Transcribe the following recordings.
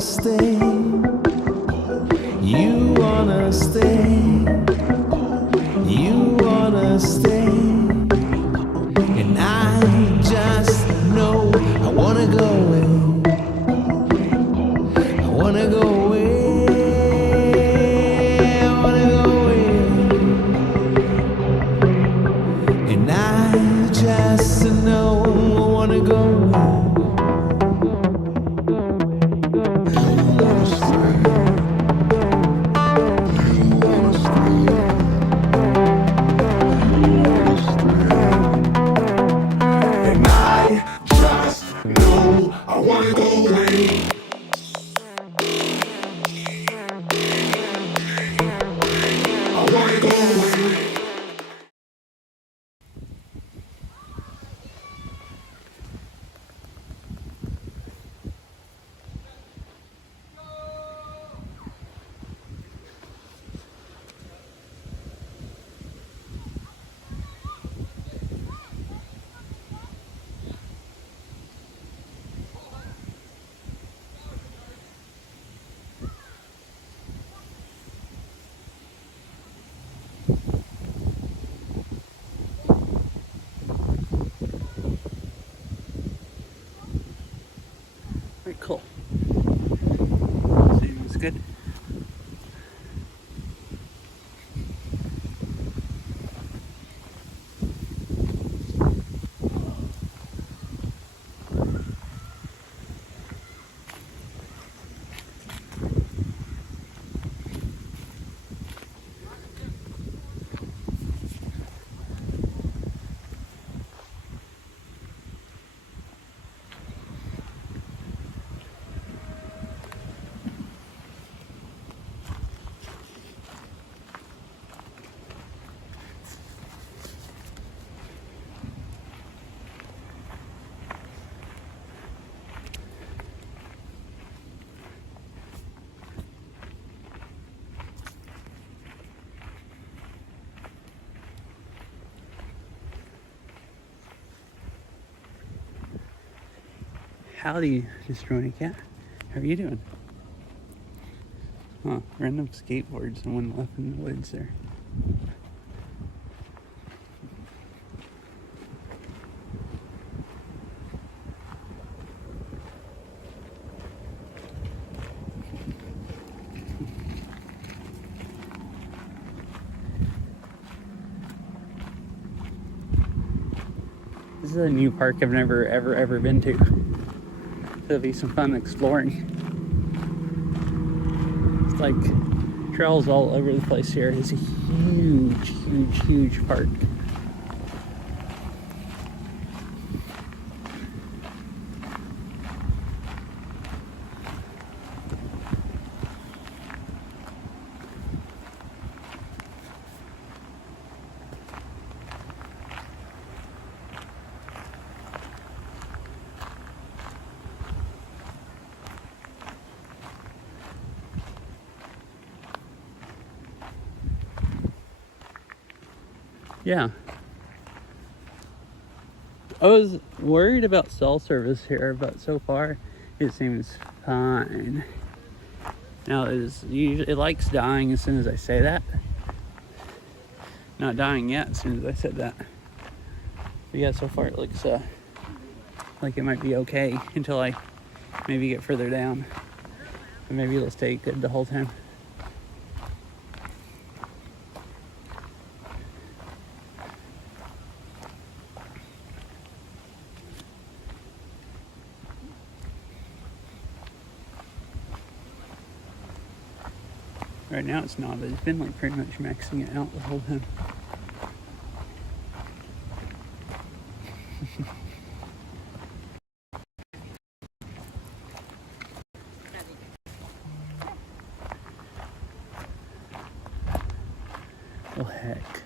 wanna stay. You wanna stay. You wanna stay. And I just know I wanna go away. I wanna go away. I wanna go away. And I just know I wanna go away. And I just know I wanna go away. I wanna go away. Very cool. Seems good. Howdy, Destroying Cat. How are you doing? Huh, random skateboards and one left in the woods there. This is a new park I've never ever been to. It'll be some fun exploring. It's like trails all over the place here. It's a huge park. Yeah. I was worried about cell service here, but so far it seems fine. Now it likes dying as soon as I say that. Not dying yet as soon as I said that. But yeah, so far it looks like it might be okay until I maybe get further down. But maybe it'll stay good the whole time. Right now it's not, but it's been like pretty much maxing it out the whole time. Oh heck.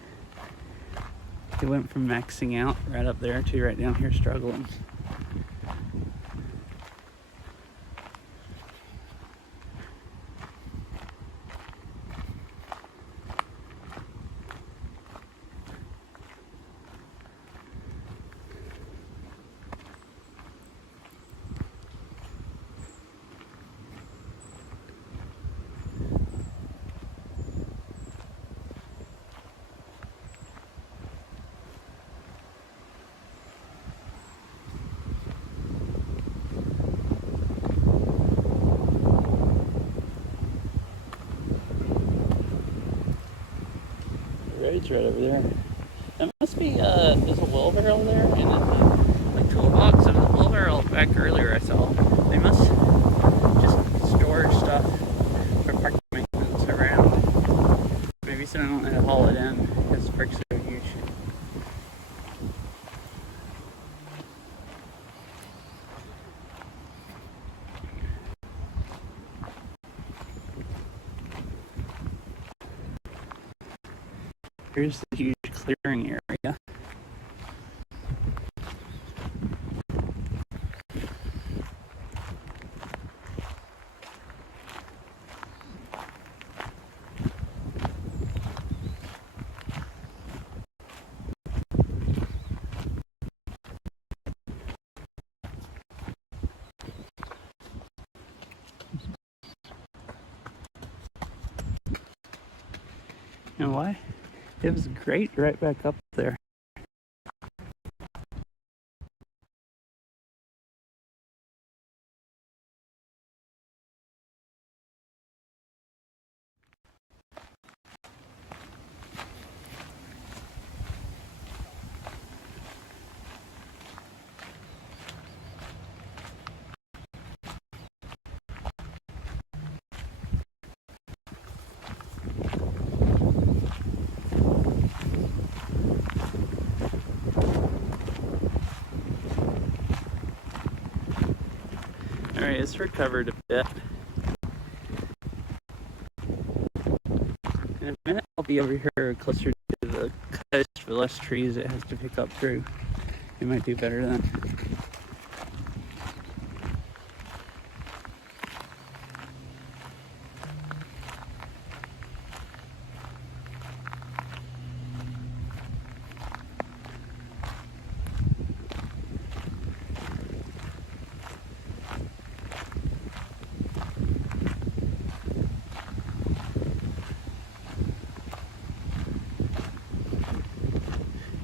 It went from maxing out right up there to right down here struggling. road's right over there. That must be, there's a wheelbarrow there, and then like toolbox and a wheelbarrow back earlier I saw. They must just store stuff for park maintenance around. Maybe so they don't have to haul it in because bricks are huge. Here's the huge clearing area. And why? It was great right back up there. Alright, it's recovered a bit. In a minute, I'll be over here closer to the coast with less trees it has to pick up through. It might do better then.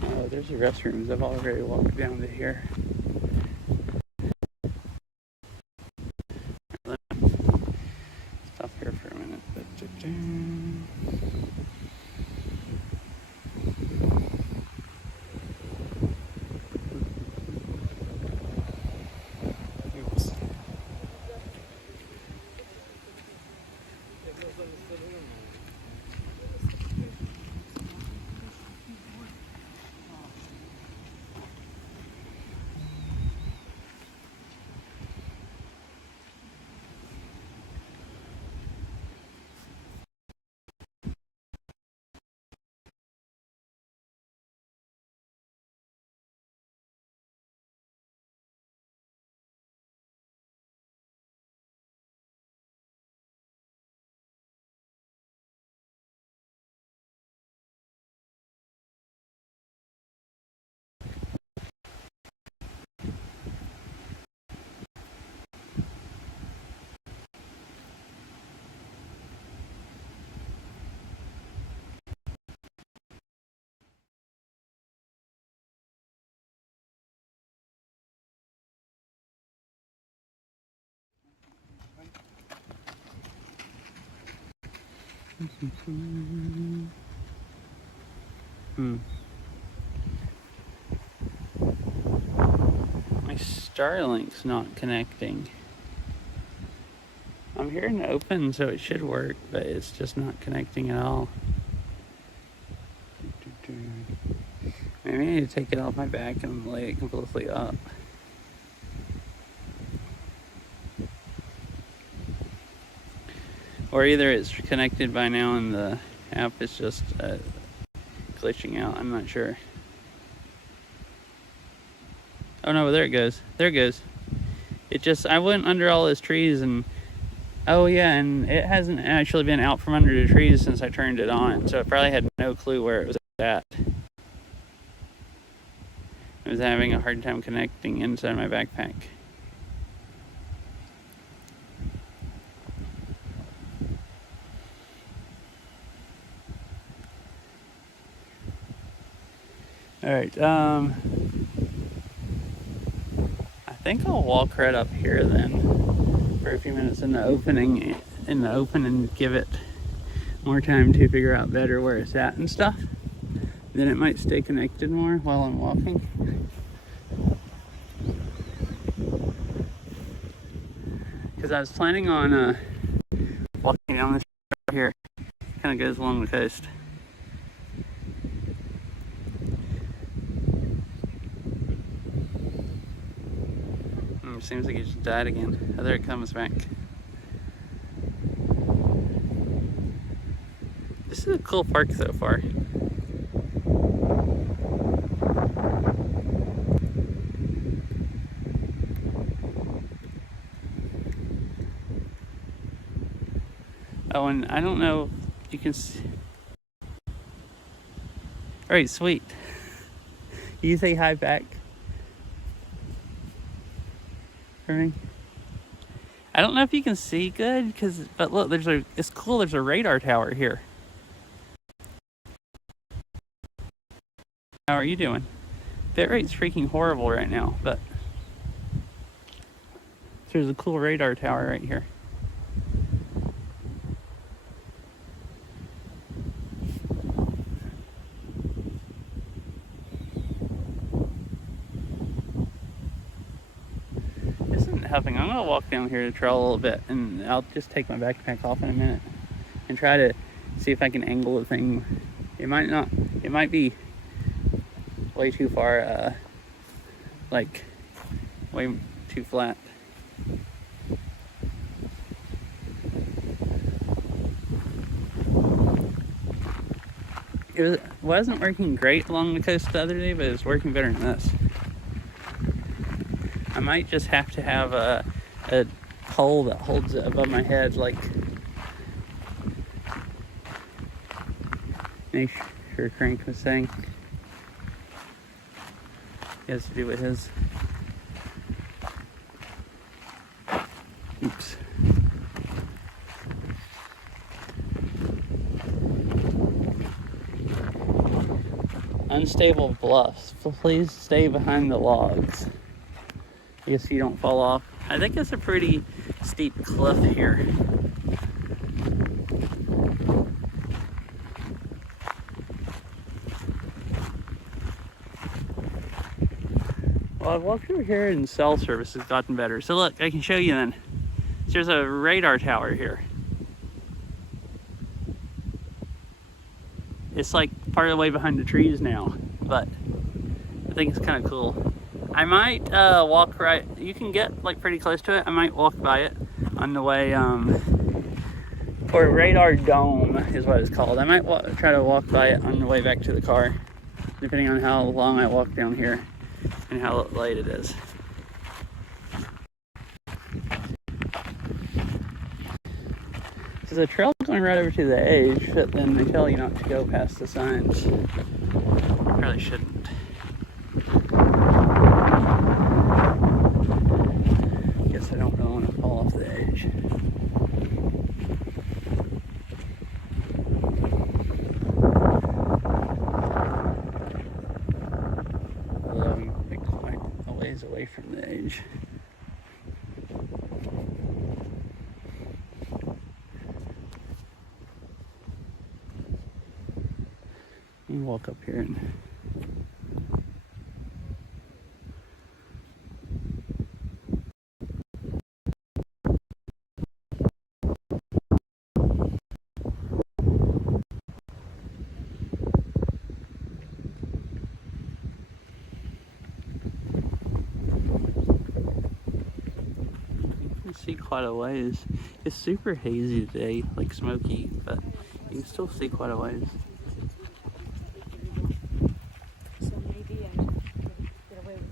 Oh, there's the restrooms. I've already walked down to here. Stop here for a minute. Oops. My Starlink's not connecting. I'm hearing it open, so it should work, but it's just not connecting at all. Maybe I need to take it off my back and lay it completely up. Or either it's connected by now and the app is just glitching out. I'm not sure. Oh no, there it goes. There it goes. It just, I went under all those trees and, oh yeah, and it hasn't actually been out from under the trees since I turned it on. So it probably had no clue where it was at. I was having a hard time connecting inside my backpack. Alright, I think I'll walk right up here then for a few minutes in the open and give it more time to figure out better where it's at and stuff. Then it might stay connected more while I'm walking. Because I was planning on walking down this road here. Kind of goes along the coast. Seems like he just died again. Oh, there it comes back. This is a cool park so far. Oh, and I don't know if you can see. Alright, sweet. You say hi back for me? I don't know if you can see good, but look, it's cool, there's a radar tower here. How are you doing? Bitrate's freaking horrible right now, but there's a cool radar tower right here. This isn't helping. I'm gonna walk down here to trail a little bit, and I'll just take my backpack off in a minute and try to see if I can angle the thing. It might be way too far, like way too flat. It wasn't working great along the coast the other day, but it was working better than this. I might just have to have a pole that holds it above my head, like Nature Crank was saying. He has to do with his. Oops. Unstable bluffs. Please stay behind the logs. I guess you don't fall off. I think it's a pretty steep cliff here. Well, I've walked over here and cell service has gotten better. So look, I can show you then. There's a radar tower here. It's like part of the way behind the trees now, but I think it's kind of cool. I might walk right, you can get like pretty close to it. I might walk by it on the way, or radar dome is what it's called. I might try to walk by it on the way back to the car, depending on how long I walk down here and how late it is. There's a trail going right over to the edge, but then they tell you not to go past the signs. Probably shouldn't. Guess I don't really want to fall off the edge. Although I'm quite a ways away from the edge. You can walk up here and see quite a ways. It's super hazy today, like smoky, but you can still see quite a ways. So maybe I could get away with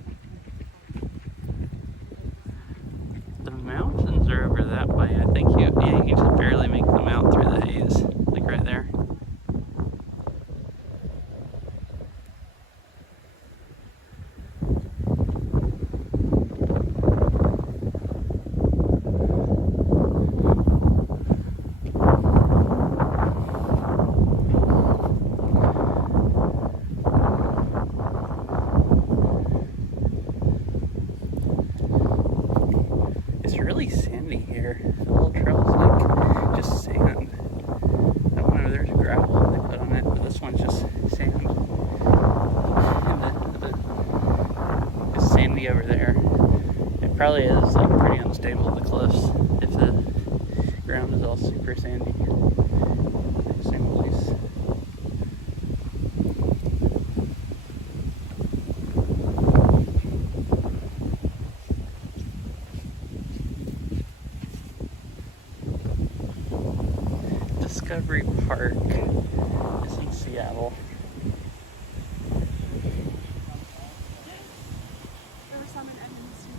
that. The mountains are over that way. I think you can just barely make them out through the haze, like right there. It's really sandy here. The whole trail's like just sand. That one over there's gravel they put on it, but this one's just sand. sandy over there. It probably is like pretty unstable, the cliffs, if the ground is all super sandy. Same place. Discovery Park is in Seattle. There were some in Edmonton.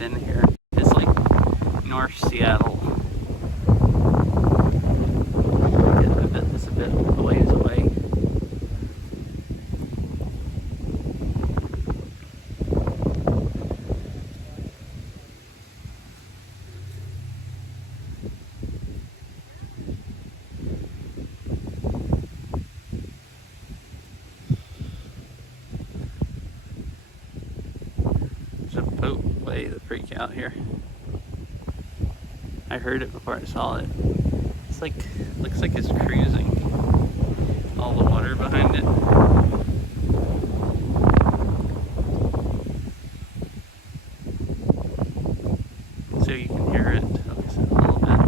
In here is like North Seattle. It's a bit a ways away. There's a boatway that freak out here. I heard it before I saw it. It's like, looks like it's cruising. All the water behind it. So you can hear it a little bit.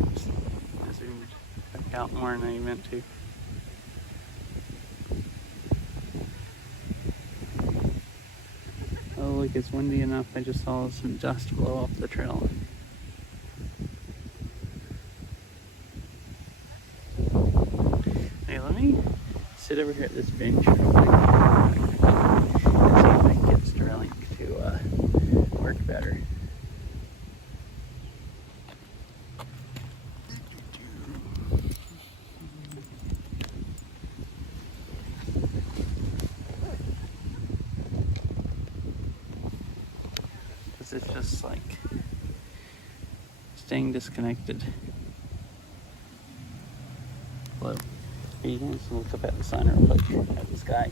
Oops. I zoomed back out more than I meant to. Oh, look, it's windy enough. I just saw some dust blow off the trail. Hey, let me sit over here at this bench real quick and see if I can get Sterling to work better. Because it's just like staying disconnected. Hello. You can just look up at the sign real quick at the sky.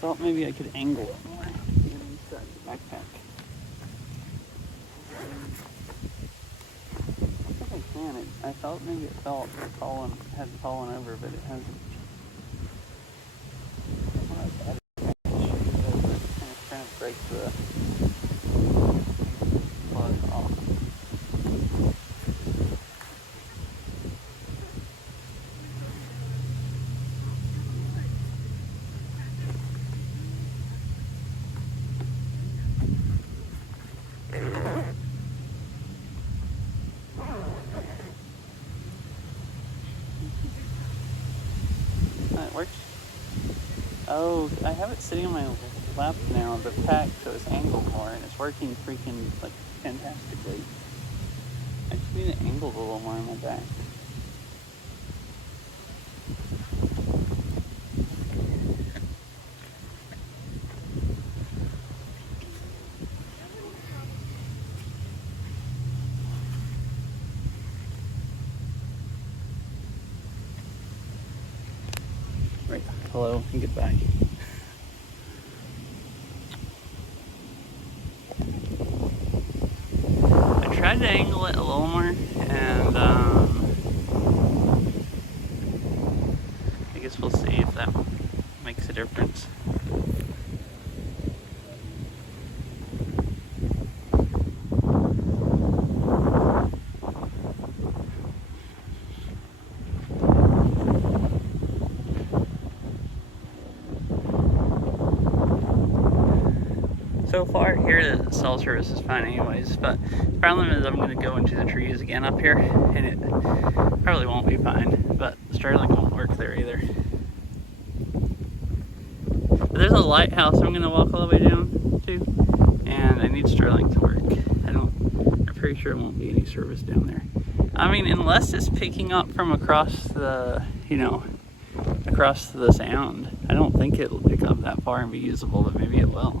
Thought maybe I could angle it more. Inside the backpack. I think I can. I felt maybe it felt had fallen over, but it hasn't. Trying to break the plug off. It works. Oh, I have it sitting on my lap now, the pack, so it's angled more, and it's working freaking like fantastically. I just need it angled a little more on my back. Right, hello and goodbye. I tried to angle it a little more, and I guess we'll see if that makes a difference. So far here the cell service is fine anyways, but the problem is I'm going to go into the trees again up here, and it probably won't be fine, but Starlink won't work there either. But there's a lighthouse I'm going to walk all the way down to, and I need Starlink to work. I'm pretty sure it won't be any service down there. I mean, unless it's picking up from across the, across the sound. I don't think it'll pick up that far and be usable, but maybe it will.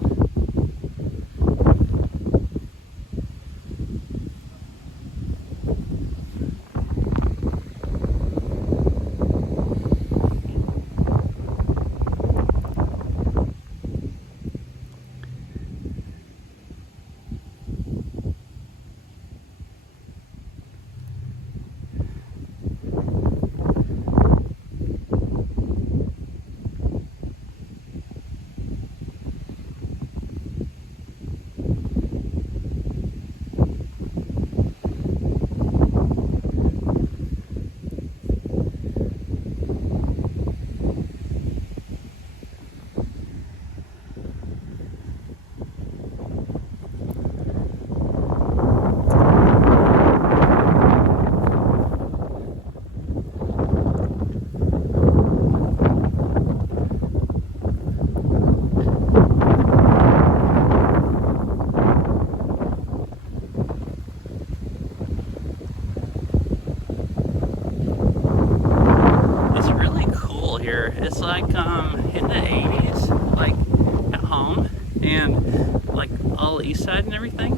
everything.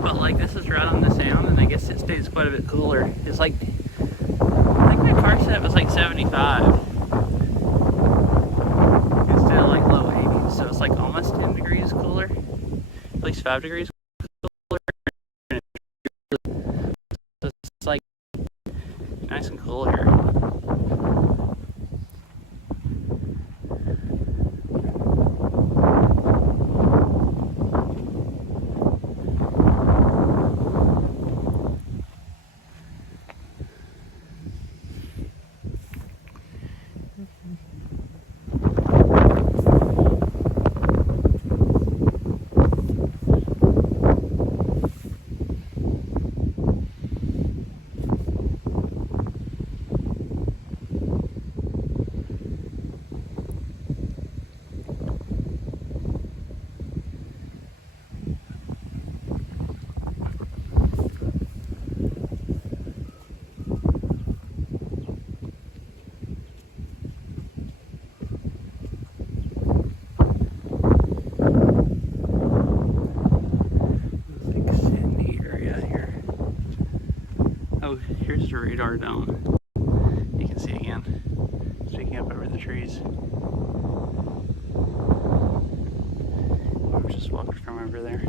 But like this is right on the sound, and I guess it stays quite a bit cooler. It's like, I think my car set was like 75 instead of like low 80s, so it's like almost 10 degrees cooler, at least 5 degrees cooler. So it's like nice and cool here. Here's the radar dome. You can see again, sticking up over the trees. We're just walking from over there.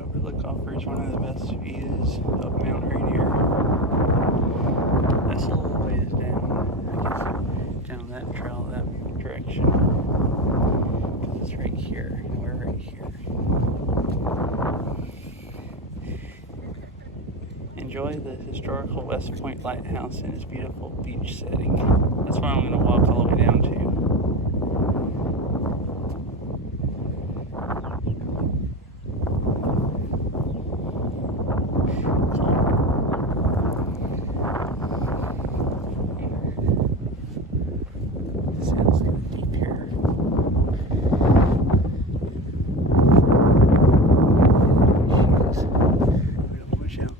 Overlook offers one of the best views of Mount Rainier. That's a little ways down, I guess, down that trail, that direction. Because it's right here, and we're right here. Enjoy the historical West Point Lighthouse and its beautiful beach setting. That's what I'm going to walk all the way down to. Sounds kind of deep here. Jeez. We don't push out.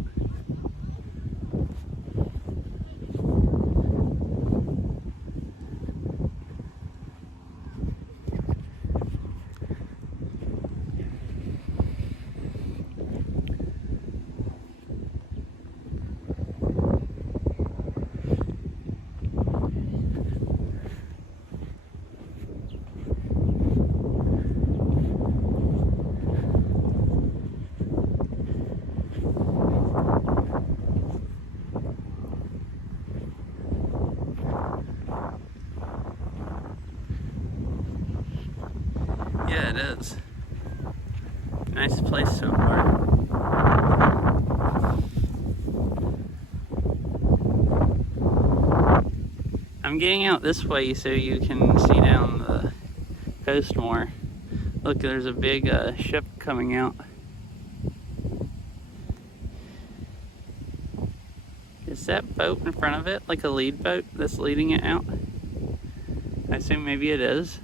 Yeah, it is. Nice place so far. I'm getting out this way so you can see down the coast more. Look, there's a big ship coming out. Is that boat in front of it like a lead boat that's leading it out? I assume maybe it is.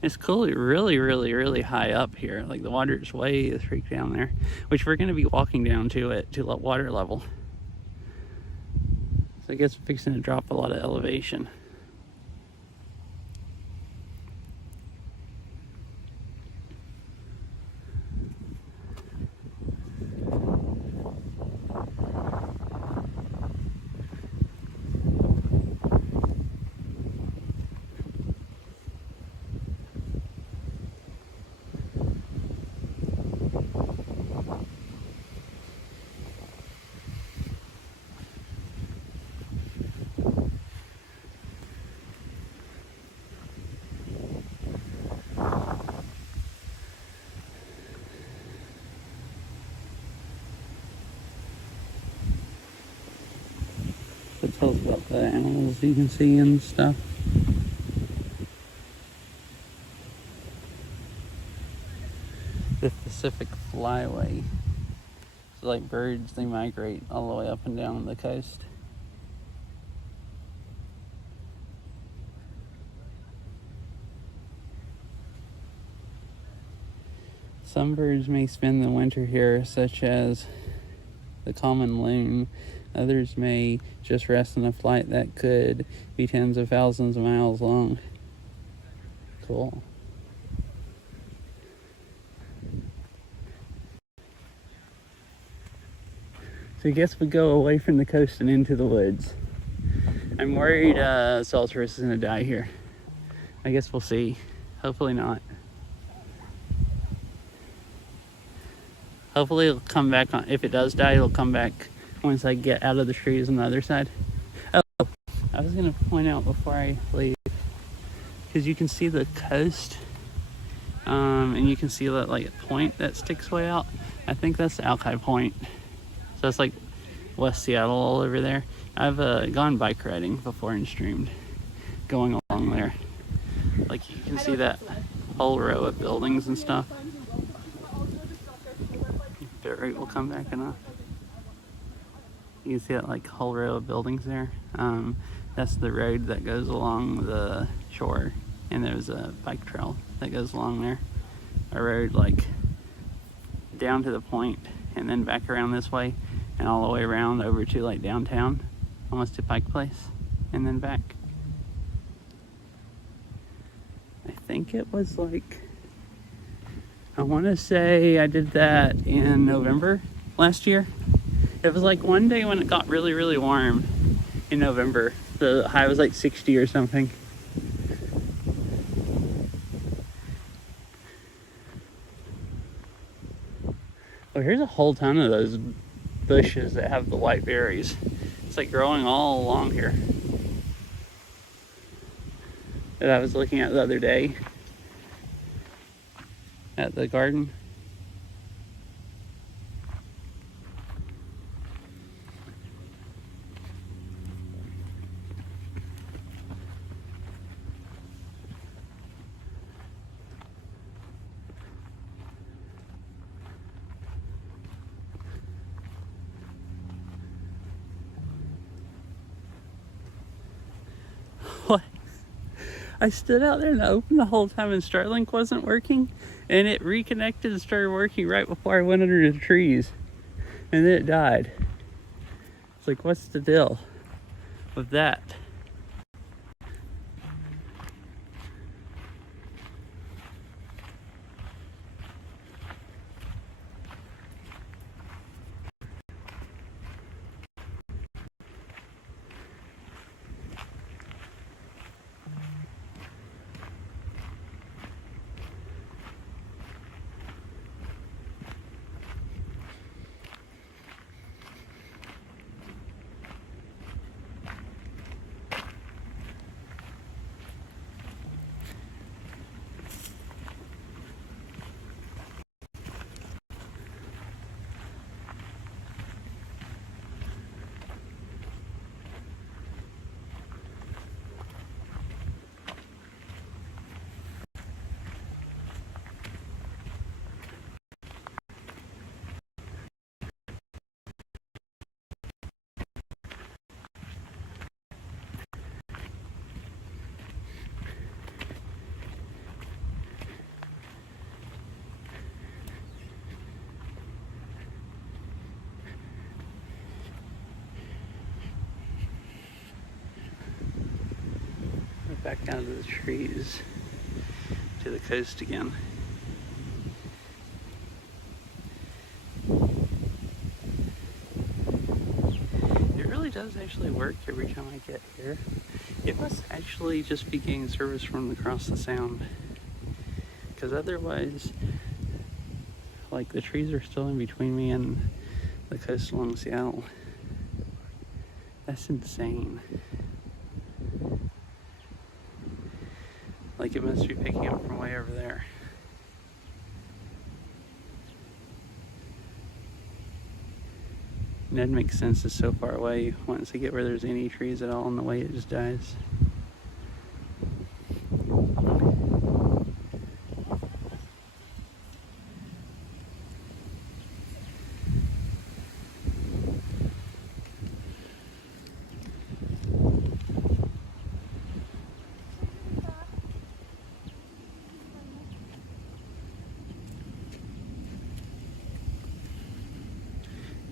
It's cool, really high up here. Like the water is way the freak down there, which we're going to be walking down to it to water level. So I guess we're fixing to drop a lot of elevation. It tells about the animals you can see and stuff. The Pacific Flyway. So like birds, they migrate all the way up and down the coast. Some birds may spend the winter here, such as the common loon. Others may just rest in a flight that could be tens of thousands of miles long. Cool. So I guess we go away from the coast and into the woods. I'm worried Salters is going to die here. I guess we'll see. Hopefully not. Hopefully it'll come back on. If it does die, it'll come back once I get out of the trees on the other side. Oh, I was going to point out before I leave, because you can see the coast, and you can see that like point that sticks way out. I think that's Alki Point. So it's like West Seattle all over there. I've gone bike riding before and streamed going along there. Like you can see that whole row of buildings and stuff. Bit rate will come back enough. You can see that like whole row of buildings there. That's the road that goes along the shore, and there's a bike trail that goes along there. A road like down to the point and then back around this way and all the way around over to like downtown, almost to Pike Place, and then back. I think it was like, I want to say I did that in November last year. It was like one day when it got really, really warm in November. The high was like 60 or something. Oh, here's a whole ton of those bushes that have the white berries. It's like growing all along here. That I was looking at the other day at the garden. What? I stood out there in the open the whole time and Starlink wasn't working, and it reconnected and started working right before I went under the trees, and then it died. It's like, what's the deal with that? Back down to the trees to the coast again. It really does actually work every time I get here. It must actually just be getting service from across the sound, because otherwise, like, the trees are still in between me and the coast along Seattle. That's insane. Like, it must be picking up from way over there. And that makes sense, it's so far away. Once they get where there's any trees at all in the way, it just dies.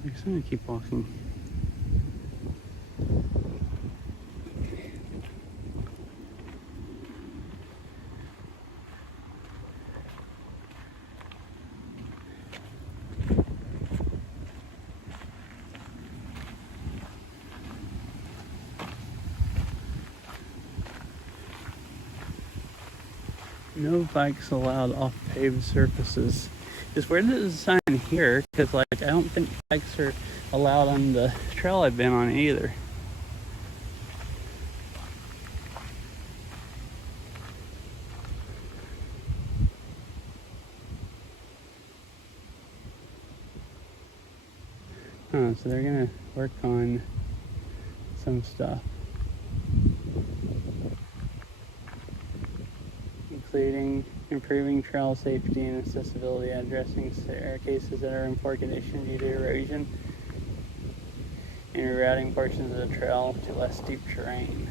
I'm just gonna keep walking. No bikes allowed off paved surfaces. Is where does the sign here? Because like I don't think bikes are allowed on the trail I've been on either. Huh, so they're gonna work on some stuff, including improving trail safety and accessibility, addressing staircases that are in poor condition due to erosion, and rerouting portions of the trail to less steep terrain.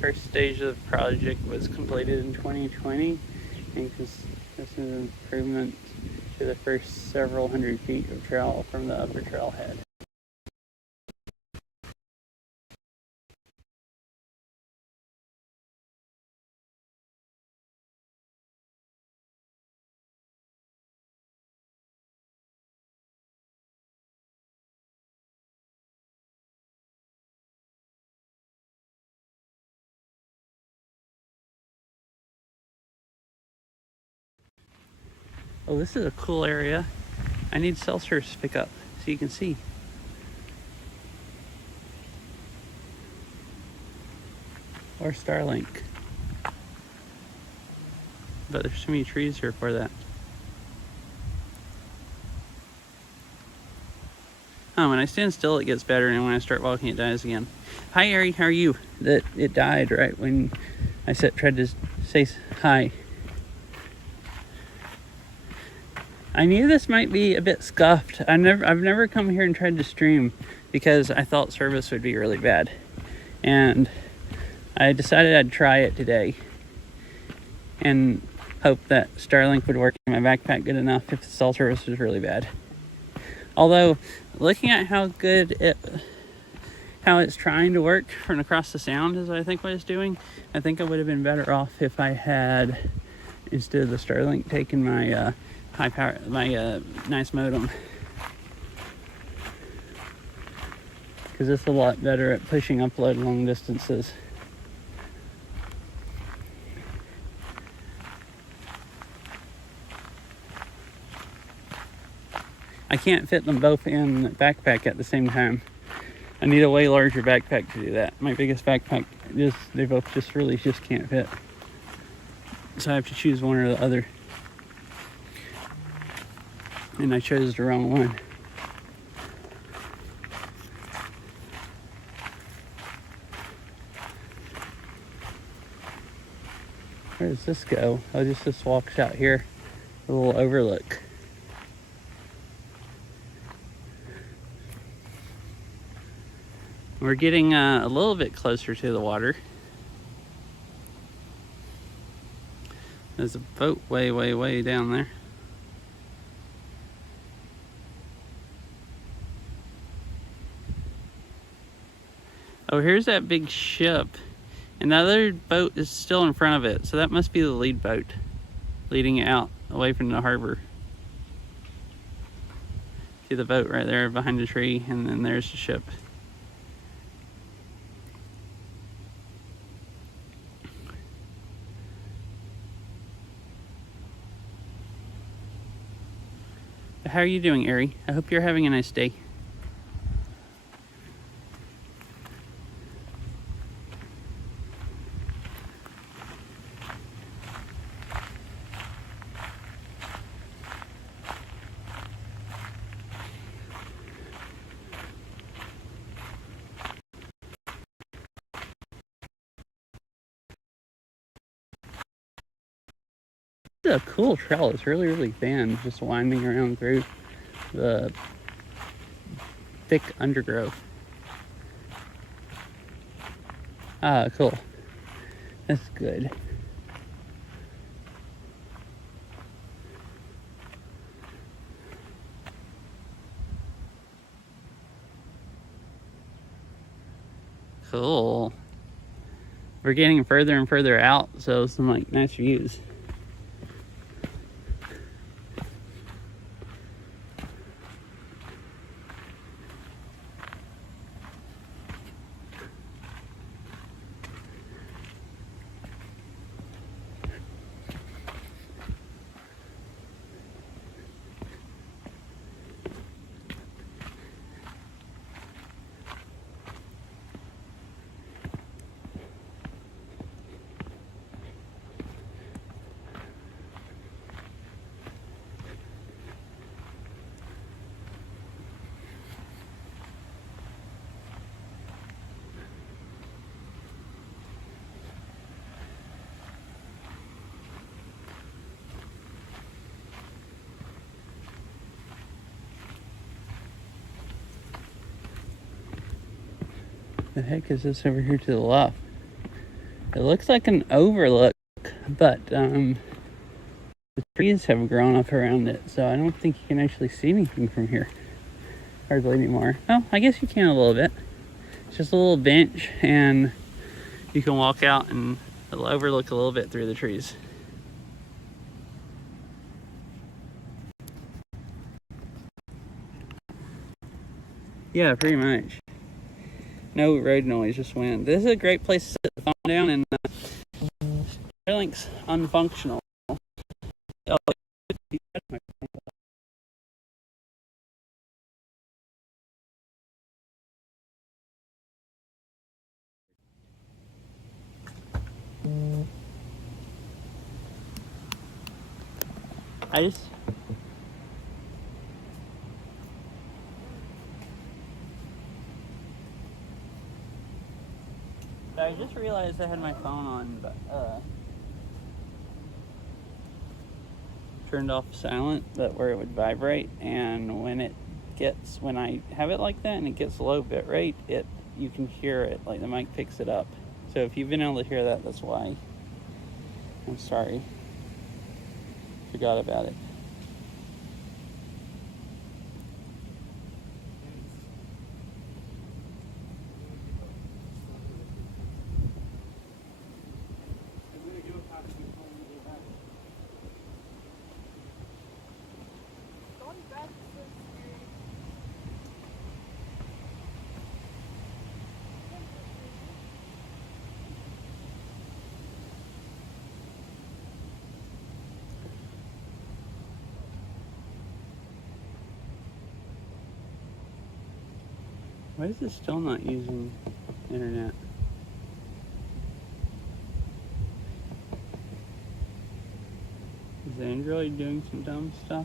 First stage of the project was completed in 2020 and this is an improvement to the first several hundred feet of trail from the upper trailhead. Oh, this is a cool area. I need cell service to pick up so you can see. Or Starlink. But there's too many trees here for that. Oh, when I stand still it gets better, and when I start walking it dies again. Hi Ari, how are you? That it died right when I tried to say hi. I knew this might be a bit scuffed. I've never come here and tried to stream because I thought service would be really bad. And I decided I'd try it today and hope that Starlink would work in my backpack good enough if the cell service was really bad. Although, looking at how it's trying to work from across the sound is what I think what it's doing, I think I would have been better off if I had, instead of the Starlink, taken my high power, my nice modem. Because it's a lot better at pushing upload long distances. I can't fit them both in the backpack at the same time. I need a way larger backpack to do that. My biggest backpack, they both just can't fit. So I have to choose one or the other. And I chose the wrong one. Where does this go? Oh, this walks out here. A little overlook. We're getting a little bit closer to the water. There's a boat way, way, way down there. Oh, here's that big ship. And the other boat is still in front of it, so that must be the lead boat leading it out away from the harbor. See the boat right there behind the tree, and then there's the ship. How are you doing, Ari? I hope you're having a nice day. a cool trail. It's really, really thin, just winding around through the thick undergrowth. Ah, cool. That's good. Cool. We're getting further and further out, so some like nice views. The heck is this over here to the left? It looks like an overlook, but the trees have grown up around it, so I don't think you can actually see anything from here. Hardly anymore. Oh, I guess you can a little bit. It's just a little bench, and you can walk out and it'll overlook a little bit through the trees. Yeah, pretty much. No road noise, just wind. This is a great place to sit the phone down, and Starlink's unfunctional. Oh, I just realized I had my phone on, but turned off silent, that where it would vibrate, and when I have it like that and it gets low bit rate, you can hear it, like the mic picks it up. So if you've been able to hear that, that's why. I'm sorry. Forgot about it. Why is it still not using internet? Is Android doing some dumb stuff?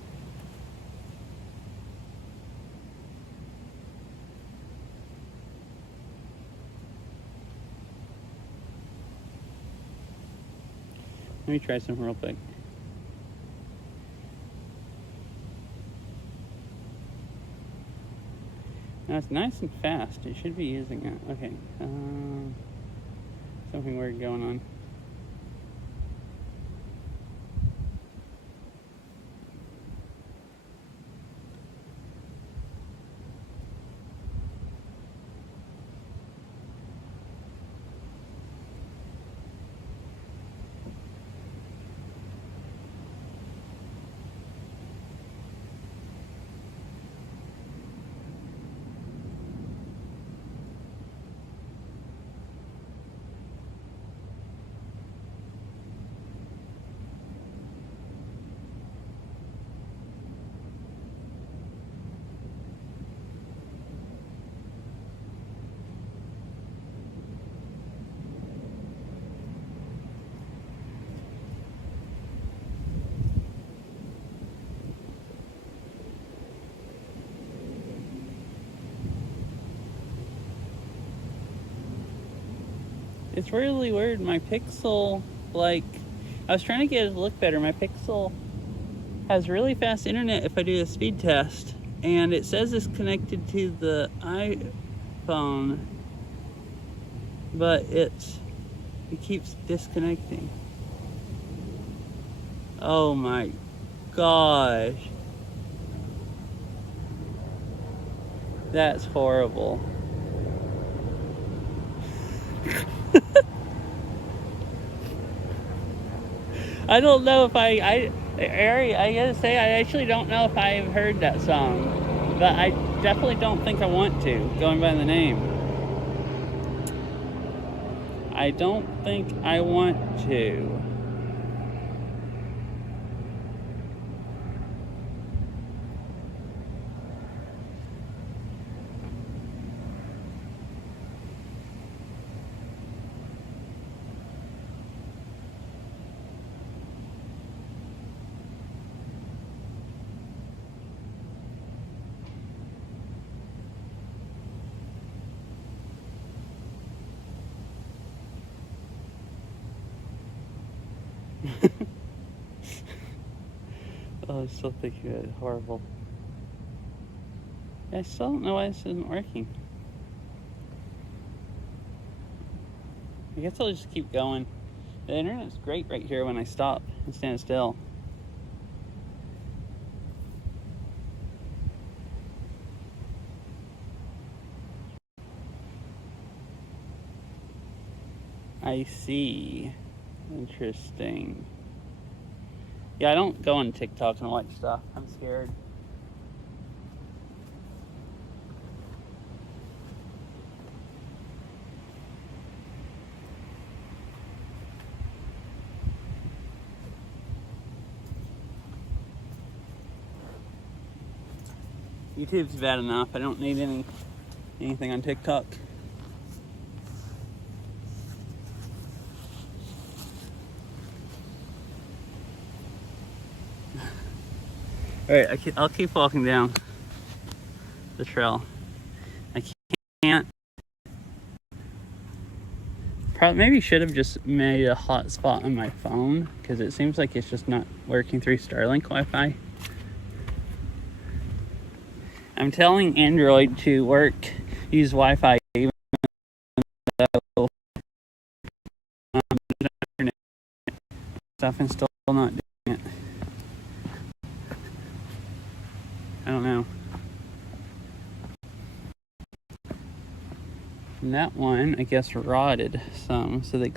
Let me try some real quick. Now it's nice and fast. You should be using it. Okay. Something weird going on. It's really weird. My Pixel, like, I was trying to get it to look better. My Pixel has really fast internet if I do a speed test, and it says it's connected to the iPhone, but it keeps disconnecting. Oh my gosh. That's horrible. I don't know if Ari, I gotta say, I actually don't know if I've heard that song, but I definitely don't think I want to, going by the name. I don't think I want to. Oh, I still think it's horrible. I still don't know why this isn't working. I guess I'll just keep going. The internet's great right here when I stop and stand still. I see. Interesting. Yeah, I don't go on TikTok and watch stuff. I'm scared. YouTube's bad enough. I don't need anything on TikTok. Alright, I'll keep walking down the trail. I can't. Probably maybe should have just made a hotspot on my phone, because it seems like it's just not working through Starlink Wi-Fi. I'm telling Android to use Wi-Fi even though internet stuff and still not doing it. I don't know. And that one, I guess, rotted some, so they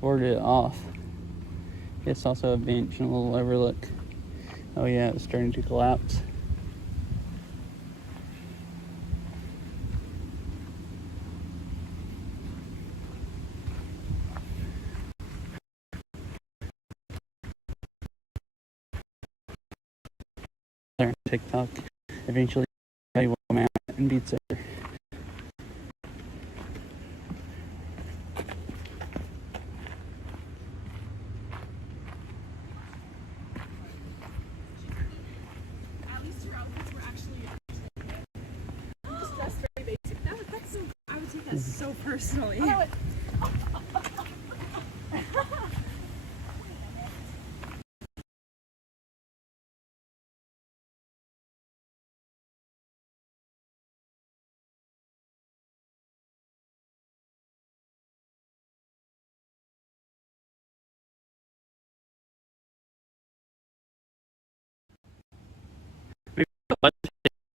boarded it off. It's also a bench and a little overlook. Oh yeah, it was starting to collapse. TikTok. Eventually, I will mount and beats it. At least your outfits were actually just dressed very basic. That's so. I would take that so personally.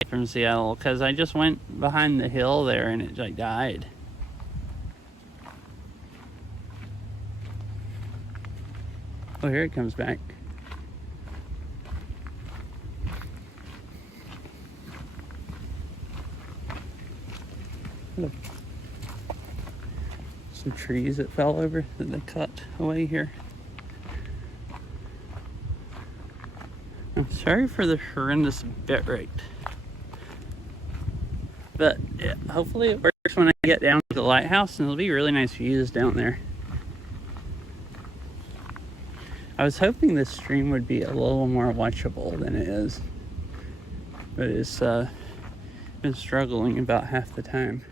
From Seattle, because I just went behind the hill there and it like died. Oh, here it comes back. Look. Some trees that fell over that they cut away here. I'm sorry for the horrendous bit rate. But yeah, hopefully it works when I get down to the lighthouse, and it'll be really nice views down there. I was hoping this stream would be a little more watchable than it is, but it's been struggling about half the time.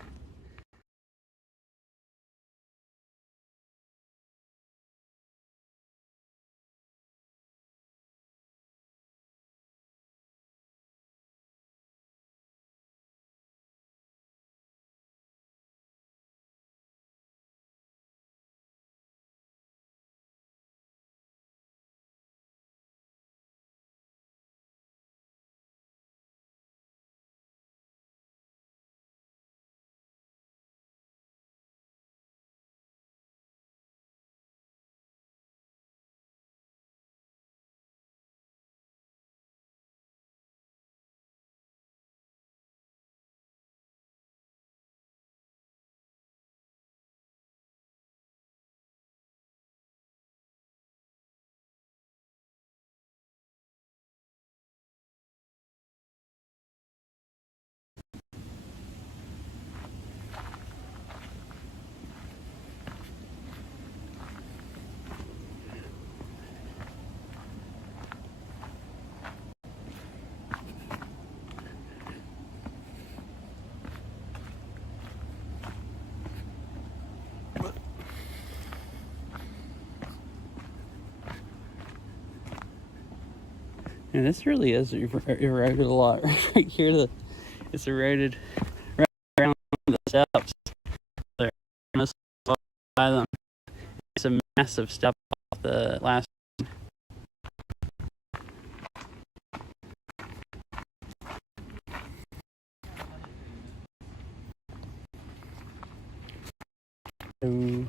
And this really is eroded a lot. Right here, it's eroded right around the steps. There, by them. It's a massive step off the last. So,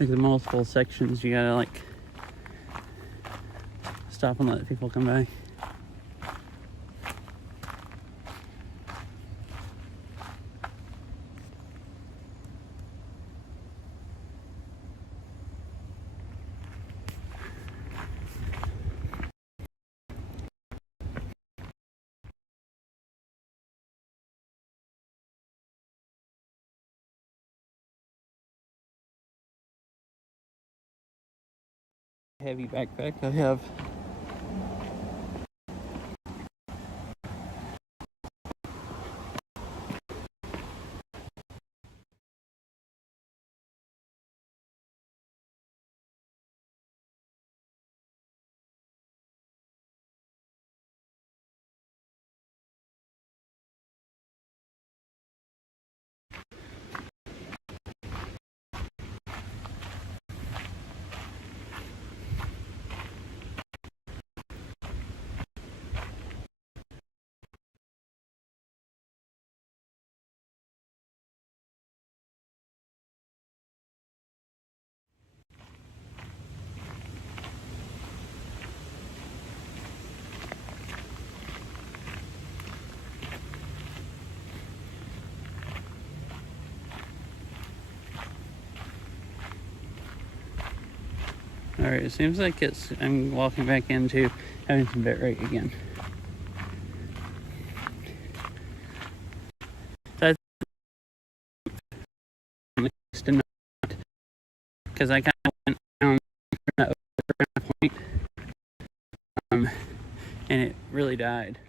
like the multiple sections, you gotta like stop and let people come by. Heavy backpack I have. Alright, it seems like I'm walking back into having some bit rate again. That's because I kind of went down that point, and it really died.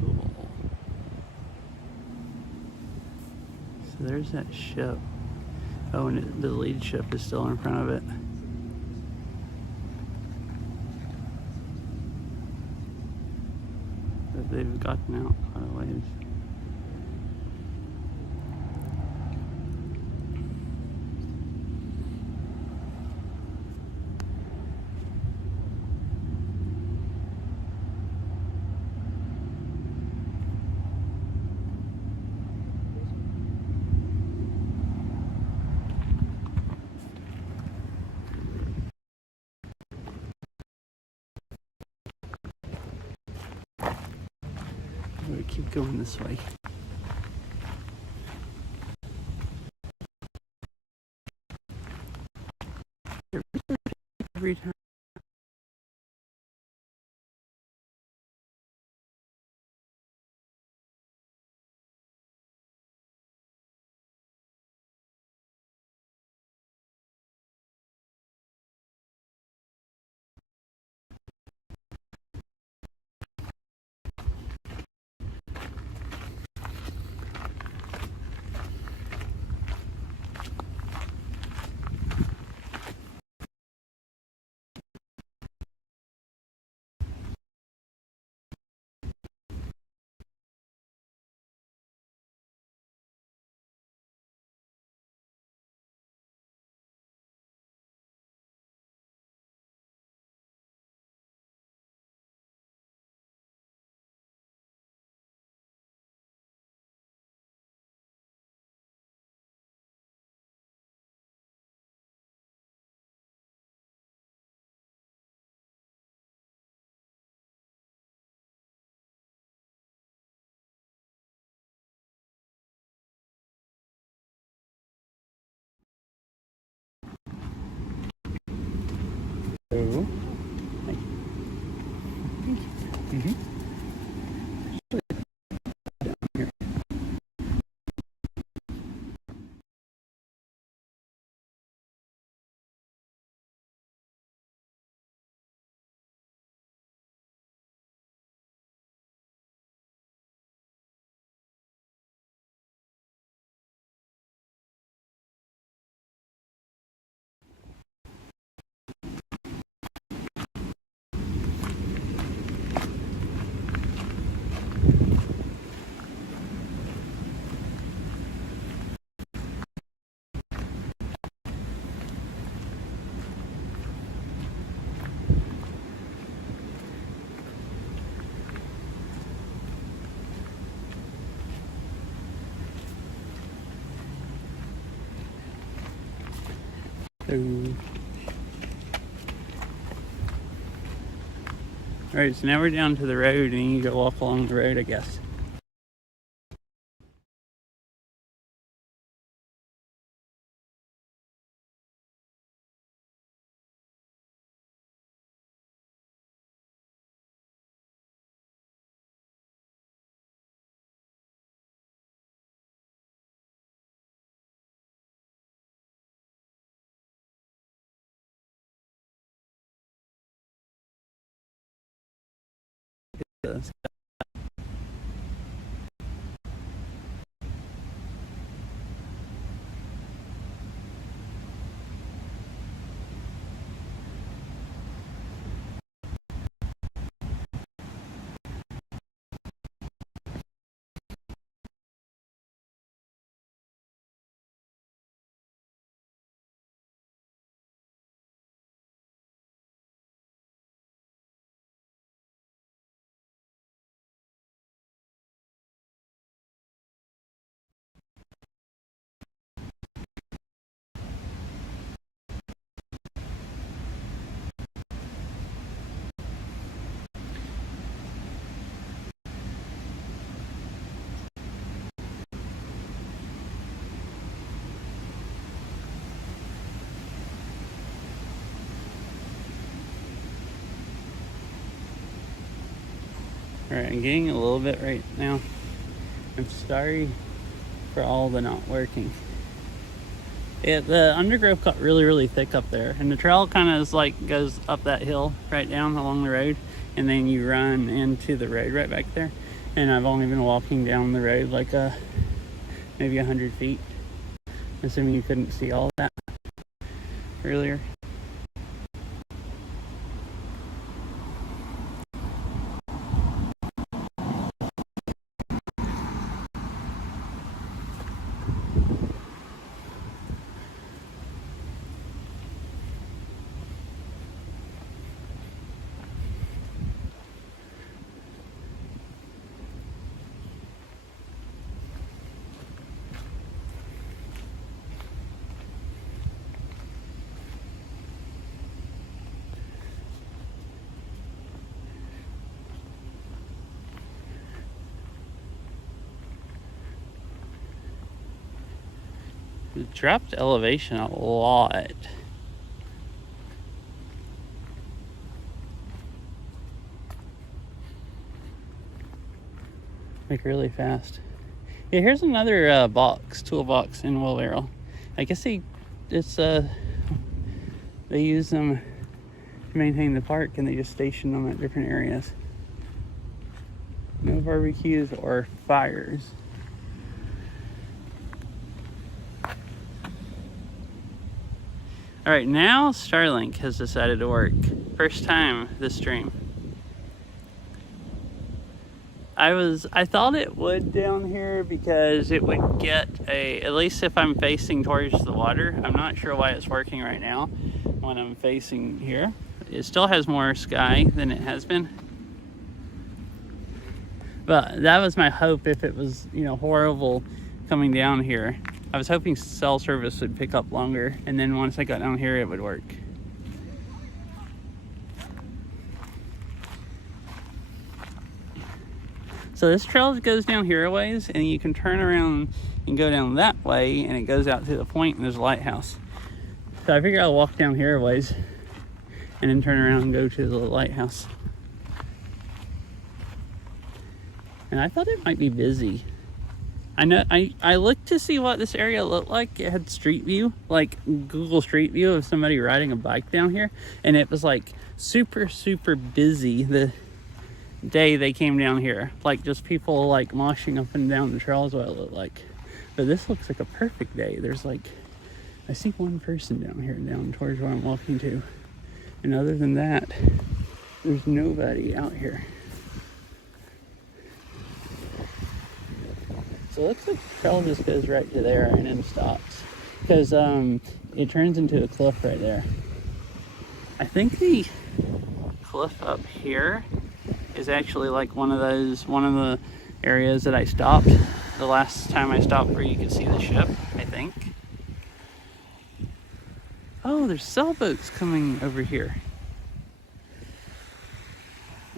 Cool. So there's that ship. Oh, and the lead ship is still in front of it. But they've gotten out quite a ways. We keep going this way. Every time. So, mm-hmm. Alright, so now we're down to the road and you go walk along the road, I guess. Alright, I'm getting a little bit right now. I'm sorry for all the not working. The undergrowth got really thick up there, and the trail kind of is like goes up that hill right down along the road, and then you run into the road right back there. And I've only been walking down the road like maybe 100 feet, assuming you couldn't see all that earlier. It dropped elevation a lot. Like really fast. Yeah, here's another toolbox in wheelbarrow. I guess they use them to maintain the park, and they just station them at different areas. No barbecues or fires. All right, now Starlink has decided to work. First time this stream. I thought it would down here because it would get at least if I'm facing towards the water. I'm not sure why it's working right now when I'm facing here. It still has more sky than it has been. But that was my hope if it was, horrible coming down here. I was hoping cell service would pick up longer, and then once I got down here, it would work. So this trail goes down here a ways, and you can turn around and go down that way, and it goes out to the point, and there's a lighthouse. So I figure I'll walk down here a ways, and then turn around and go to the lighthouse. And I thought it might be busy. I know I looked to see what this area looked like. It had Street View, like Google Street View of somebody riding a bike down here, and it was like super busy the day they came down here, like just people like moshing up and down the trails, what it looked like. But this looks like a perfect day. There's like, I see one person down here down towards where I'm walking to, and other than that there's nobody out here. So it looks like the trail just goes right to there and then stops, because it turns into a cliff right there. I think the cliff up here is actually like one of the areas that I stopped the last time I stopped where you could see the ship, I think. Oh, there's sailboats coming over here.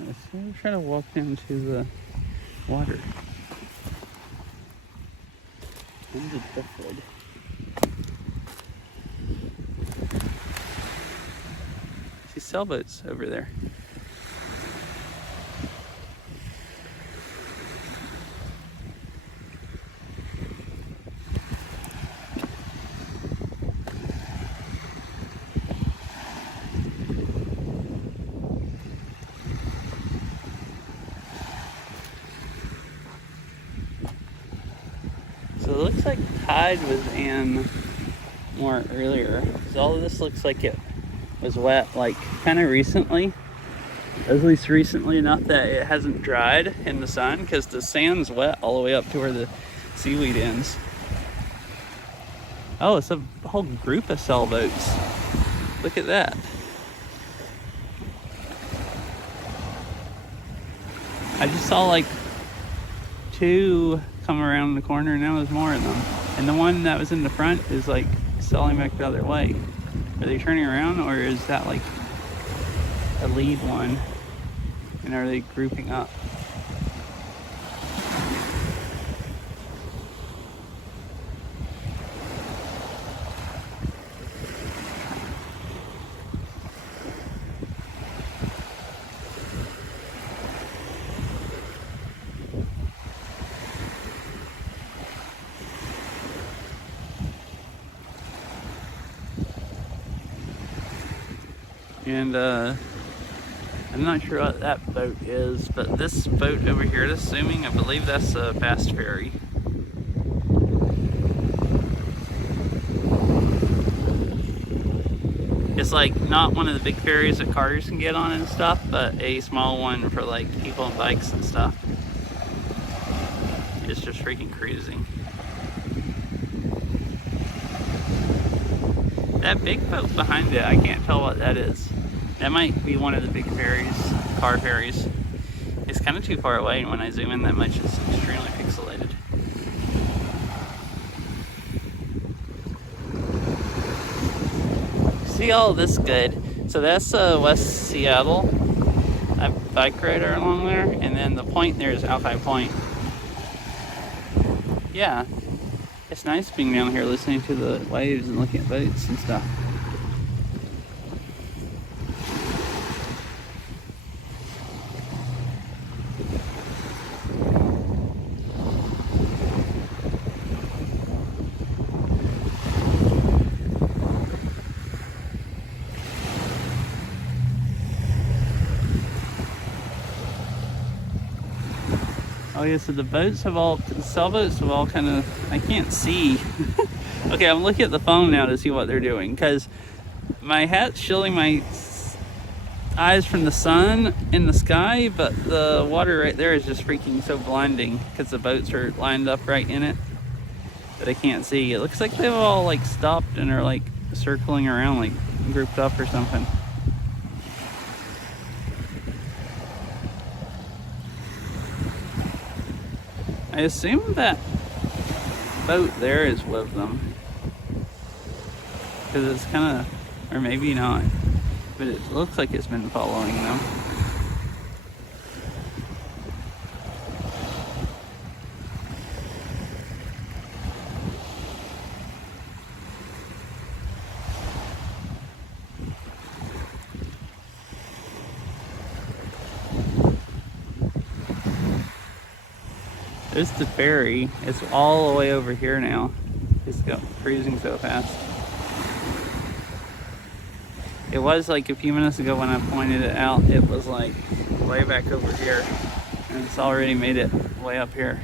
Let's try to walk down to the water. And the driftwood. See sailboats over there. So it looks like tide was in more earlier, because all of this looks like it was wet like kind of recently, at least recently enough that it hasn't dried in the sun, because the sand's wet all the way up to where the seaweed ends. Oh, it's a whole group of sailboats. Look at that. I just saw like 2 come around the corner, and now there's more of them. And the one that was in the front is like sailing back the other way. Are they turning around, or is that like a lead one? And are they grouping up? And I'm not sure what that boat is, but this boat over here, assuming, I believe that's a fast ferry. It's like not one of the big ferries that cars can get on and stuff, but a small one for like people on bikes and stuff. It's just freaking cruising. That big boat behind it, I can't tell what that is. That might be one of the big ferries, car ferries. It's kind of too far away, and when I zoom in that much, it's extremely pixelated. See all this good. So that's West Seattle. I bike rider along there, and then the point there is Alki Point. Yeah, it's nice being down here listening to the waves and looking at boats and stuff. Oh yeah, so the sailboats have all kind of, I can't see. Okay, I'm looking at the phone now to see what they're doing, because my hat's shielding my eyes from the sun in the sky, but the water right there is just freaking so blinding, because the boats are lined up right in it that I can't see. It looks like they've all like stopped and are like circling around, like grouped up or something. I assume that boat there is with them, because it's kind of, or maybe not, but it looks like it's been following them. There's the ferry. It's all the way over here now. It's cruising so fast. It was like a few minutes ago when I pointed it out, it was like way back over here. And it's already made it way up here.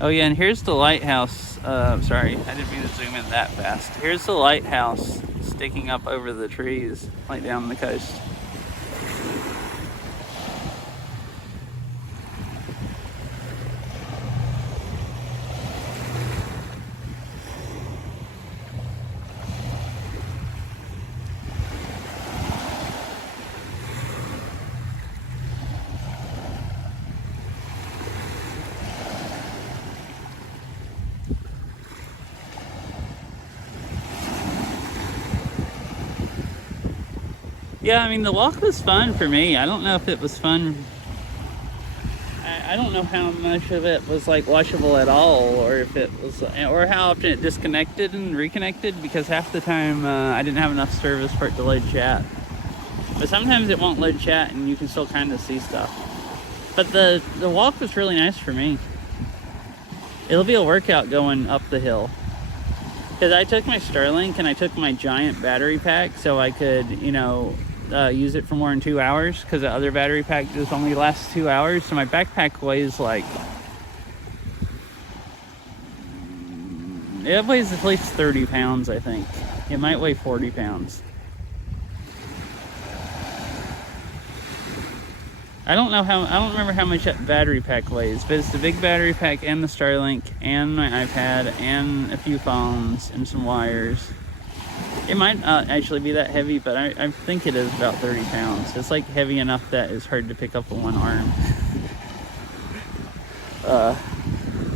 Oh yeah, and here's the lighthouse. Sorry, I didn't mean to zoom in that fast. Here's the lighthouse sticking up over the trees, like down the coast. Yeah, I mean, the walk was fun for me. I don't know if it was fun. I don't know how much of it was like watchable at all, or if it was, or how often it disconnected and reconnected, because half the time I didn't have enough service for it to load chat. But sometimes it won't load chat and you can still kind of see stuff. But the walk was really nice for me. It'll be a workout going up the hill. Because I took my Starlink and I took my giant battery pack so I could, you know, use it for more than 2 hours, because the other battery pack just only lasts 2 hours. So my backpack weighs like, it weighs at least 30 pounds, I think. It might weigh 40 pounds. I don't remember how much that battery pack weighs, but it's the big battery pack and the Starlink and my iPad and a few phones and some wires. It might not actually be that heavy, but I think it is about 30 pounds. It's like heavy enough that it's hard to pick up with one arm.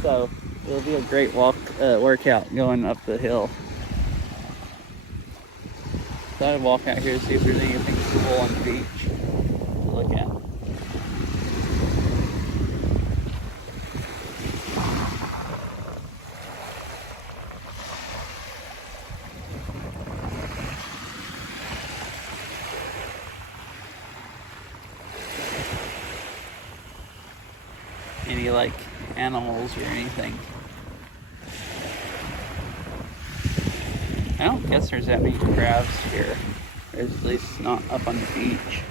So it'll be a great workout going up the hill. Thought I'd walk out here to see if there's anything cool on the beach to look at. Any like animals or anything. I don't guess there's that many crabs here. There's at least not up on the beach.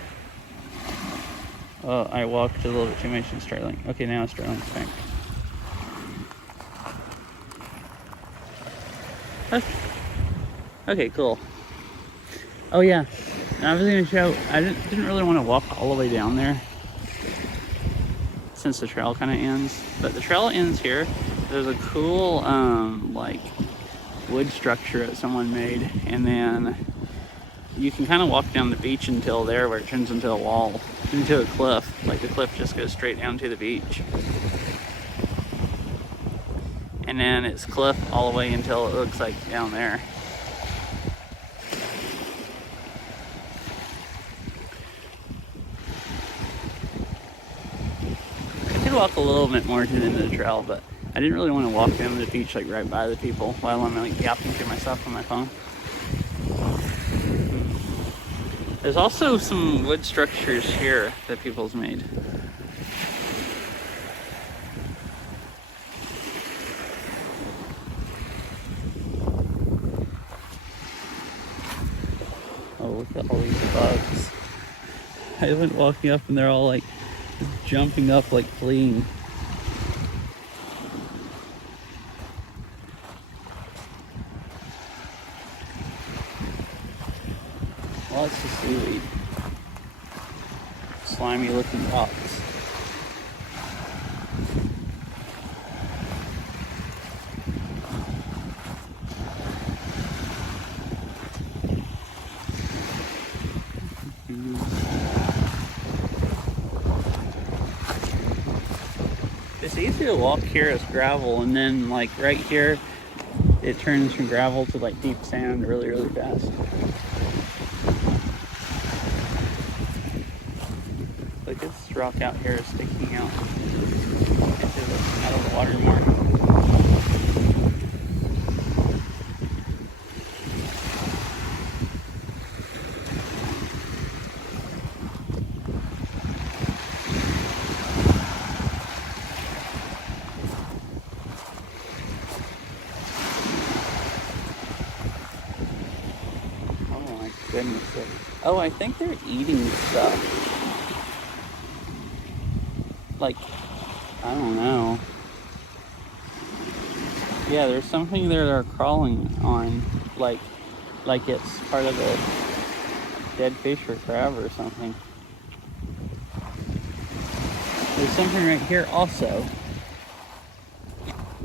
Oh, I walked a little bit too much in Starlink. Okay, now Starlink's back. Okay, cool. Oh yeah, I was gonna show. I didn't really want to walk all the way down there, since the trail kind of ends, but the trail ends here. There's a cool like wood structure that someone made, and then you can kind of walk down the beach until there, where it turns into a wall, into a cliff. Like the cliff just goes straight down to the beach, and then it's cliff all the way until it looks like down there. Walk a little bit more to the end of the trail, but I didn't really want to walk down to the beach like right by the people while I'm like yapping to myself on my phone. There's also some wood structures here that people's made. Oh, look at all these bugs. I went walking up and they're all like jumping up, like fleeing. Lots of seaweed. Slimy looking rocks. It's easy to walk here as gravel, and then like right here it turns from gravel to like deep sand really, really fast. Like this rock out here is sticking out out of the water more. Oh my goodness. Oh, I think they're eating stuff. Like, I don't know. Yeah, there's something there they're crawling on, like it's part of a dead fish or crab or something. There's something right here also.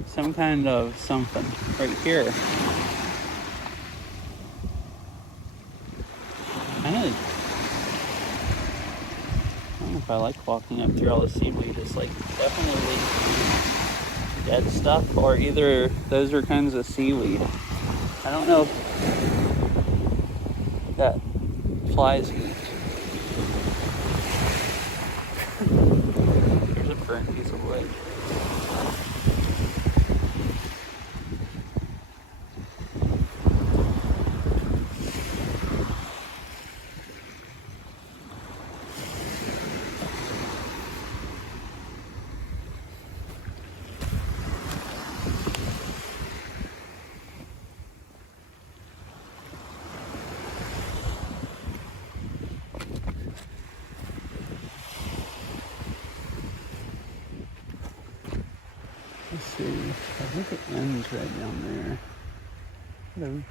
Some kind of something right here. I don't know if I like walking up through all the seaweed. It's like definitely dead stuff, or either those are kinds of seaweed. I don't know if that flies eat. There's a burnt piece of wood. Let's see. I think it ends right down there. Hello.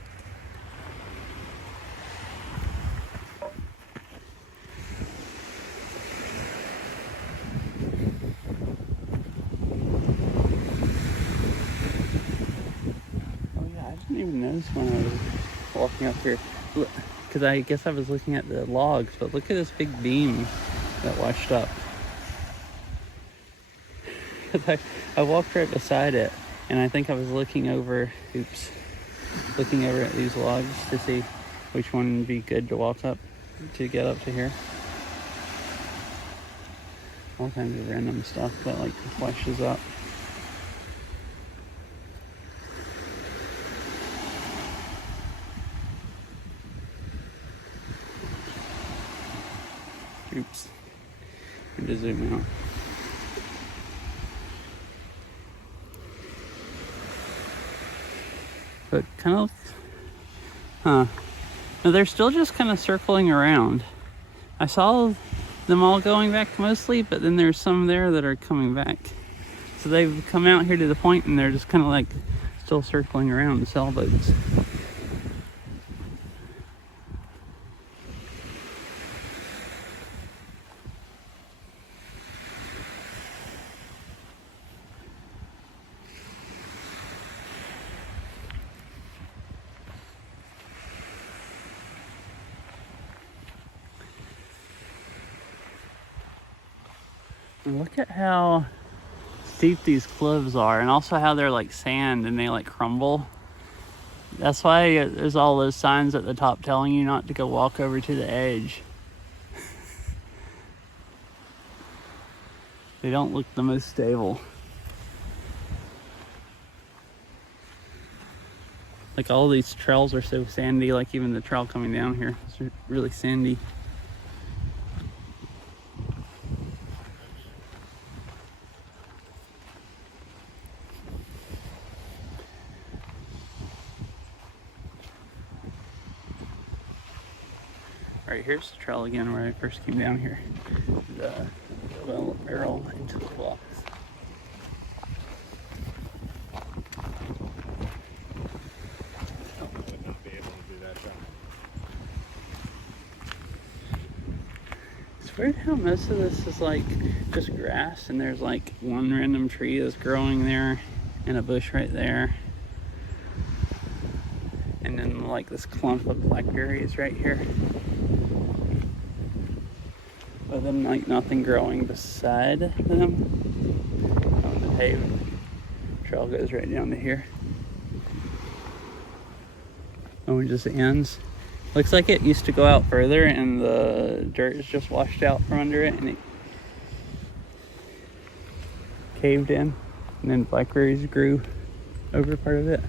Oh yeah, I didn't even notice when I was walking up here. Look, because I guess I was looking at the logs, but look at this big beam that washed up. I walked right beside it, and I think I was looking over at these logs to see which one would be good to walk up to get up to here. All kinds of random stuff that like washes up. Oops. Need to zoom out. But kind of, no, they're still just kind of circling around. I saw them all going back mostly, but then there's some there that are coming back. So they've come out here to the point and they're just kind of like still circling around the sailboats. And look at how steep these cliffs are, and also how they're like sand and they like crumble. That's why there's all those signs at the top telling you not to go walk over to the edge. They don't look the most stable. Like all these trails are so sandy, like even the trail coming down here is really sandy. Alright, here's the trail again where I first came down here. The barrel into the blocks. Would not be able to do that job. It's weird how most of this is like just grass, and there's like one random tree that's growing there and a bush right there. And then like this clump of blackberries right here. But then like nothing growing beside them. Oh, the paved trail goes right down to here. Oh, it just ends. Looks like it used to go out further and the dirt is just washed out from under it, and it caved in, and then blackberries grew over part of it.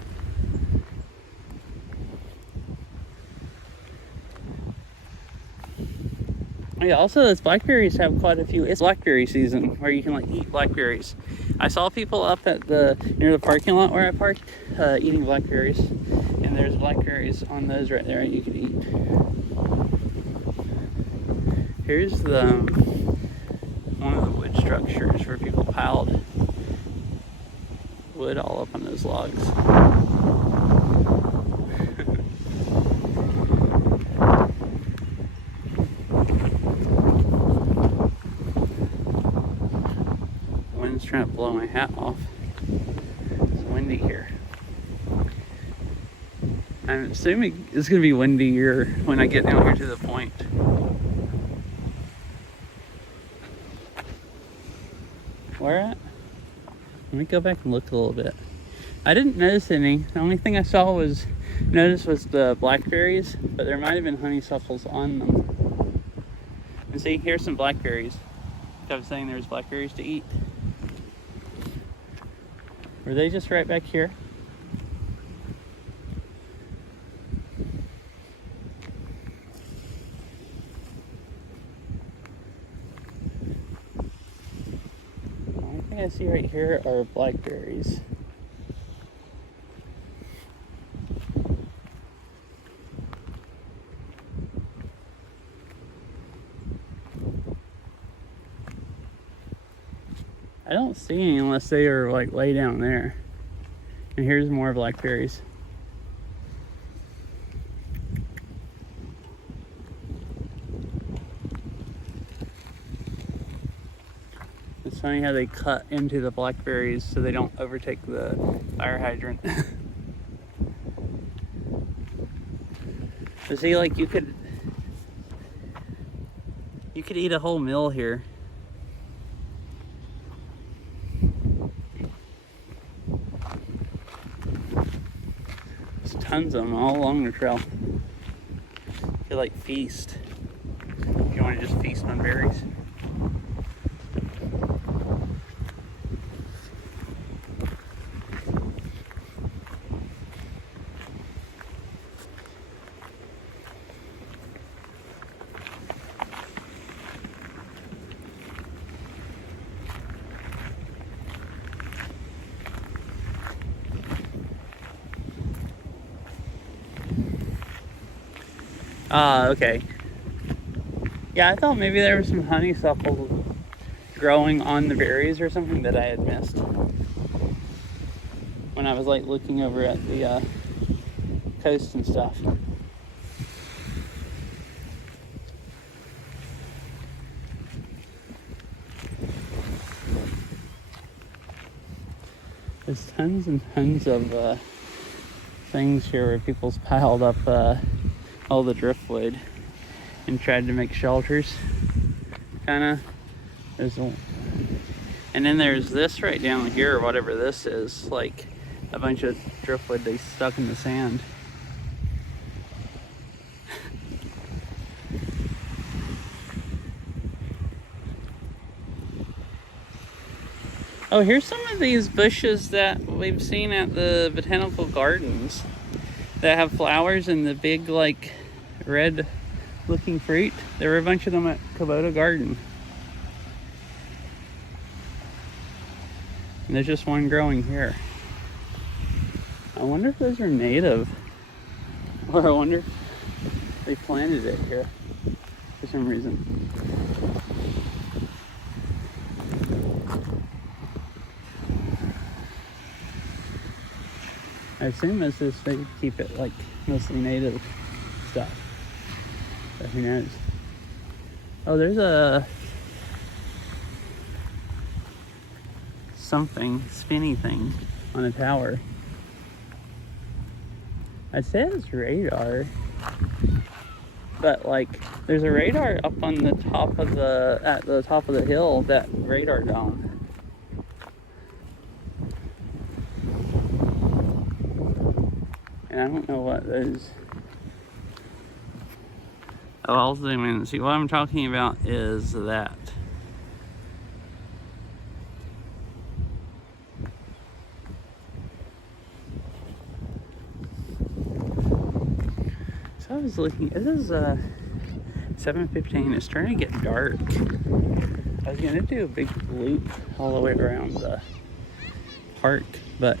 Yeah, also those blackberries have quite a few. It's blackberry season where you can like eat blackberries. I saw people up at near the parking lot where I parked eating blackberries, and there's blackberries on those right there you can eat. Here's the one of the wood structures where people piled wood all up on those logs. Wind's trying to blow my hat off. It's windy here. I'm assuming it's gonna be windier when I get down here to the point. Where at? Let me go back and look a little bit. I didn't notice any. The only thing I saw was the blackberries, but there might have been honeysuckles on them. And see, here's some blackberries. I was saying there's blackberries to eat. Were they just right back here? The only thing I see right here are blackberries. I don't see any unless they are like way down there. And here's more blackberries. It's funny how they cut into the blackberries so they don't overtake the fire hydrant. But see, like you could eat a whole meal here. Tons of them all along the trail. You could like feast. If you want to just feast on berries. Okay. Yeah, I thought maybe there was some honeysuckle growing on the berries or something that I had missed when I was like looking over at the coast and stuff. There's tons and tons of things here where people's piled up all the driftwood and tried to make shelters. And then there's this right down here, whatever this is, like a bunch of driftwood they stuck in the sand. Oh, here's some of these bushes that we've seen at the botanical gardens that have flowers and the big, like, red looking fruit. There were a bunch of them at Kubota Garden. And there's just one growing here. I wonder if those are native. Or I wonder if they planted it here for some reason. I assume this is they keep it like mostly native stuff. But who knows? Oh, there's a something spinny thing on a tower. I'd say it's radar, but like there's a radar up on the top of at the top of the hill, that radar dome. And I don't know what those. Oh, I'll zoom in and see. What I'm talking about is that. So I was looking, it is 7:15. It's starting to get dark. I was gonna do a big loop all the way around the park, but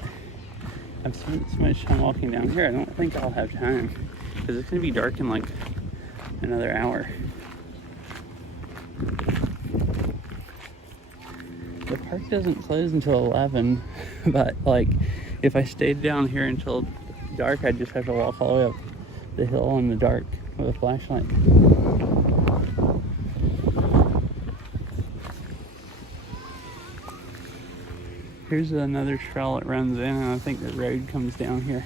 I've spent so much time walking down here, I don't think I'll have time because it's gonna be dark in like another hour. The park doesn't close until 11, but like if I stayed down here until dark, I'd just have to walk all the way up the hill in the dark with a flashlight. Here's another trail that runs in, and I think the road comes down here.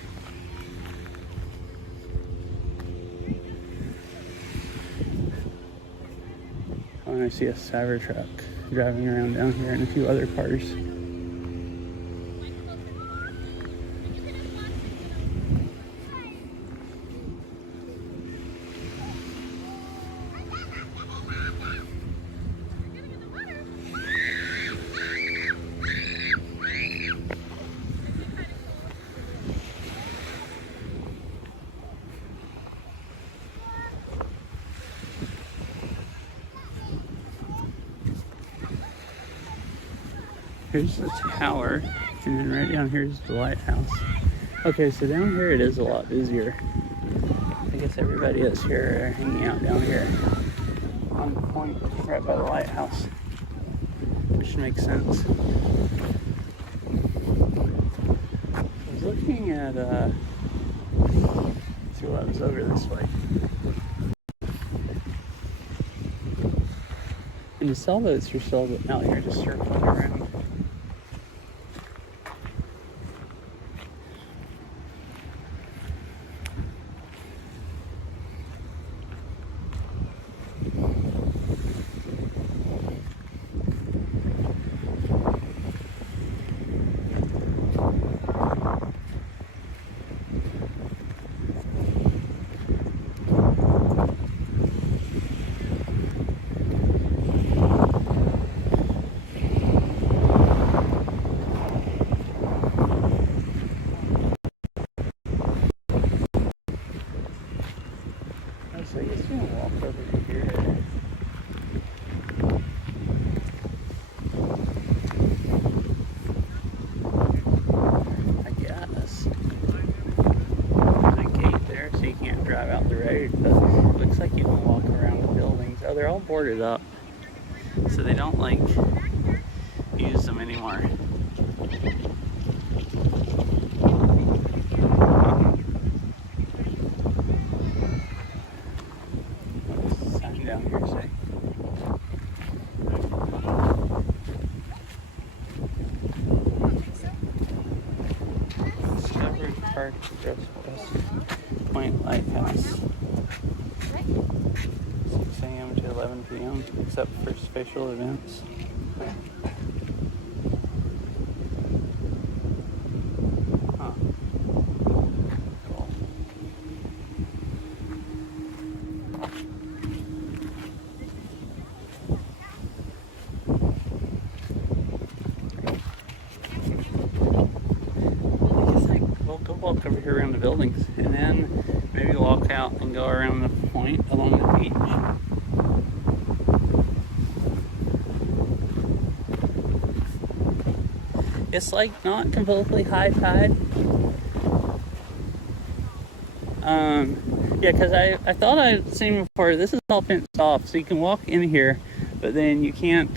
And I see a cyber truck driving around down here and a few other cars. Here's the tower, and then right down here is the lighthouse. Okay, so down here it is a lot busier. I guess everybody is here hanging out down here on the point right by the lighthouse, which makes sense. I was looking at, let's see what was over this way. And the sailboats are still out here just circling around. So I guess we're gonna walk over here. I guess. There's a gate there, so you can't drive out the road, but it looks like you can walk around the buildings. Oh, they're all boarded up, so they don't like use them anymore. Down here, say. Discovery Park, West Point Lighthouse. 6 a.m. to 11 p.m. except for special events. Huh. Cool. Go walk over here around the buildings and then maybe walk out and go around the point along the beach. It's like not completely high tide. Yeah, because I thought I'd seen before, this is all fenced off, so you can walk in here, but then you can't,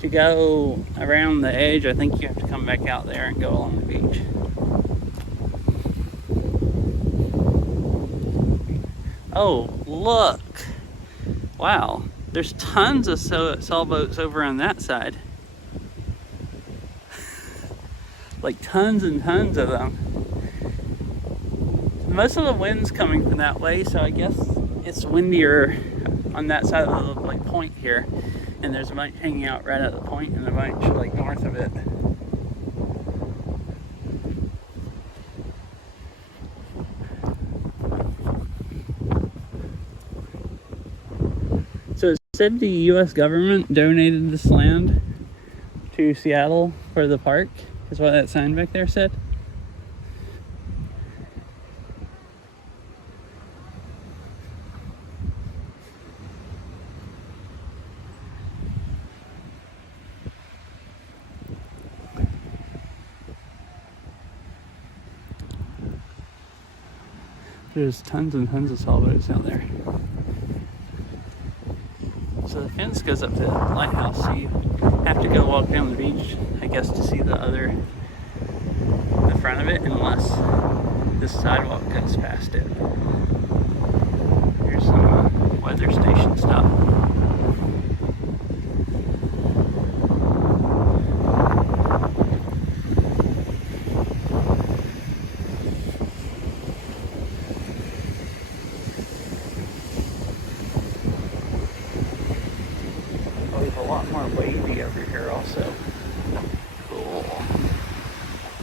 to go around the edge, I think you have to come back out there and go along the beach. Oh, look! Wow, there's tons of sailboats over on that side. Like tons and tons of them. Most of the wind's coming from that way, so I guess it's windier on that side of the like point here. And there's a bunch hanging out right at the point and a bunch like north of it. So it said the U.S. government donated this land to Seattle for the park, is what that sign back there said. There's tons and tons of sailboats out there. So the fence goes up to the lighthouse, so you have to go walk down the beach, I guess, to see the front of it, unless this sidewalk goes past it. Here's some weather station stuff. Oh, there's a lot more wavy over here also. Cool.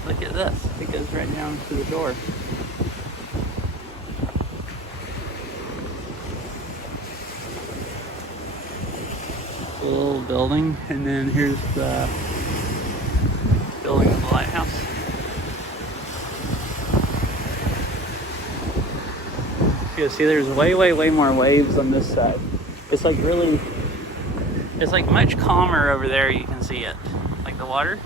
Look at this. It goes right down to the door. A little building, and then here's the building of the lighthouse. You see there's way more waves on this side. It's like much calmer over there. You can see it, like the water.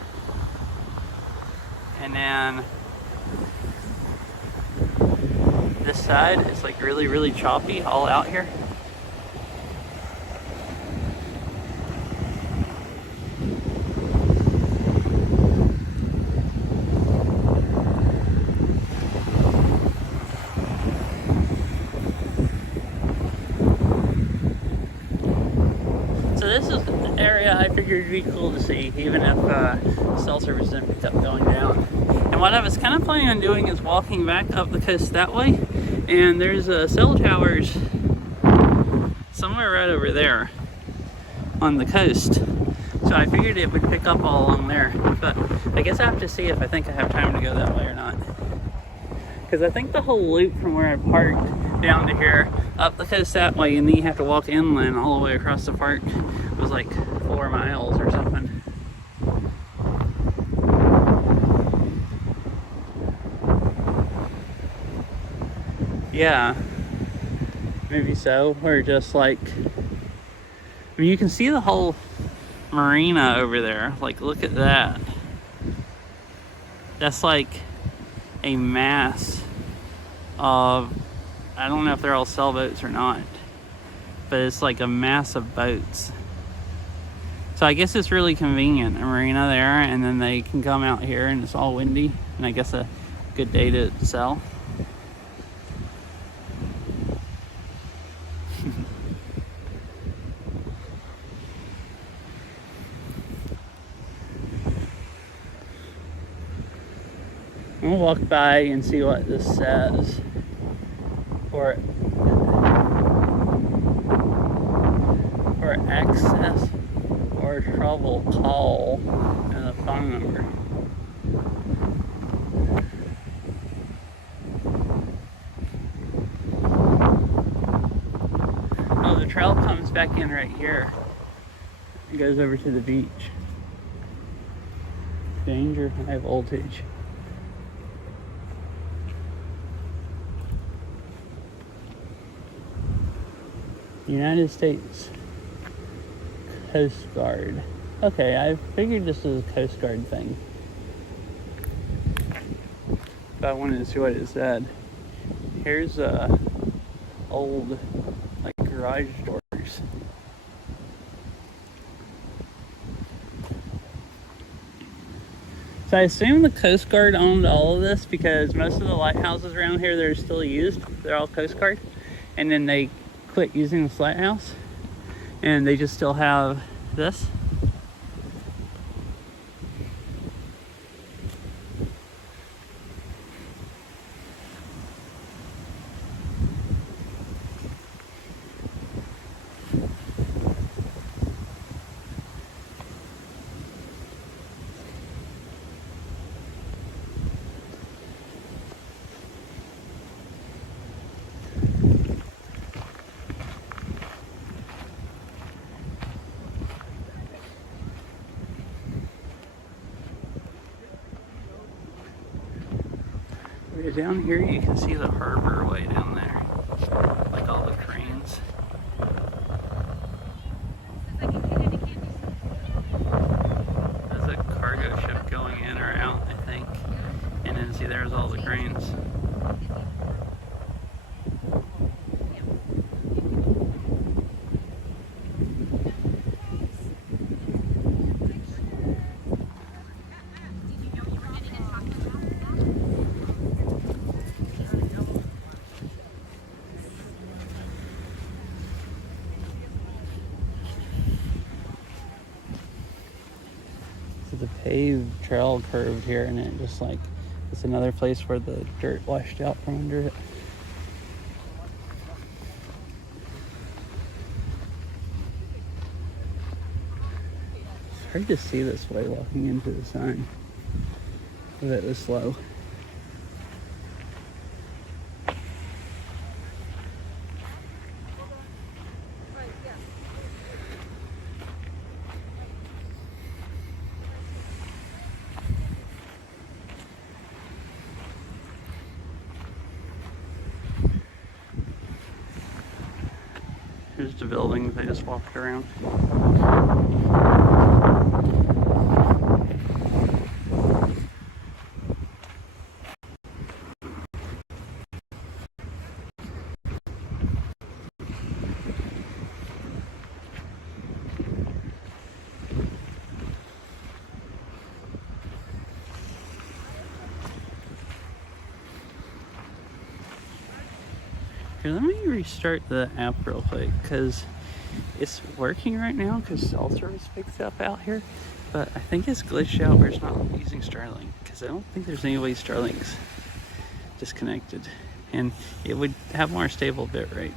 And then this side is like really choppy all out here. So this is the area I figured would be cool to see, even if cell service didn't pick up going down. And what I was kind of planning on doing is walking back up the coast that way, and there's cell towers somewhere right over there on the coast. So I figured it would pick up all along there, but I guess I have to see if I think I have time to go that way or not. Because I think the whole loop from where I parked down to here, up the coast that way, and then you have to walk inland all the way across the park, was like 4 miles or something. Yeah, maybe so. Or just like, I mean, you can see the whole marina over there. Like, look at that. That's like a mass of, I don't know if they're all sailboats or not, but it's like a mass of boats. So I guess it's really convenient, a marina there, and then they can come out here and it's all windy, and I guess a good day to sell. I'm gonna walk by and see what this says for access or trouble, call, and the phone number. Oh, the trail comes back in right here. It goes over to the beach. Danger, high voltage. United States Coast Guard. Okay, I figured this was a Coast Guard thing, but I wanted to see what it said. Here's old like garage doors. So I assume the Coast Guard owned all of this, because most of the lighthouses around here that are still used, they're all Coast Guard, and then they quit using this lighthouse and they just still have this. Down here you can see the harbor way down there, like all the cranes. There's a cargo ship going in or out, I think, and then see there's all the cranes. There's a paved trail curved here, and it just like, it's another place where the dirt washed out from under it. It's hard to see this way walking into the sign. If it was slow. Here's the building they just walked around. Here, let me restart the app real quick because it's working right now because cell service picks up out here, but I think it's glitched out where it's not using Starlink because I don't think there's any way Starlink's disconnected, and it would have more stable bit rate.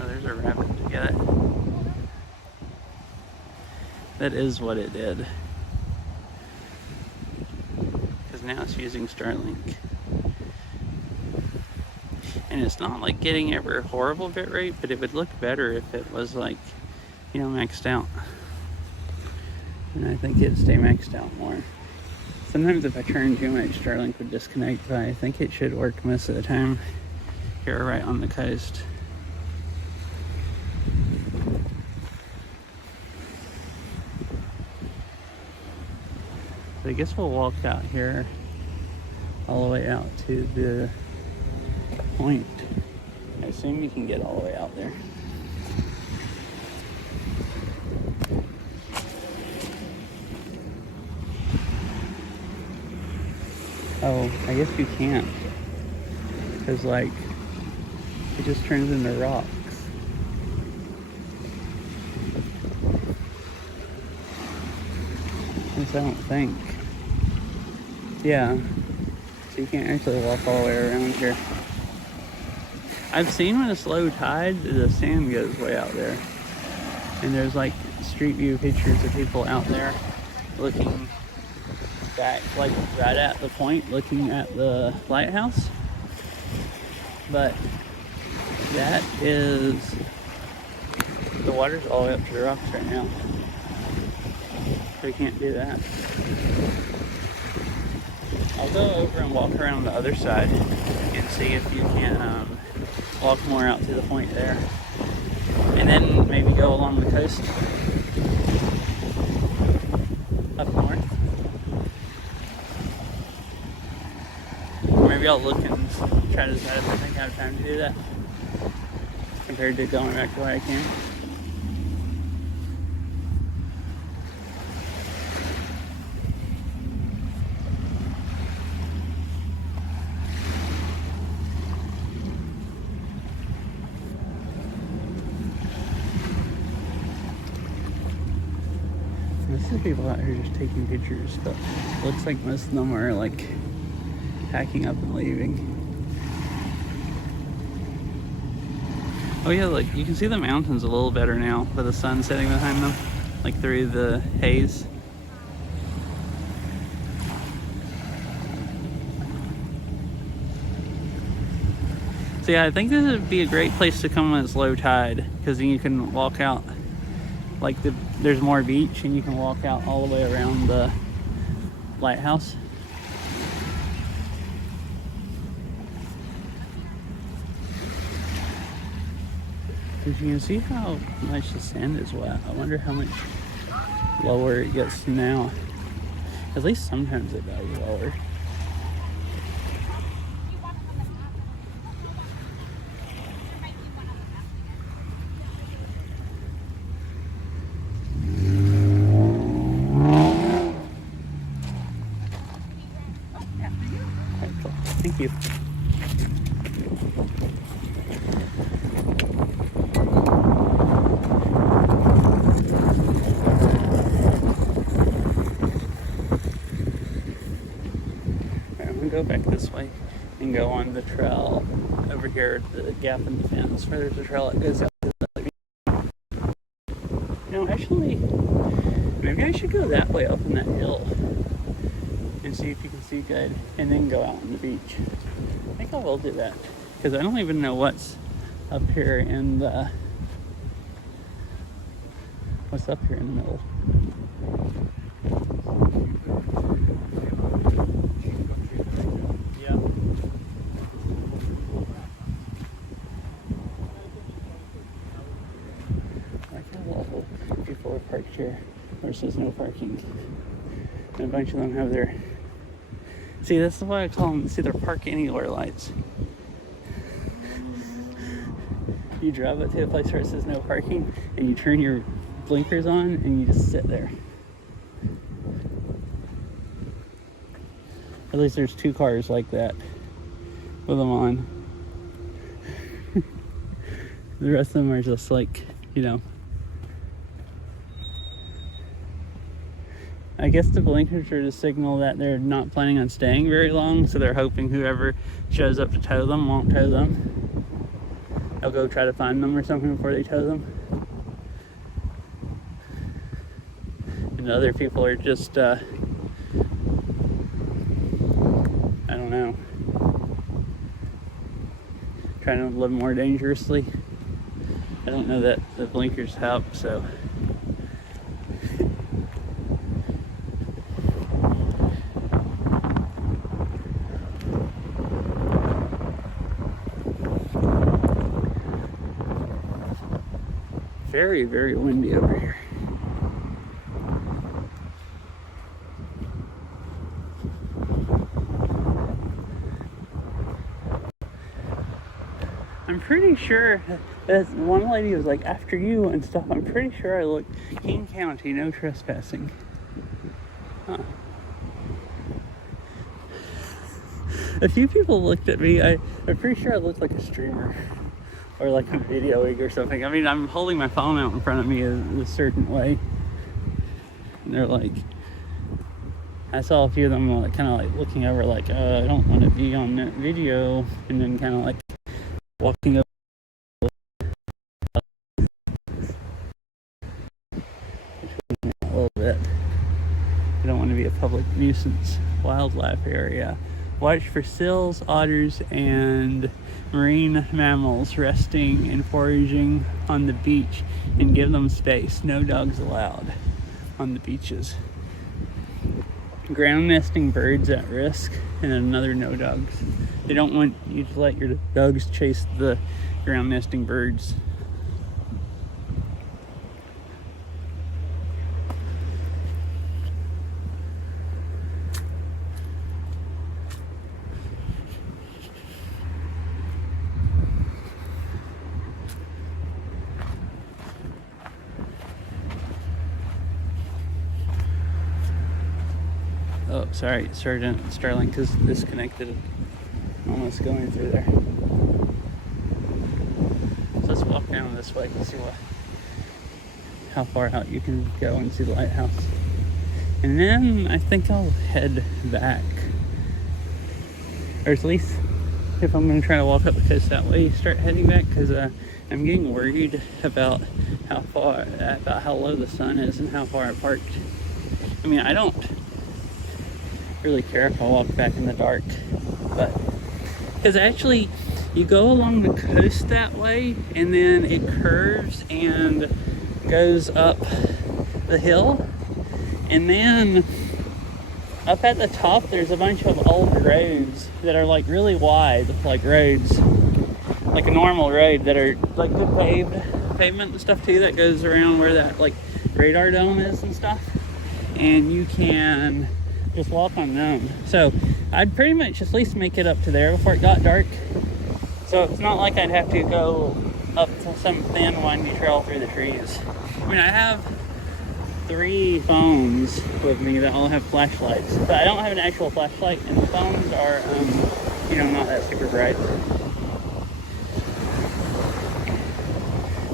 Oh, there's a rabbit to get it. That is what it did. Because now it's using Starlink. And it's not like getting ever horrible bit rate, but it would look better if it was like, you know, maxed out. And I think it'd stay maxed out more. Sometimes if I turn too much, Starlink would disconnect, but I think it should work most of the time here right on the coast. So I guess we'll walk out here all the way out to the point. I assume you can get all the way out there. Oh, I guess you can't. Because, like, it just turns into rocks. At least I don't think. Yeah. So you can't actually walk all the way around here. I've seen when it's low tide, the sand goes way out there. And there's, like, street view pictures of people out there looking back, like right at the point, looking at the lighthouse. But that is, the water's all the way up to the rocks right now. So you can't do that. I'll go over and walk around the other side and see if you can walk more out to the point there. And then maybe go along the coast up north. Maybe I'll look and try to decide if I think I have time to do that compared to going back to where I can. This is people out here just taking pictures, but looks like most of them are like packing up and leaving. Oh yeah, like you can see the mountains a little better now with the sun setting behind them, like through the haze. So yeah, I think this would be a great place to come when it's low tide, because then you can walk out, like there's more beach and you can walk out all the way around the lighthouse. Because you can see how much the sand is wet. I wonder how much lower it gets now. At least sometimes it goes lower. Thank you. Alright, I'm gonna go back this way and go on the trail over here at the gap in the fence where there's a trail that goes out to the beach. Actually, maybe I should go that way up on that hill and see if you can see good, and then go out on the beach. I think I will do that, because I don't even know what's up here in the middle. Yeah. Like how awful people are parked here where it says no parking. And a bunch of them have their... See, this is why I call them, see, their park anywhere lights. You drive up to a place where it says no parking, and you turn your blinkers on, and you just sit there. At least there's 2 cars like that with them on. The rest of them are just like, I guess the blinkers are to signal that they're not planning on staying very long, so they're hoping whoever shows up to tow them won't tow them. They'll go try to find them or something before they tow them. And other people are just, I don't know, trying to live more dangerously. I don't know that the blinkers help, so. Very, very windy over here. I'm pretty sure that one lady was like, after you and stuff. I'm pretty sure I looked King County, no trespassing. Huh. A few people looked at me. I'm pretty sure I looked like a streamer. Or like a videoing or something. I mean, I'm holding my phone out in front of me a certain way. And they're like, I saw a few of them kind of like looking over like, I don't want to be on that video. And then kind of like walking up. A little bit. I don't want to be a public nuisance wildlife area. Watch for seals, otters, and marine mammals resting and foraging on the beach, and give them space. No dogs allowed on the beaches. Ground nesting birds at risk, and another no dogs. They don't want you to let your dogs chase the ground nesting birds. Oh, sorry, Sergeant Starlink is disconnected. Almost going through there. So let's walk down this way and see how far out you can go and see the lighthouse. And then I think I'll head back. Or at least, if I'm going to try to walk up the coast that way, start heading back, because I'm getting worried about how low the sun is and how far I parked. I mean, I don't really care if I walk back in the dark, but because actually you go along the coast that way, and then it curves and goes up the hill, and then up at the top there's a bunch of old roads that are like really wide, like roads, like a normal road, that are like good pavement and stuff too, that goes around where that like radar dome is and stuff, and you can just walk on them. So I'd pretty much at least make it up to there before it got dark. So it's not like I'd have to go up to some thin windy trail through the trees. I mean, I have 3 phones with me that all have flashlights, but I don't have an actual flashlight, and the phones are you know, not that super bright.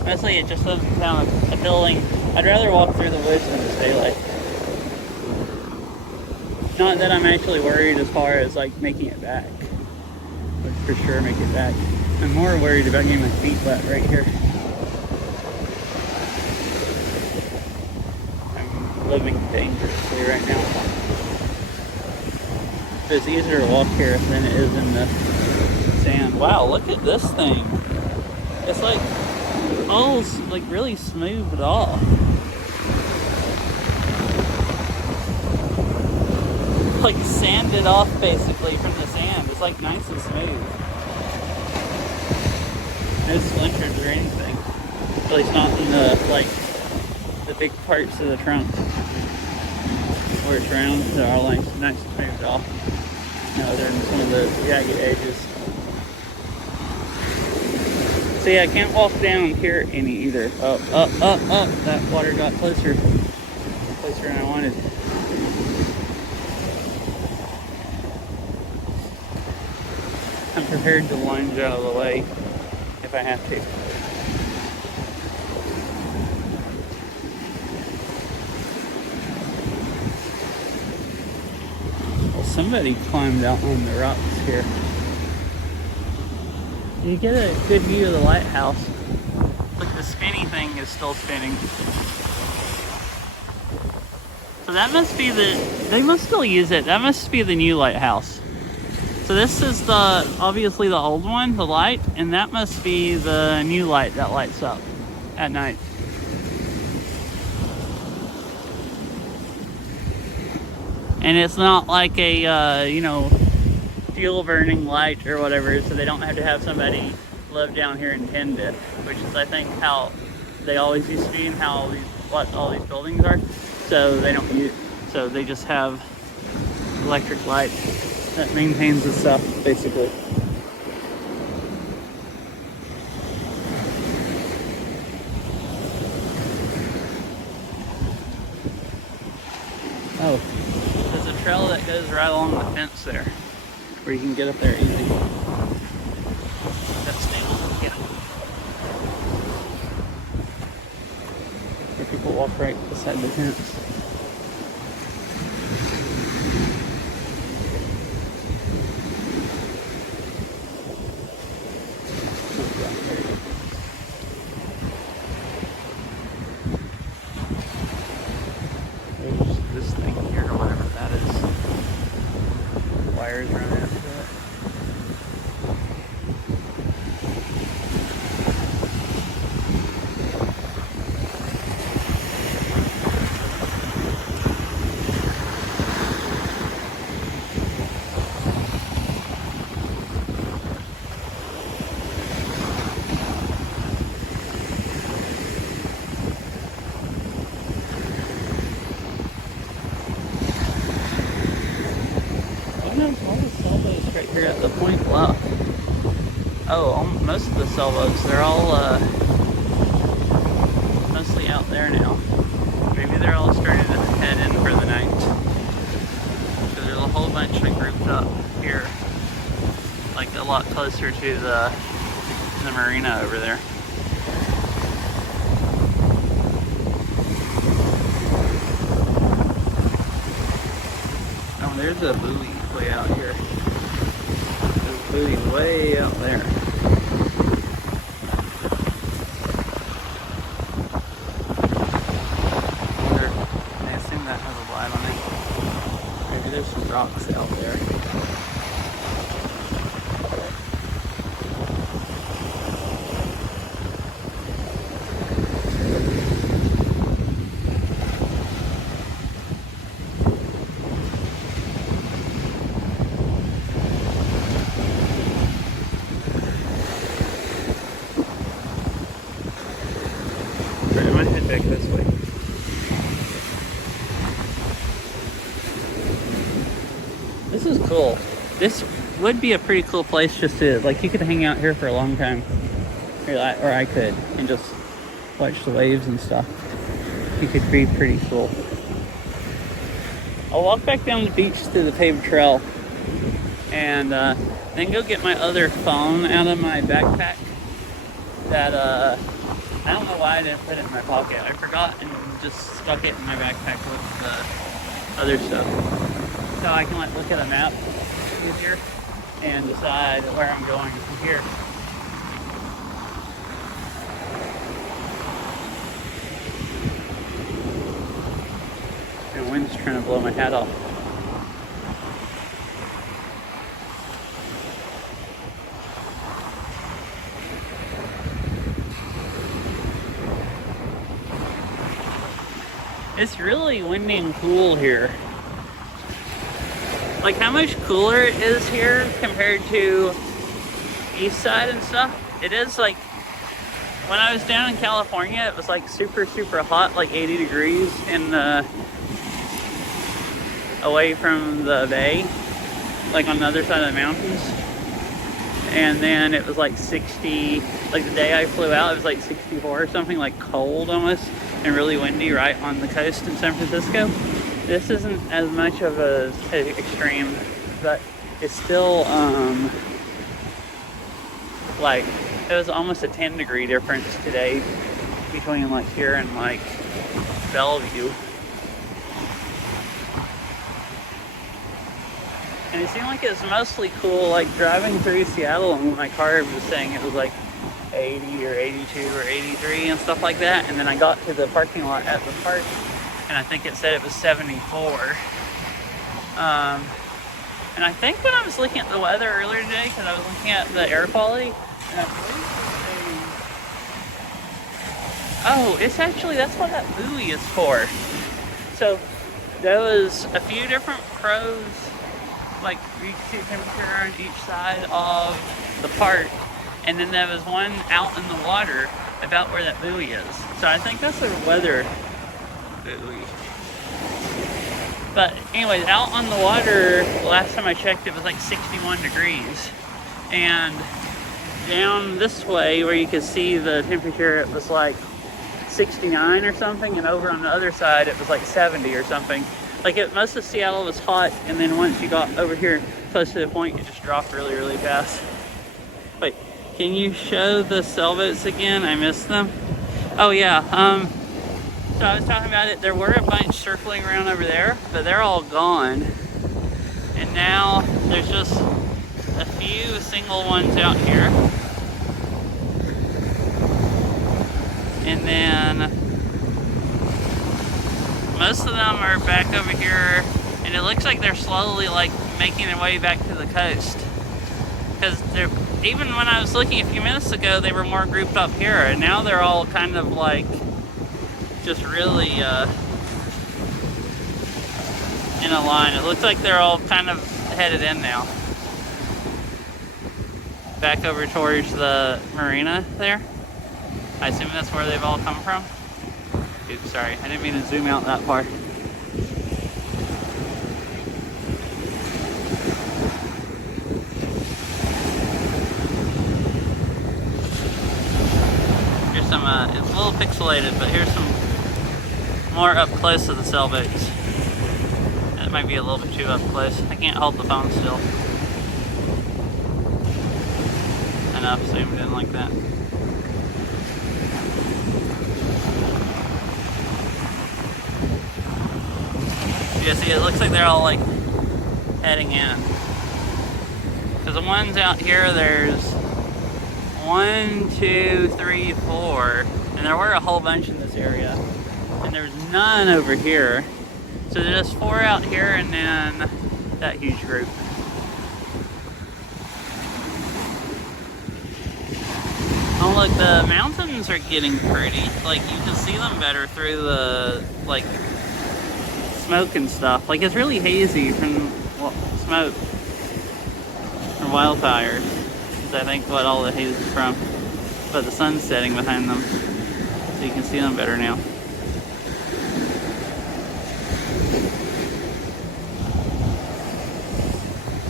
Mostly it just doesn't sound appealing. I'd rather walk through the woods than it's daylight. Not that I'm actually worried as far as like making it back. Would for sure make it back. I'm more worried about getting my feet wet right here. I'm living dangerously right now. It's easier to walk here than it is in the sand. Wow, look at this thing. It's like all like really smoothed off. Like sanded off basically from the sand. It's like nice and smooth. No splinters or anything. At least not in the like the big parts of the trunk where it's round. They're all nice and smoothed off. No, they're in some of the jagged edges. So yeah, I can't walk down here any either. Up. That water got closer than I wanted. I'm prepared to lunge out of the way if I have to. Well, somebody climbed out on the rocks here. You get a good view of the lighthouse. Look, the spinny thing is still spinning. So that must be they must still use it. That must be the new lighthouse. So this is obviously the old one, the light, and that must be the new light that lights up at night. And it's not like a, you know, fuel burning light or whatever, so they don't have to have somebody live down here and tend it, which is I think how they always used to be and how all these buildings are. So they don't use, so they just have electric light that maintains the stuff basically. Oh, there's a trail that goes right along the fence there, where you can get up there easy. That's stable, yeah. Where people walk right beside the fence. There's this thing here, or whatever that is. Wires running up to it. All the sailboats right here at the point. Wow. Oh, most of the sailboats, they're all mostly out there now. Maybe they're all starting to head in for the night. So there's a whole bunch that grouped up here, like a lot closer to the marina over there. Oh, there's a buoy way out here. There's a buoy way out there. I assume that has a light on it. Maybe there's some rocks out there. Right, I'm gonna head back this way. This is cool. This would be a pretty cool place just to, like, you could hang out here for a long time. Or I could, and just watch the waves and stuff. It could be pretty cool. I'll walk back down the beach to the paved trail and Then go get my other phone out of my backpack. That I don't know why I didn't put it in my pocket. I forgot and just stuck it in my backpack with the other stuff. So I can like look at a map easier and decide where I'm going from here. The wind's trying to blow my hat off. It's really windy and cool here. Like how much cooler it is here compared to east side and stuff. It is like, when I was down in California, it was like super hot, like 80 degrees in the, away from the bay, like on the other side of the mountains. And then it was like 60, like the day I flew out, it was like 64 or something, like cold almost, and really windy right on the coast in San Francisco. This isn't as much of a extreme, but it's still like, it was almost a 10-degree difference today between like here and like Bellevue. And it seemed like it was mostly cool, like driving through Seattle, and my car was saying it was like 80 or 82 or 83 and stuff like that. And then I got to the parking lot at the park, and I think it said it was 74. And I think when I was looking at the weather earlier today, because I was looking at the air quality, and I believe oh, it's actually, that's what that buoy is for. So there was a few different pros. Like you can see the temperature on each side of the park, and then there was one out in the water about where that buoy is. So I think that's a weather buoy. But anyways, out on the water, last time I checked, it was like 61 degrees. And down this way, where you could see the temperature, it was like 69 or something, and over on the other side, it was like 70 or something. Like most of Seattle was hot, and then once you got over here close to the point, it just dropped really fast. Wait, can you show the sailboats again? I missed them. Oh yeah, so I was talking about it, there were a bunch circling around over there, but they're all gone. And now there's just a few single ones out here. And then most of them are back over here, and it looks like they're slowly like making their way back to the coast. Because even when I was looking a few minutes ago, they were more grouped up here, and now they're all kind of like just really in a line. It looks like they're all kind of headed in now. Back over towards the marina there. I assume that's where they've all come from. Oops, sorry, I didn't mean to zoom out that far. Here's some, it's a little pixelated, but here's some more up close to the sailboats. That might be a little bit too up close. I can't hold the phone still enough zoomed in like that. Yeah, see, it looks like they're all like heading in. Because the ones out here, there's 1, 2, 3, 4, and there were a whole bunch in this area, and there's none over here. So there's just 4 out here, and then that huge group. Oh look, the mountains are getting pretty. Like you can see them better through the like smoke and stuff. Like it's really hazy from smoke from wildfires. Is I think what all the haze is from. But the sun's setting behind them, so you can see them better now.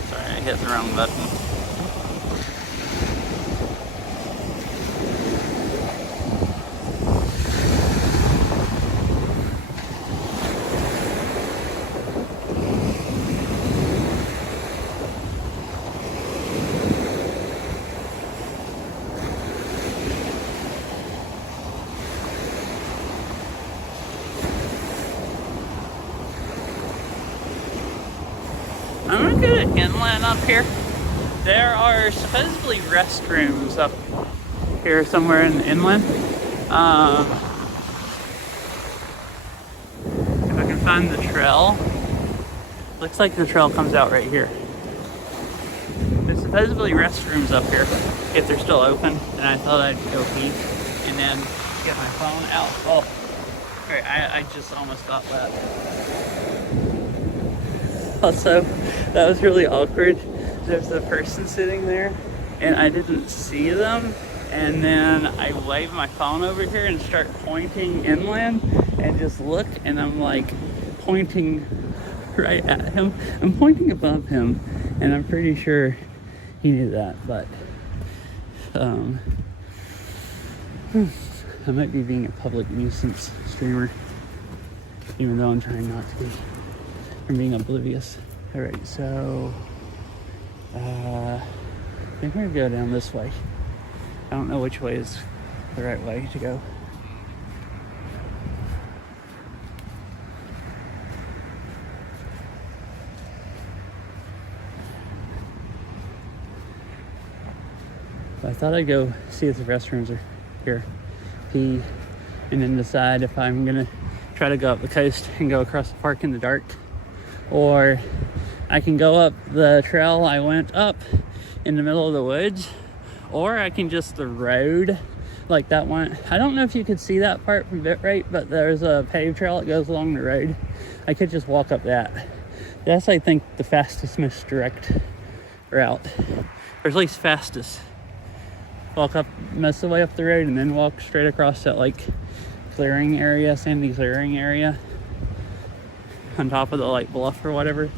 Sorry, I hit the wrong button. go to inland up here. There are supposedly restrooms up here somewhere in inland. If I can find the trail. Looks like the trail comes out right here. There's supposedly restrooms up here if they're still open, and I thought I'd go pee and then get my phone out. Oh, alright, I just almost got that. Also, that was really awkward. There's a person sitting there and I didn't see them, and then I wave my phone over here and start pointing inland and just look, and I'm like pointing right at him. I'm pointing above him, and I'm pretty sure he knew that, but I might be being a public nuisance streamer, even though I'm trying not to be. I'm being oblivious. Alright, so I think we're gonna go down this way. I don't know which way is the right way to go. I thought I'd go see if the restrooms are here, pee, and then decide if I'm gonna try to go up the coast and go across the park in the dark, or I can go up the trail I went up in the middle of the woods, or I can just the road like that one. I don't know if you could see that part from Bitrate, but there's a paved trail that goes along the road. I could just walk up that. That's, I think, the fastest, most direct route, or at least fastest. Walk up most of the way up the road and then walk straight across that like clearing area, sandy clearing area on top of the like bluff or whatever.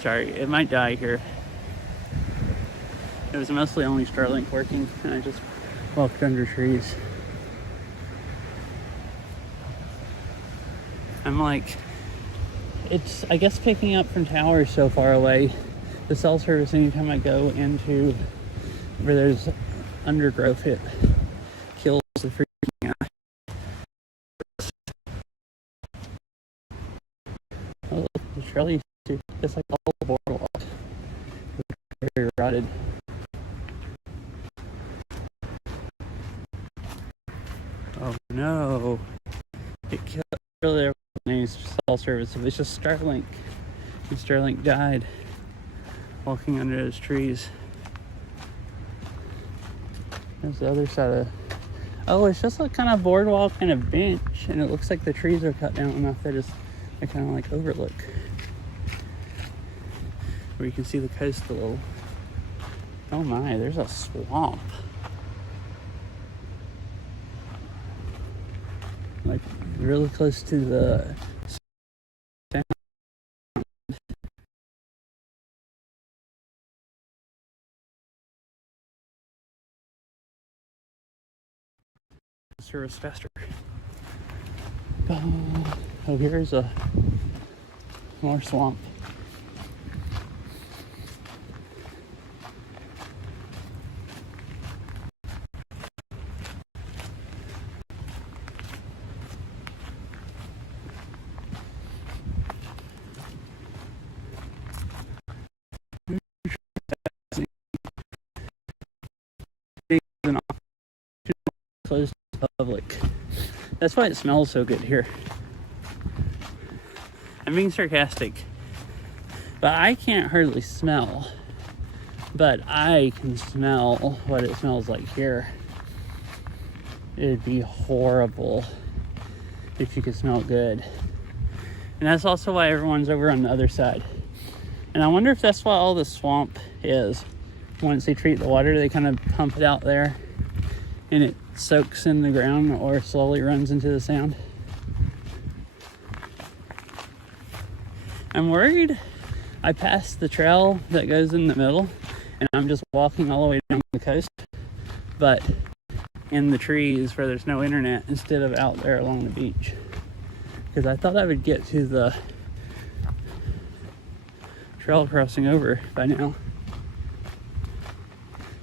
Sorry, it might die here. It was mostly only Starlink working, and I just walked under trees. I'm like, it's, I guess, picking up from towers so far away. The cell service, anytime I go into where there's undergrowth, it kills the freaking eye. Oh, look, the trail used to, it's like all the boardwalk. It's very rotted. Oh no. It killed earlier cell service. It was just Starlink. And Starlink died walking under those trees. There's the other side of, oh, it's just a kind of boardwalk and a bench, and it looks like the trees are cut down enough that they kind of like overlook, where you can see the coast a little. Oh my, there's a swamp. Like really close to the sound. Service faster. Oh, here's a more swamp. Closed to the public. That's why it smells so good here. I'm being sarcastic, but I can't hardly smell, but I can smell what it smells like here. It'd be horrible if you could smell good. And that's also why everyone's over on the other side. And I wonder if that's why all the swamp is. Once they treat the water, they kind of pump it out there and it soaks in the ground or slowly runs into the sound. I'm worried I passed the trail that goes in the middle and I'm just walking all the way down the coast, but in the trees where there's no internet instead of out there along the beach. Because I thought I would get to the trail crossing over by now.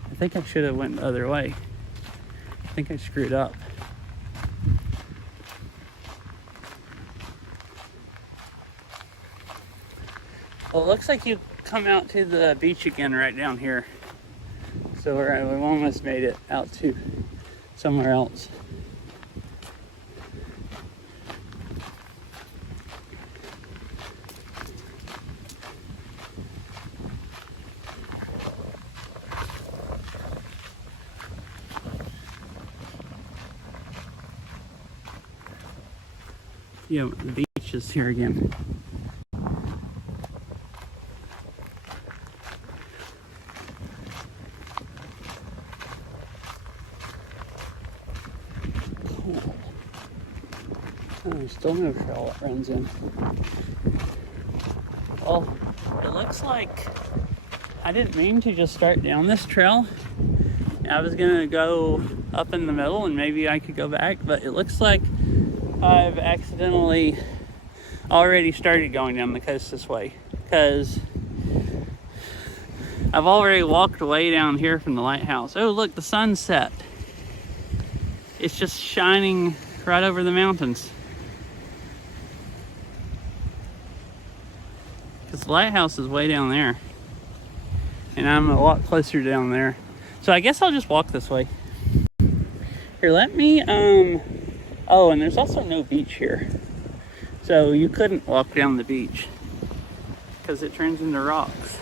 I think I should have went the other way. I think I screwed up. Well, it looks like you come out to the beach again right down here. So we've almost made it out to somewhere else. Yeah, the beach is here again. Cool. Oh, there's still no trail that runs in. Well, it looks like I didn't mean to just start down this trail. I was gonna go up in the middle and maybe I could go back, but it looks like I've accidentally already started going down the coast this way, because I've already walked way down here from the lighthouse. Oh, look, the sun's set. It's just shining right over the mountains. Because the lighthouse is way down there. And I'm a lot closer down there. So I guess I'll just walk this way. Here, let me, oh, and there's also no beach here. So you couldn't walk down the beach because it turns into rocks.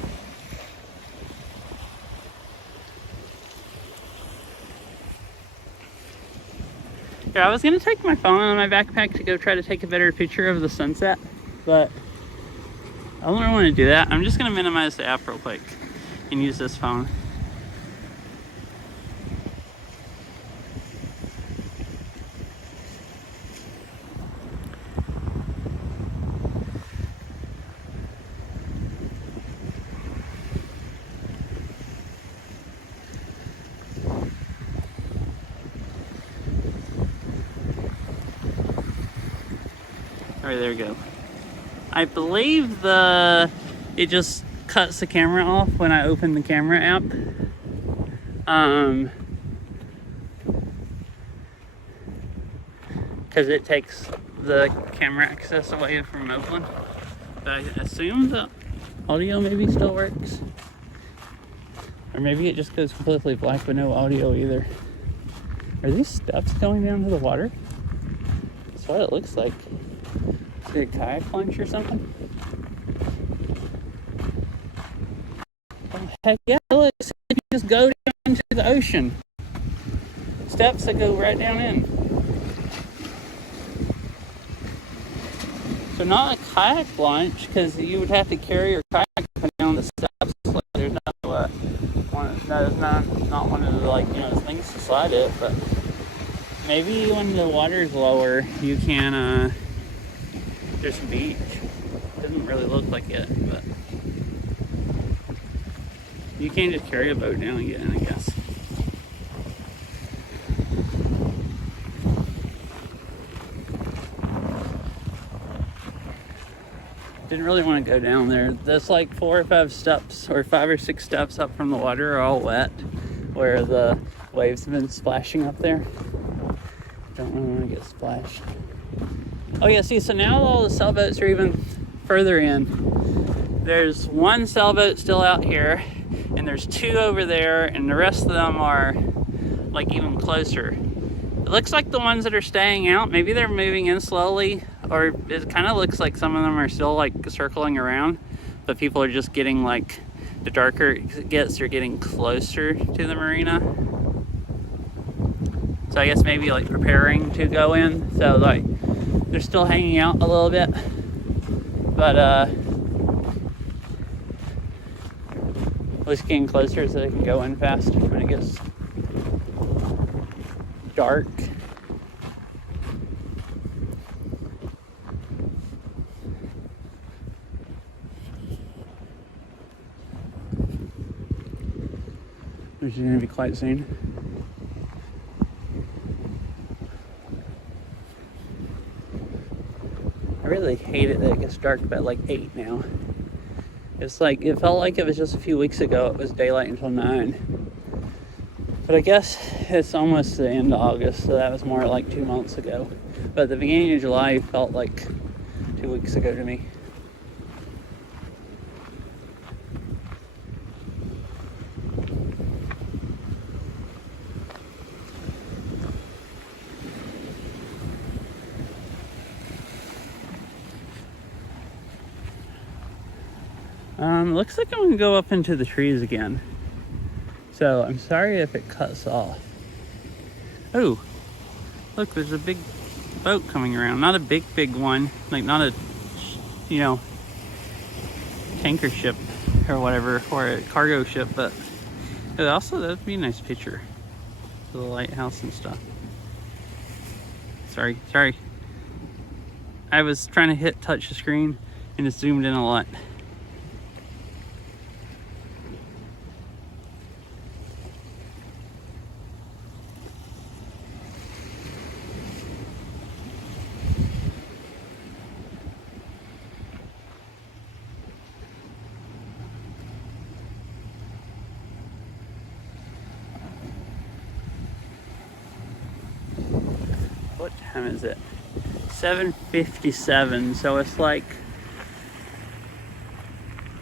Here, I was gonna take my phone on my backpack to go try to take a better picture of the sunset, but I don't really want to do that. I'm just gonna minimize the app real quick and use this phone. All right, there we go. I believe it just cuts the camera off when I open the camera app. Because it takes the camera access away from Oakland. But I assume the audio maybe still works. Or maybe it just goes completely black with no audio either. Are these steps going down to the water? That's what it looks like. Is it a kayak launch or something? Oh, heck yeah, look, so you just go down to the ocean. Steps that go right down in. So not a kayak launch, because you would have to carry your kayak down the steps. Like, there's not one of the, like, you know, things to slide it, but maybe when the water's lower, you can, there's a beach. Doesn't really look like it, but you can just carry a boat down and get in, I guess. Didn't really want to go down there. There's like 4 or 5 steps, or 5 or 6 steps up from the water are all wet, where the waves have been splashing up there. Don't really want to get splashed. Oh yeah, see, so now all the sailboats are even further in. There's 1 sailboat still out here, and there's 2 over there, and the rest of them are like even closer. It looks like the ones that are staying out, maybe they're moving in slowly, or it kind of looks like some of them are still like circling around, but people are just getting, like, the darker it gets, they're getting closer to the marina. So I guess maybe like preparing to go in. So like they're still hanging out a little bit, but at least getting closer so they can go in fast when it gets dark. Which is going to be quite soon. I really hate it that it gets dark about like 8 now. It's like, it felt like it was just a few weeks ago it was daylight until 9. But I guess it's almost the end of August, so that was more like 2 months ago. But the beginning of July felt like 2 weeks ago to me. Looks like I'm gonna go up into the trees again. So I'm sorry if it cuts off. Oh, look, there's a big boat coming around. Not a big one, like not a, you know, tanker ship or whatever, or a cargo ship, but also that'd be a nice picture. The lighthouse and stuff. Sorry. I was trying to touch the screen and it zoomed in a lot. What time is it? 7:57, so it's like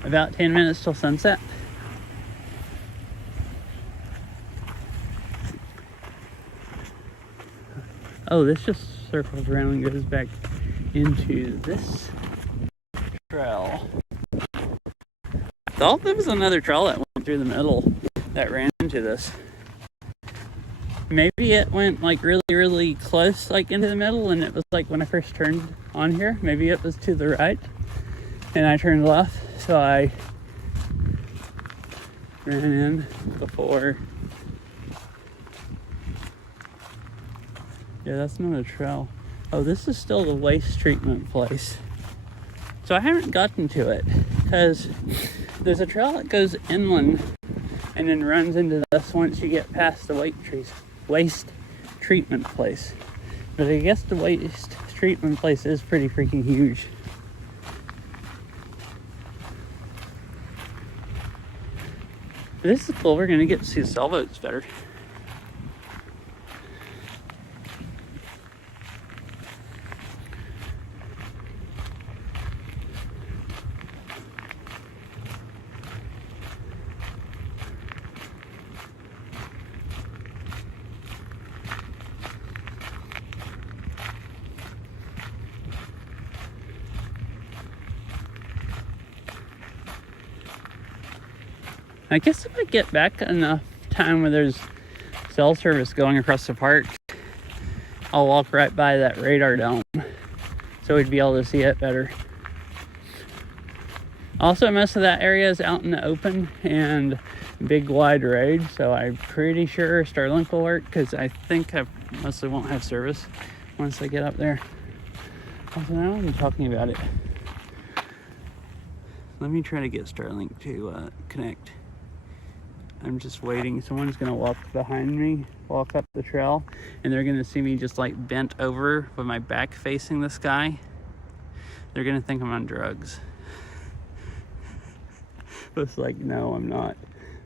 about 10 minutes till sunset. Oh, this just circles around and goes back into this trail. I thought there was another trail that went through the middle that ran into this. Maybe it went like really close, like into the middle, and it was like when I first turned on here, maybe it was to the right and I turned left, so I ran in before. Yeah, that's not a trail. Oh, this is still the waste treatment place. So I haven't gotten to it because there's a trail that goes inland and then runs into this once you get past the waste treatment place. But I guess the waste treatment place is pretty freaking huge. This is cool. We're gonna get to see the sailboats better. I guess if I get back enough time where there's cell service going across the park, I'll walk right by that radar dome, so we'd be able to see it better. Also, most of that area is out in the open and big wide road, so I'm pretty sure Starlink will work, because I think I mostly won't have service once I get up there. Also, now I'm talking about it. Let me try to get Starlink to connect. I'm just waiting. Someone's gonna walk behind me, walk up the trail, and they're gonna see me just like bent over with my back facing the sky. They're gonna think I'm on drugs. But it's like, no, I'm not.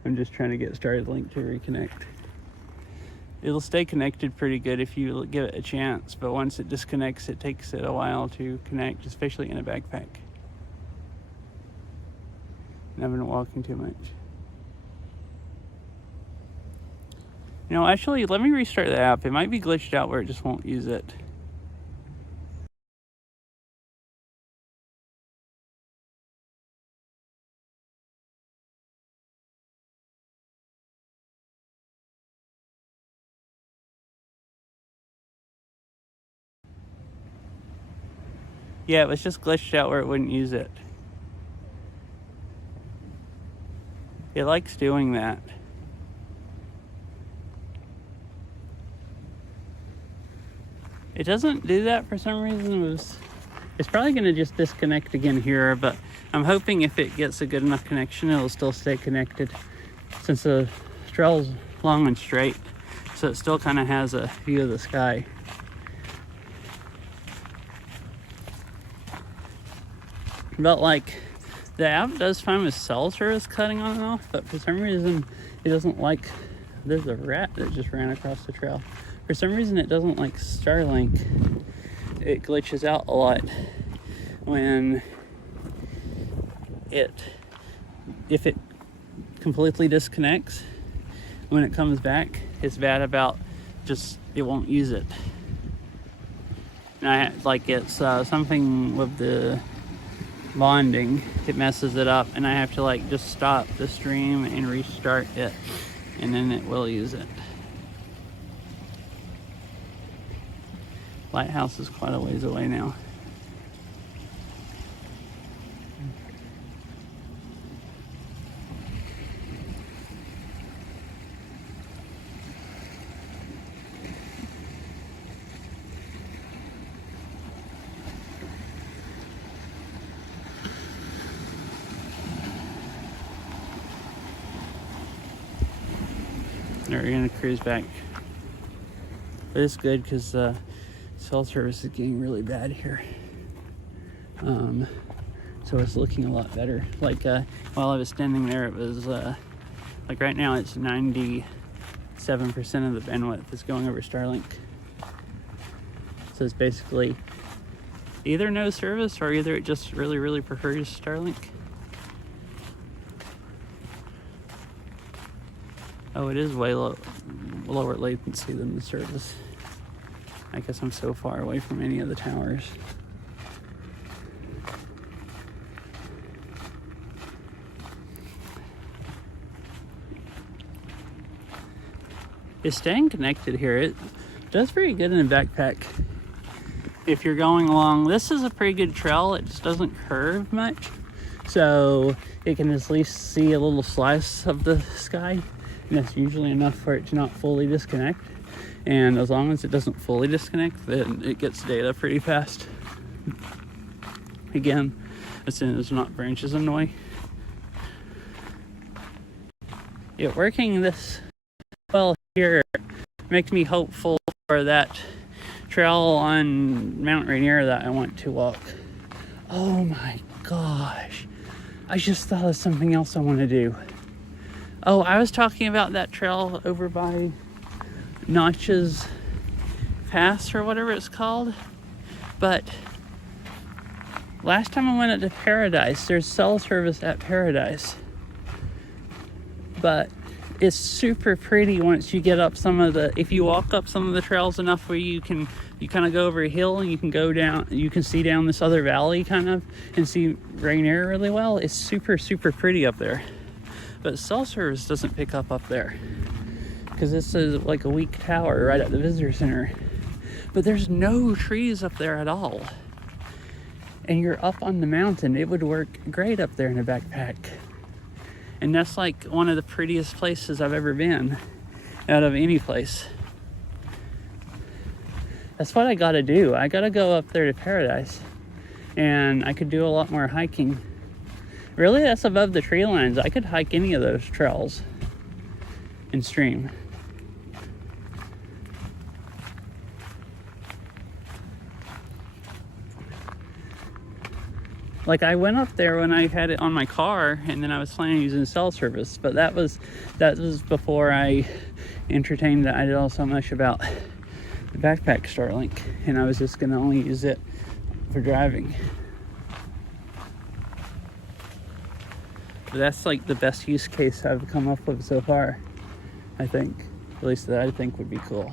I'm just trying to get Starlink to reconnect. It'll stay connected pretty good if you give it a chance, but once it disconnects, it takes it a while to connect, especially in a backpack. And I've been walking too much. You know, actually, let me restart the app. It might be glitched out where it just won't use it. Yeah, it was just glitched out where it wouldn't use it. It likes doing that. It doesn't do that for some reason. It's probably going to just disconnect again here, but I'm hoping if it gets a good enough connection, it'll still stay connected, since the trail's long and straight, so it still kind of has a view of the sky. But like, the app does fine with cell service cutting on and off, but for some reason it doesn't like. There's a rat that just ran across the trail. For some reason it doesn't like Starlink. It glitches out a lot when if it completely disconnects. When it comes back, it's bad about just, it won't use it. And it's something with the bonding, it messes it up, and I have to like just stop the stream and restart it, and then it will use it. Lighthouse is quite a ways away now. We're gonna cruise back, but it's good because cell service is getting really bad here. So it's looking a lot better. Like while I was standing there, it was like right now it's 97% of the bandwidth is going over Starlink. So it's basically either no service or either it just really prefers Starlink. Oh, it is way lower latency than the service. I guess I'm so far away from any of the towers. It's staying connected here. It does pretty good in a backpack. If you're going along, this is a pretty good trail. It just doesn't curve much. So it can at least see a little slice of the sky. And that's usually enough for it to not fully disconnect. And as long as it doesn't fully disconnect, then it gets data pretty fast. Again, as soon as there's not branches in the way. Yeah, working this well here makes me hopeful for that trail on Mount Rainier that I want to walk. Oh my gosh. I just thought of something else I want to do. Oh, I was talking about that trail over by Notches Pass or whatever it's called. But last time I went to Paradise, there's cell service at Paradise. But it's super pretty once you get up some of the, if you walk up some of the trails enough where you kind of go over a hill and you can go down, you can see down this other valley kind of and see Rainier really well. It's super pretty up there. But cell service doesn't pick up there because this is like a weak tower right at the visitor center. But there's no trees up there at all. And you're up on the mountain. It would work great up there in a backpack. And that's like one of the prettiest places I've ever been out of any place. That's what I gotta do. I gotta go up there to Paradise. And I could do a lot more hiking. Really, that's above the tree lines. I could hike any of those trails and stream. Like I went up there when I had it on my car and then I was planning on using cell service, but that was before I entertained the idea so much about the backpack Starlink, and I was just gonna only use it for driving. But that's like the best use case I've come up with so far, I think. At least that I think would be cool.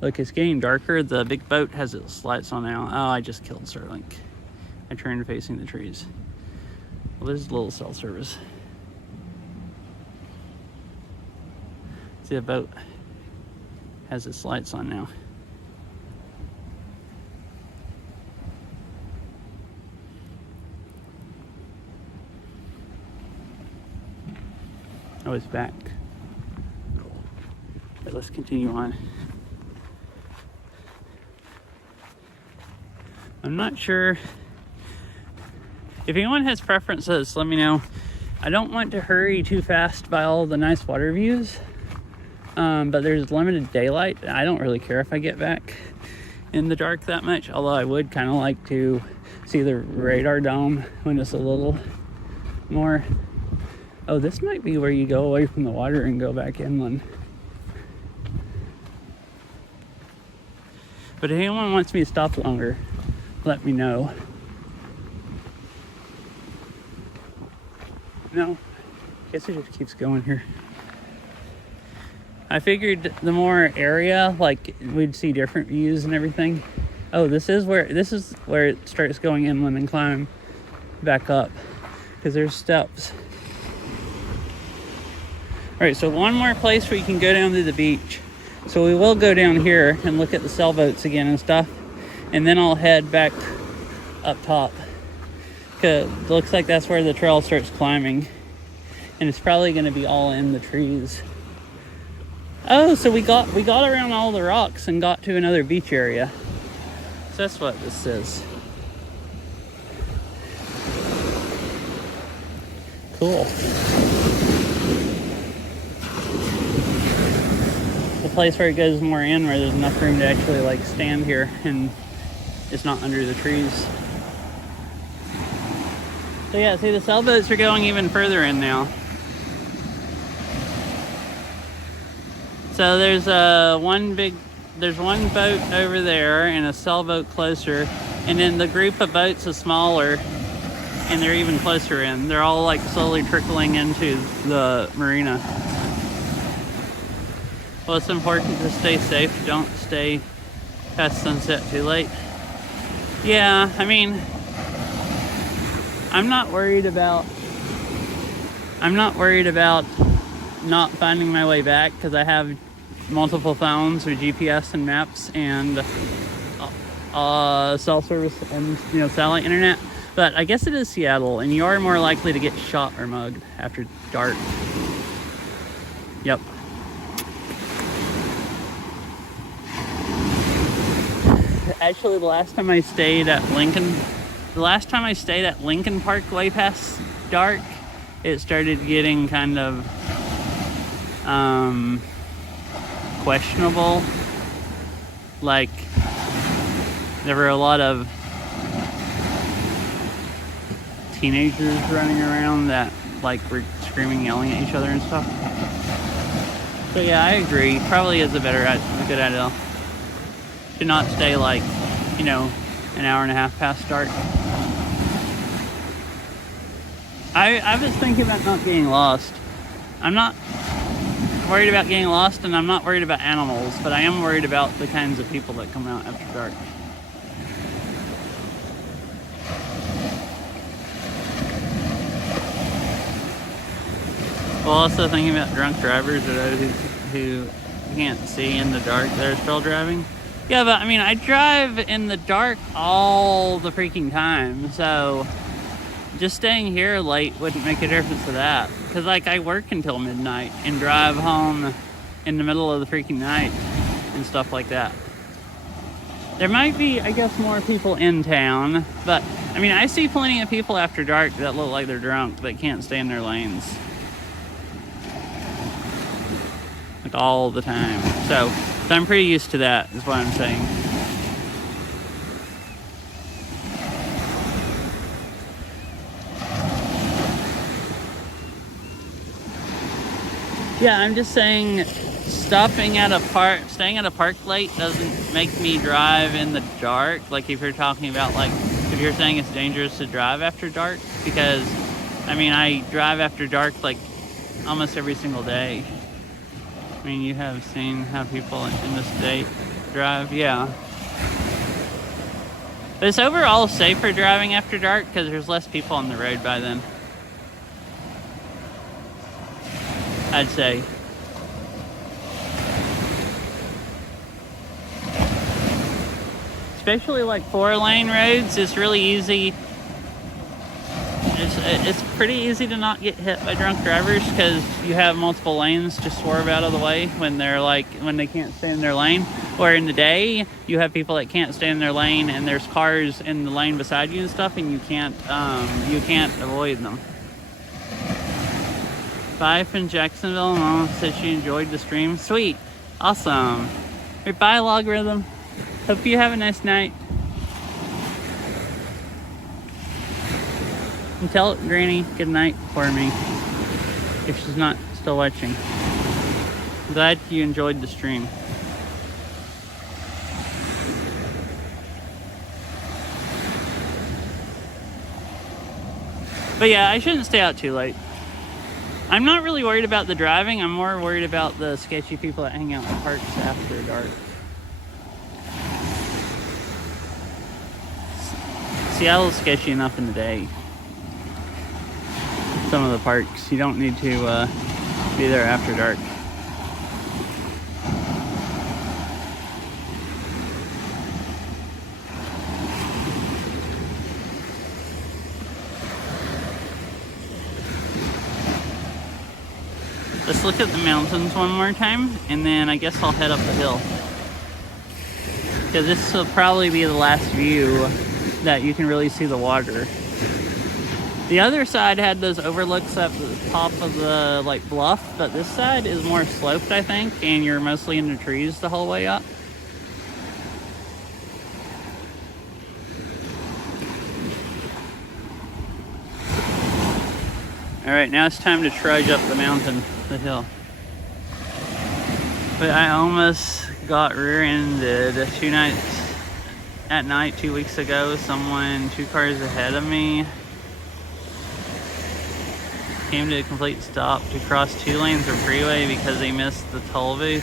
Look, it's getting darker. The big boat has its lights on now. Oh, I just killed Starlink. I turned facing the trees. Well, there's a little cell service. See, the boat has its lights on now. Oh, it's back. But let's continue on. I'm not sure. If anyone has preferences, let me know. I don't want to hurry too fast by all the nice water views. But there's limited daylight. I don't really care if I get back in the dark that much, although I would kind of like to see the radar dome when it's a little more. Oh, this might be where you go away from the water and go back inland. But if anyone wants me to stop longer, let me know. No, I guess it just keeps going here. I figured the more area, like we'd see different views and everything. Oh, this is where it starts going inland and climb back up because there's steps. All right, so one more place where you can go down to the beach. So we will go down here and look at the sailboats again and stuff, and then I'll head back up top. Cause it looks like that's where the trail starts climbing, and it's probably going to be all in the trees. Oh, so we got around all the rocks and got to another beach area. So that's what this is. Cool. The place where it goes more in, where there's enough room to actually like stand here and it's not under the trees. So yeah, see, the sailboats are going even further in now. So there's one boat over there and a sailboat closer, and then the group of boats is smaller and they're even closer in. They're all like slowly trickling into the marina. Well, it's important to stay safe. Don't stay past sunset too late. Yeah, I mean, I'm not worried about not finding my way back because I have multiple phones with GPS and maps and cell service and satellite internet. But I guess it is Seattle, and you are more likely to get shot or mugged after dark. Yep. Actually, the last time I stayed at Lincoln Park way past dark, it started getting kind of questionable. Like, there were a lot of teenagers running around that like were screaming, yelling at each other and stuff. So yeah, I agree. Probably is a good idea to not stay like, an hour and a half past dark. I was thinking about not getting lost. I'm not worried about getting lost, and I'm not worried about animals, but I am worried about the kinds of people that come out after dark. Well, also thinking about drunk drivers or those who can't see in the dark that are still driving. Yeah, but I mean, I drive in the dark all the freaking time, so just staying here late wouldn't make a difference to that. Because, I work until midnight and drive home in the middle of the freaking night and stuff like that. There might be, I guess, more people in town, but, I mean, I see plenty of people after dark that look like they're drunk but can't stay in their lanes. Like, all the time. So I'm pretty used to that, is what I'm saying. Yeah, I'm just saying, staying at a park late doesn't make me drive in the dark. Like, if you're talking about, if you're saying it's dangerous to drive after dark, because, I mean, I drive after dark, almost every single day. I mean, you have seen how people in the state drive, yeah. But it's overall safer driving after dark because there's less people on the road by then, I'd say. Especially 4-lane roads, it's really easy. It's pretty easy to not get hit by drunk drivers because you have multiple lanes to swerve out of the way when they can't stay in their lane. Or in the day, you have people that can't stay in their lane and there's cars in the lane beside you and stuff, and you can't avoid them. Bye from Jacksonville. Mom said she enjoyed the stream. Sweet. Awesome. Bye, Logarithm. Hope you have a nice night. And tell Granny good night for me if she's not still watching. I'm glad you enjoyed the stream. But yeah, I shouldn't stay out too late. I'm not really worried about the driving. I'm more worried about the sketchy people that hang out in parks after dark. Seattle's sketchy enough in the day. Some of the parks, you don't need to be there after dark. Let's look at the mountains one more time, and then I guess I'll head up the hill. Because this will probably be the last view that you can really see the water. The other side had those overlooks at the top of the like bluff, but this side is more sloped, I think, and you're mostly in the trees the whole way up. All right, now it's time to trudge up the mountain, the hill. But I almost got rear-ended 2 nights at night 2 weeks ago. Someone 2 cars ahead of me came to a complete stop to cross 2 lanes of freeway because they missed the toll booth.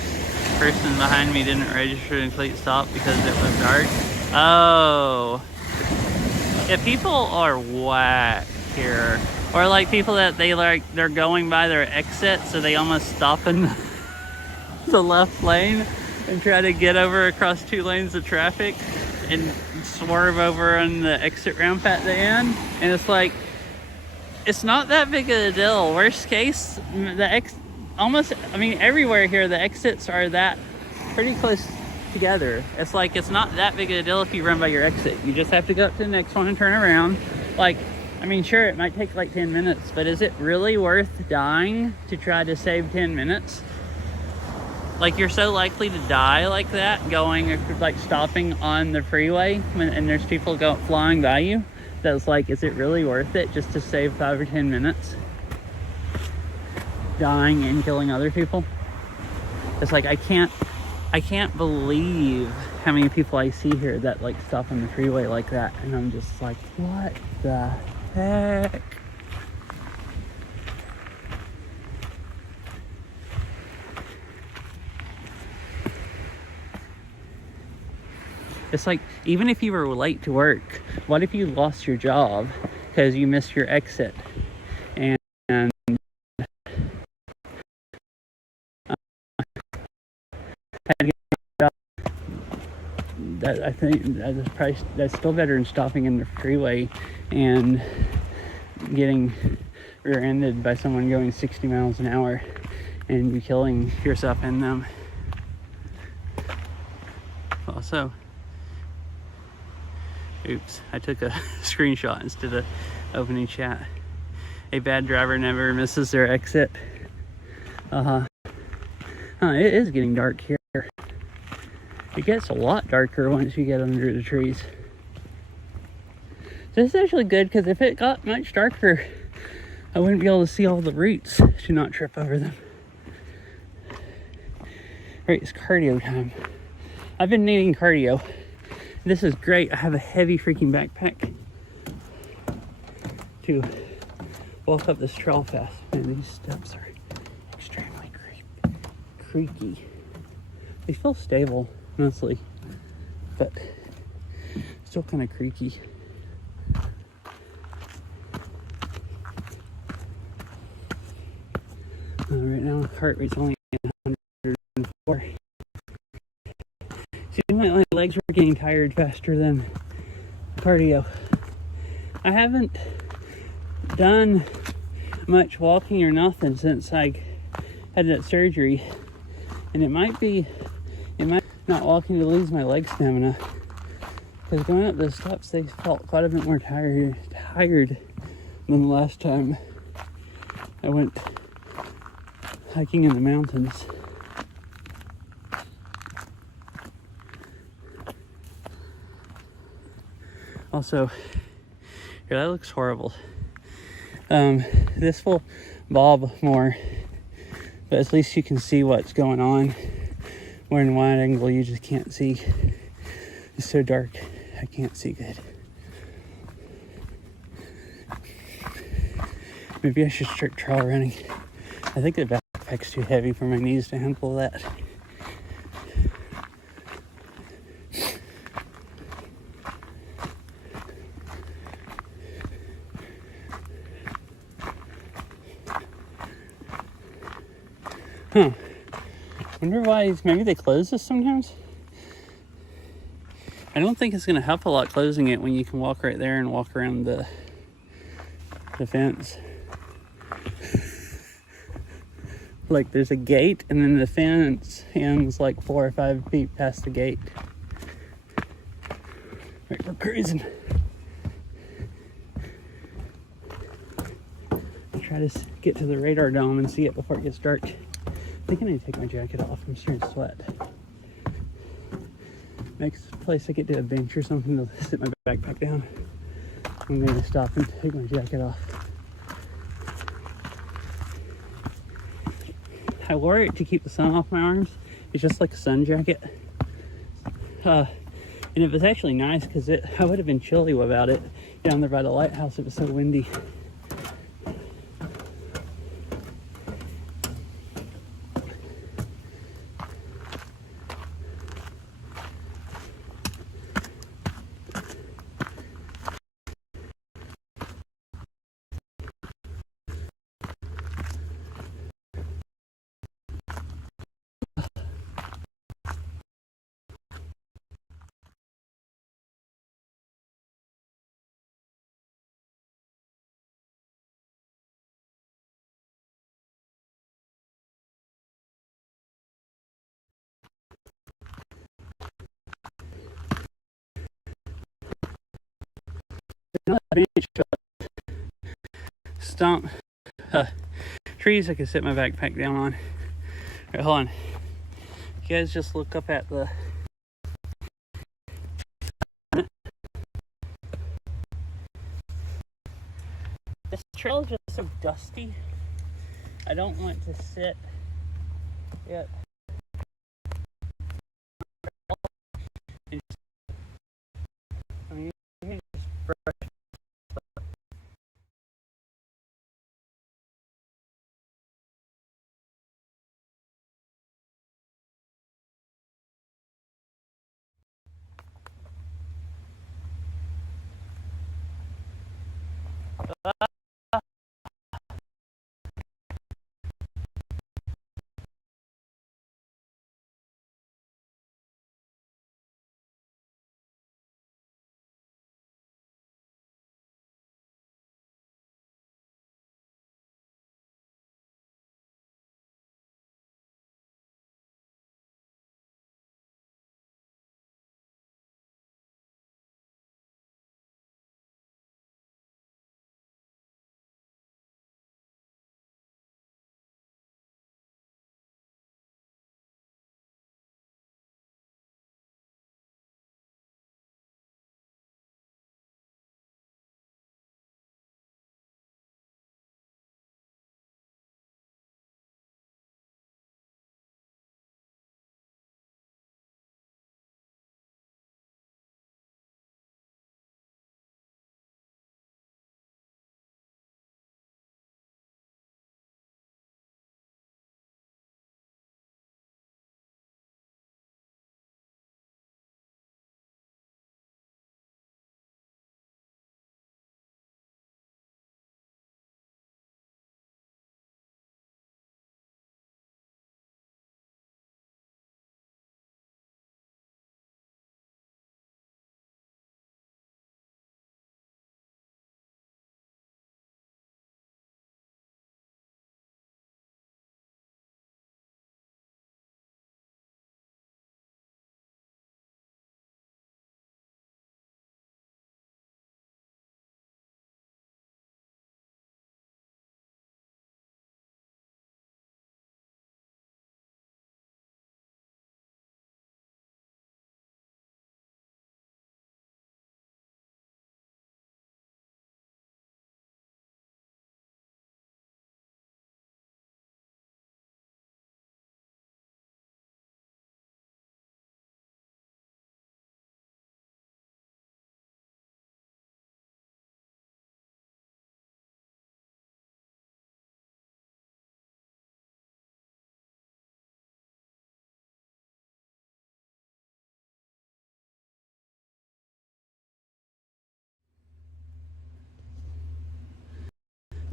Person behind me didn't register a complete stop because it was dark. Oh, yeah, people are whack here. Or like people that they're going by their exit, so they almost stop in the left lane and try to get over across 2 lanes of traffic and swerve over on the exit ramp at the end. And it's like, it's not that big of a deal. Worst case, everywhere here the exits are that pretty close together. It's like, it's not that big of a deal if you run by your exit. You just have to go up to the next one and turn around. Like, I mean, sure, it might take like 10 minutes, but is it really worth dying to try to save 10 minutes? Like, you're so likely to die like that, like stopping on the freeway and there's people flying by you. That's like, is it really worth it just to save 5 or 10 minutes? Dying and killing other people? It's like, I can't believe how many people I see here that like stop on the freeway like that. And I'm just like, what the heck? It's like, even if you were late to work, what if you lost your job because you missed your exit? And I think that's still better than stopping in the freeway and getting rear-ended by someone going 60 miles an hour and you killing yourself in them. Also, oops, I took a screenshot instead of opening chat. A bad driver never misses their exit. It is getting dark here. It gets a lot darker once you get under the trees. This is actually good, because if it got much darker, I wouldn't be able to see all the roots to not trip over them. Right, it's cardio time. I've been needing cardio. This is great. I have a heavy freaking backpack to walk up this trail fast. Man, these steps are extremely creaky. They feel stable, mostly, but still kind of creaky. Right now, heart rate's only 104. See, my legs were getting tired faster than cardio. I haven't done much walking or nothing since I had that surgery, and it might not walking to lose my leg stamina, because going up those steps they felt quite a bit more tired than the last time I went hiking in the mountains. Also, here, that looks horrible. This will bob more, but at least you can see what's going on. Where in wide angle you just can't see. It's so dark, I can't see good. Maybe I should start trail running. I think the backpack's too heavy for my knees to handle that. Wonder why, maybe they close this sometimes? I don't think it's gonna help a lot closing it when you can walk right there and walk around the fence. Like there's a gate and then the fence ends like 4 or 5 feet past the gate. Right, we're cruising. Try to get to the radar dome and see it before it gets dark. I think I need to take my jacket off. I'm starting to sweat. Next place I get to adventure something to sit my backpack down, I'm going to stop and take my jacket off. I wore it to keep the sun off my arms. It's just like a sun jacket. And it was actually nice because I would have been chilly without it down there by the lighthouse. It was so windy. Stump trees I could sit my backpack down on. All right, hold on. You guys just look up at the this trail is just so dusty. I don't want to sit yet. I mean, you can just brush.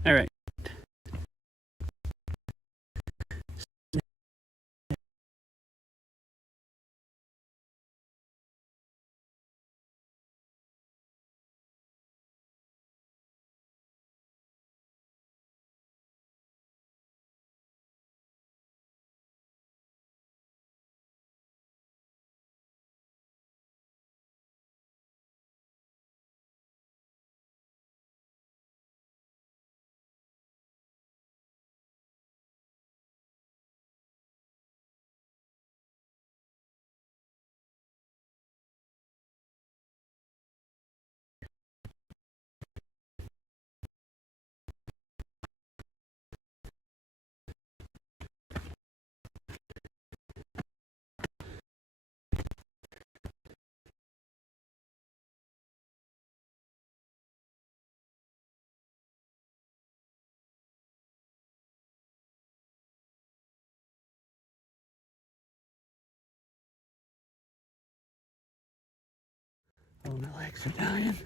All right. Oh, my legs are dying.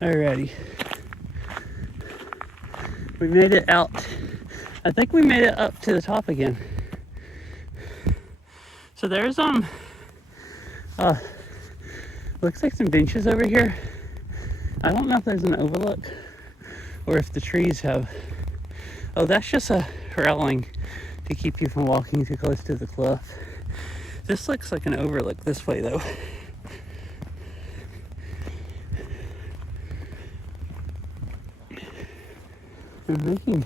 Alrighty. We made it out. I think we made it up to the top again. So there's looks like some benches over here. I don't know if there's an overlook or if the trees have. Oh, that's just a railing to keep you from walking too close to the cliff. This looks like an overlook this way though. I'm making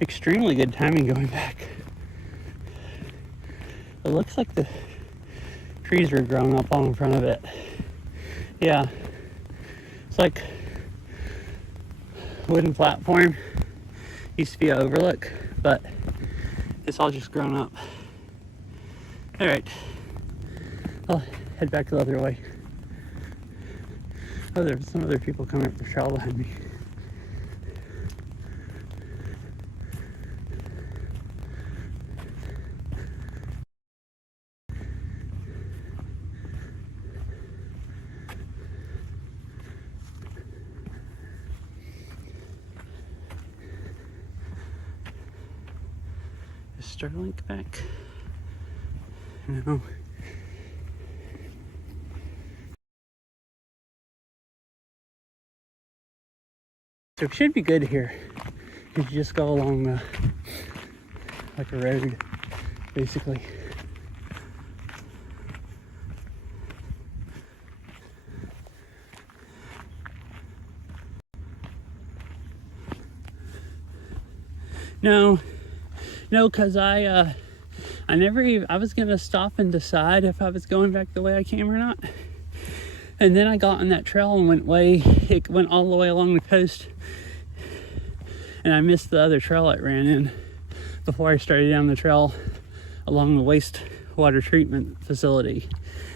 extremely good timing going back. It looks like the trees are growing up all in front of it. Yeah, it's like wooden platform. Used to be an overlook, but it's all just grown up. All right, I'll head back the other way. Oh, there's some other people coming up the trail behind me. Is Starlink back? No. So it should be good here. You just go along like a road, basically. No, because I was gonna stop and decide if I was going back the way I came or not. And then I got on that trail and it went all the way along the coast. And I missed the other trail it ran in before I started down the trail along the wastewater treatment facility.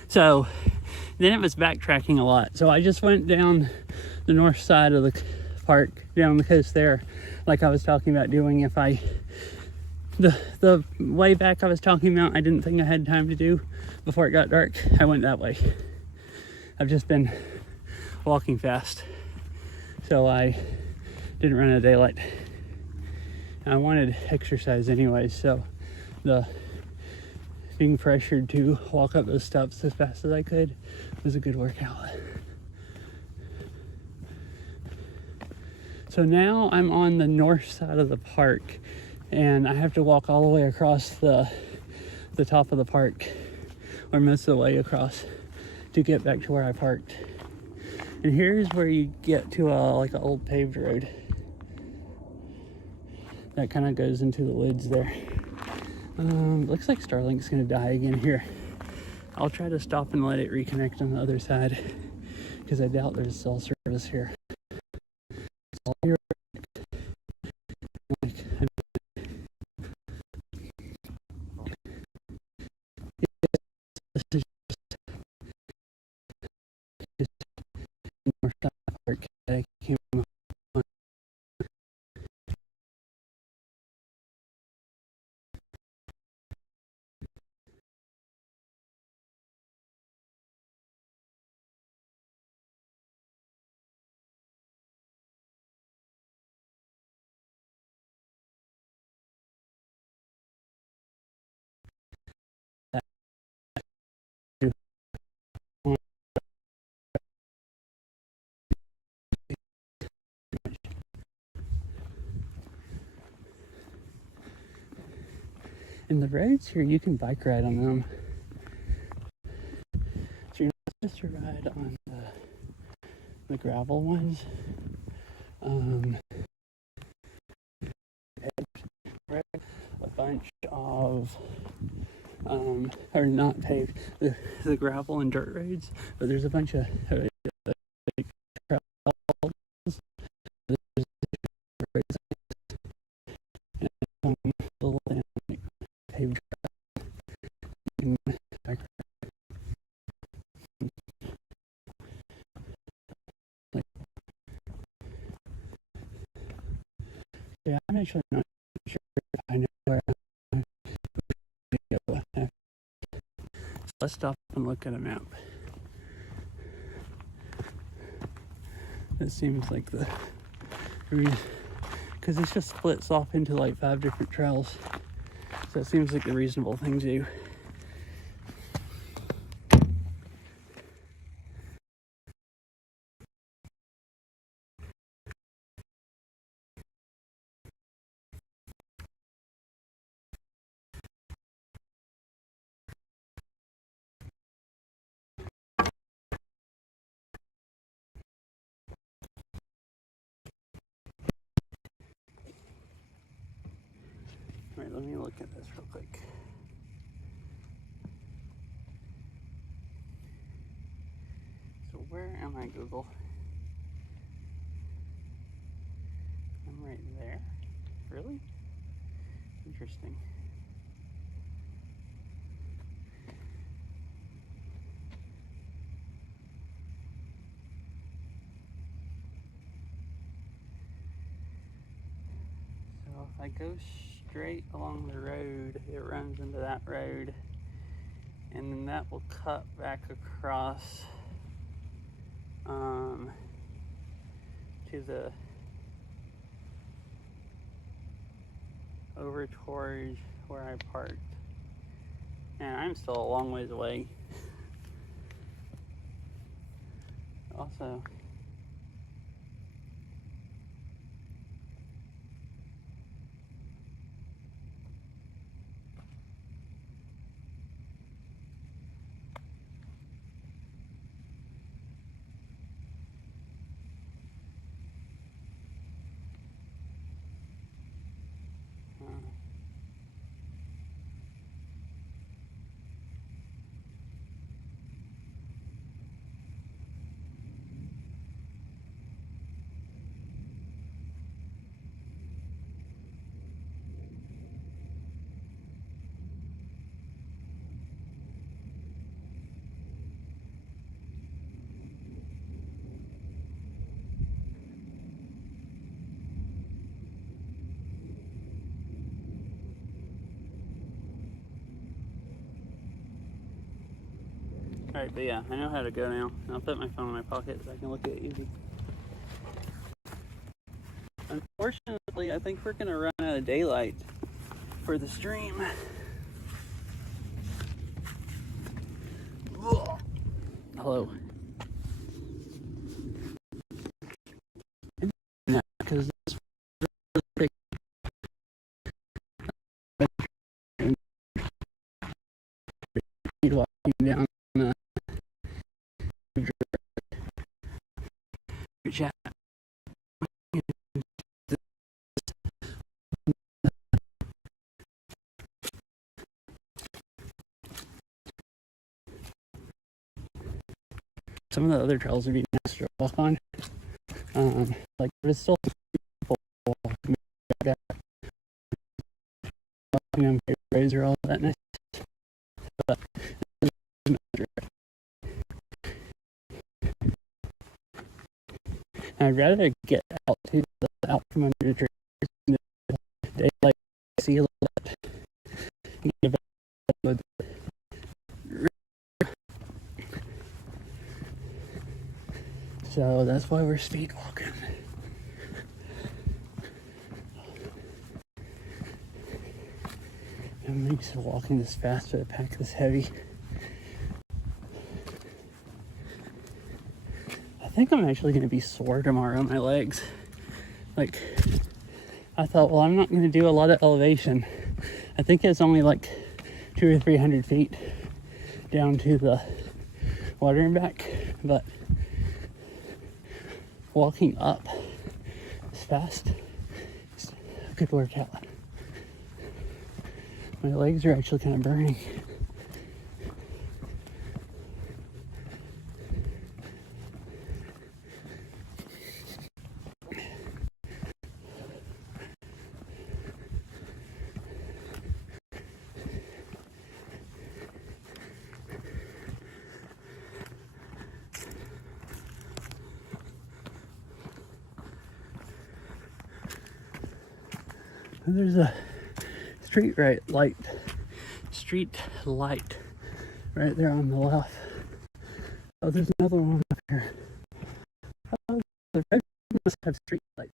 So then it was backtracking a lot. So I just went down the north side of the park, down the coast there, like I was talking about doing. The way back I was talking about, I didn't think I had time to do before it got dark. I went that way. I've just been walking fast, so I didn't run out of daylight. I wanted exercise anyway, so being pressured to walk up those steps as fast as I could was a good workout. So now I'm on the north side of the park, and I have to walk all the way across the top of the park, or most of the way across, to get back to where I parked. And here's where you get to like an old paved road that kind of goes into the woods there. Looks like Starlink's gonna die again here. I'll try to stop and let it reconnect on the other side, because I doubt there's cell service here. So I'll be right back. This is just north side of the park that I came on. And the roads here, you can bike ride on them. So you're not supposed to ride on the gravel ones. A bunch of or not paved, the gravel and dirt roads, but there's a bunch of like, trails. There's roads and little paved Yeah, I'm actually not sure if I know where I'm going to go. Let's stop and look at a map. It seems like the reason, because this just splits off into like 5 different trails. So it seems like the reasonable thing to do. All right, let me look at this real quick. So where am I, Google? I'm right there. Really? Interesting. So if I go straight along the road, it runs into that road, and then that will cut back across to the over towards where I parked. And I'm still a long ways away. Also, alright, but yeah, I know how to go now. I'll put my phone in my pocket so I can look at it easy. Unfortunately, I think we're gonna run out of daylight for the stream. Ugh. Hello. No, because this really big walking down chat. Some of the other trails would be nice to walk on. Like, but it's still people walking back. Walking on roads are all that nice. But I'd rather get out to the out from under the trees in the daylight, see a little bit. So that's why we're speed walking. It makes walking this fast but a pack this heavy. I think I'm actually going to be sore tomorrow on my legs. Like, I thought, well, I'm not going to do a lot of elevation. I think it's only like 200 or 300 feet down to the water and back, but walking up is fast. It's a good workout. My legs are actually kind of burning. And there's a street light right there on the left. Oh, there's another one up here. Oh, the red must have street lights.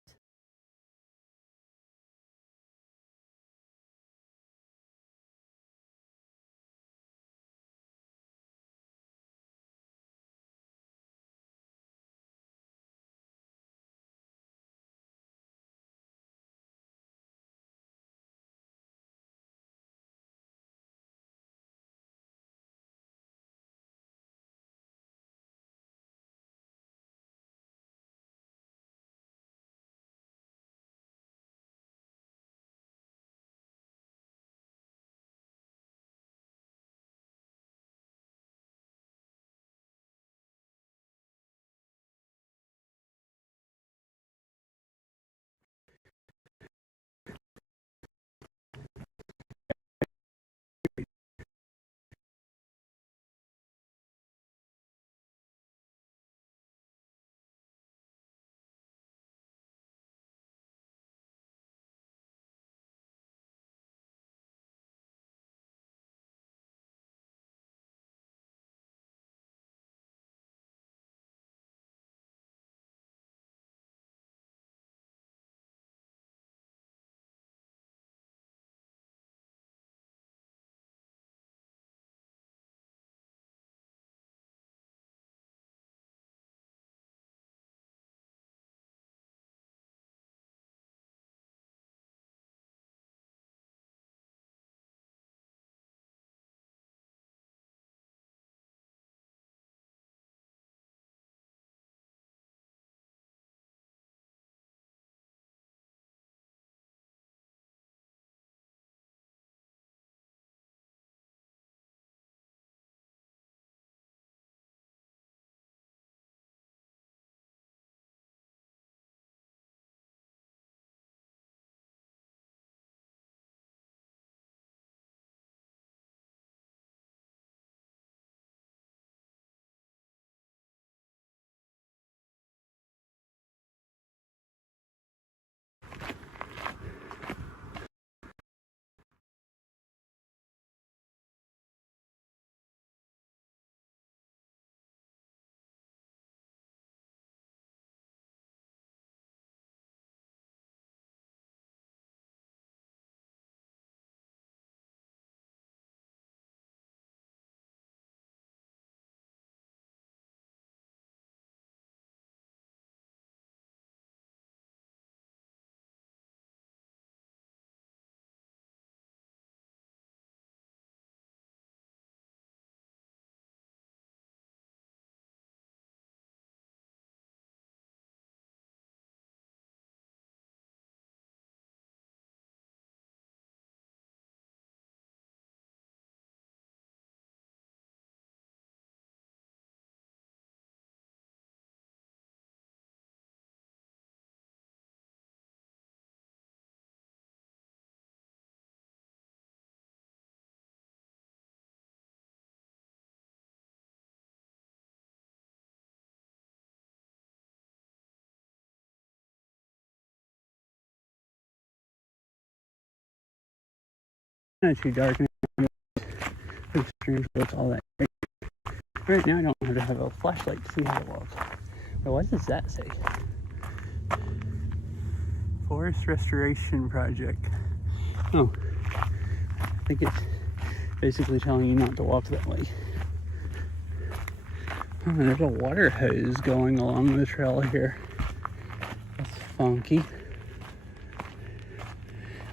Not too dark. Big strange what's all that. Right now I don't have to have a flashlight to see how to walk. But what does that say? Forest Restoration Project. Oh, I think it's basically telling you not to walk that way. Oh, there's a water hose going along the trail here. That's funky.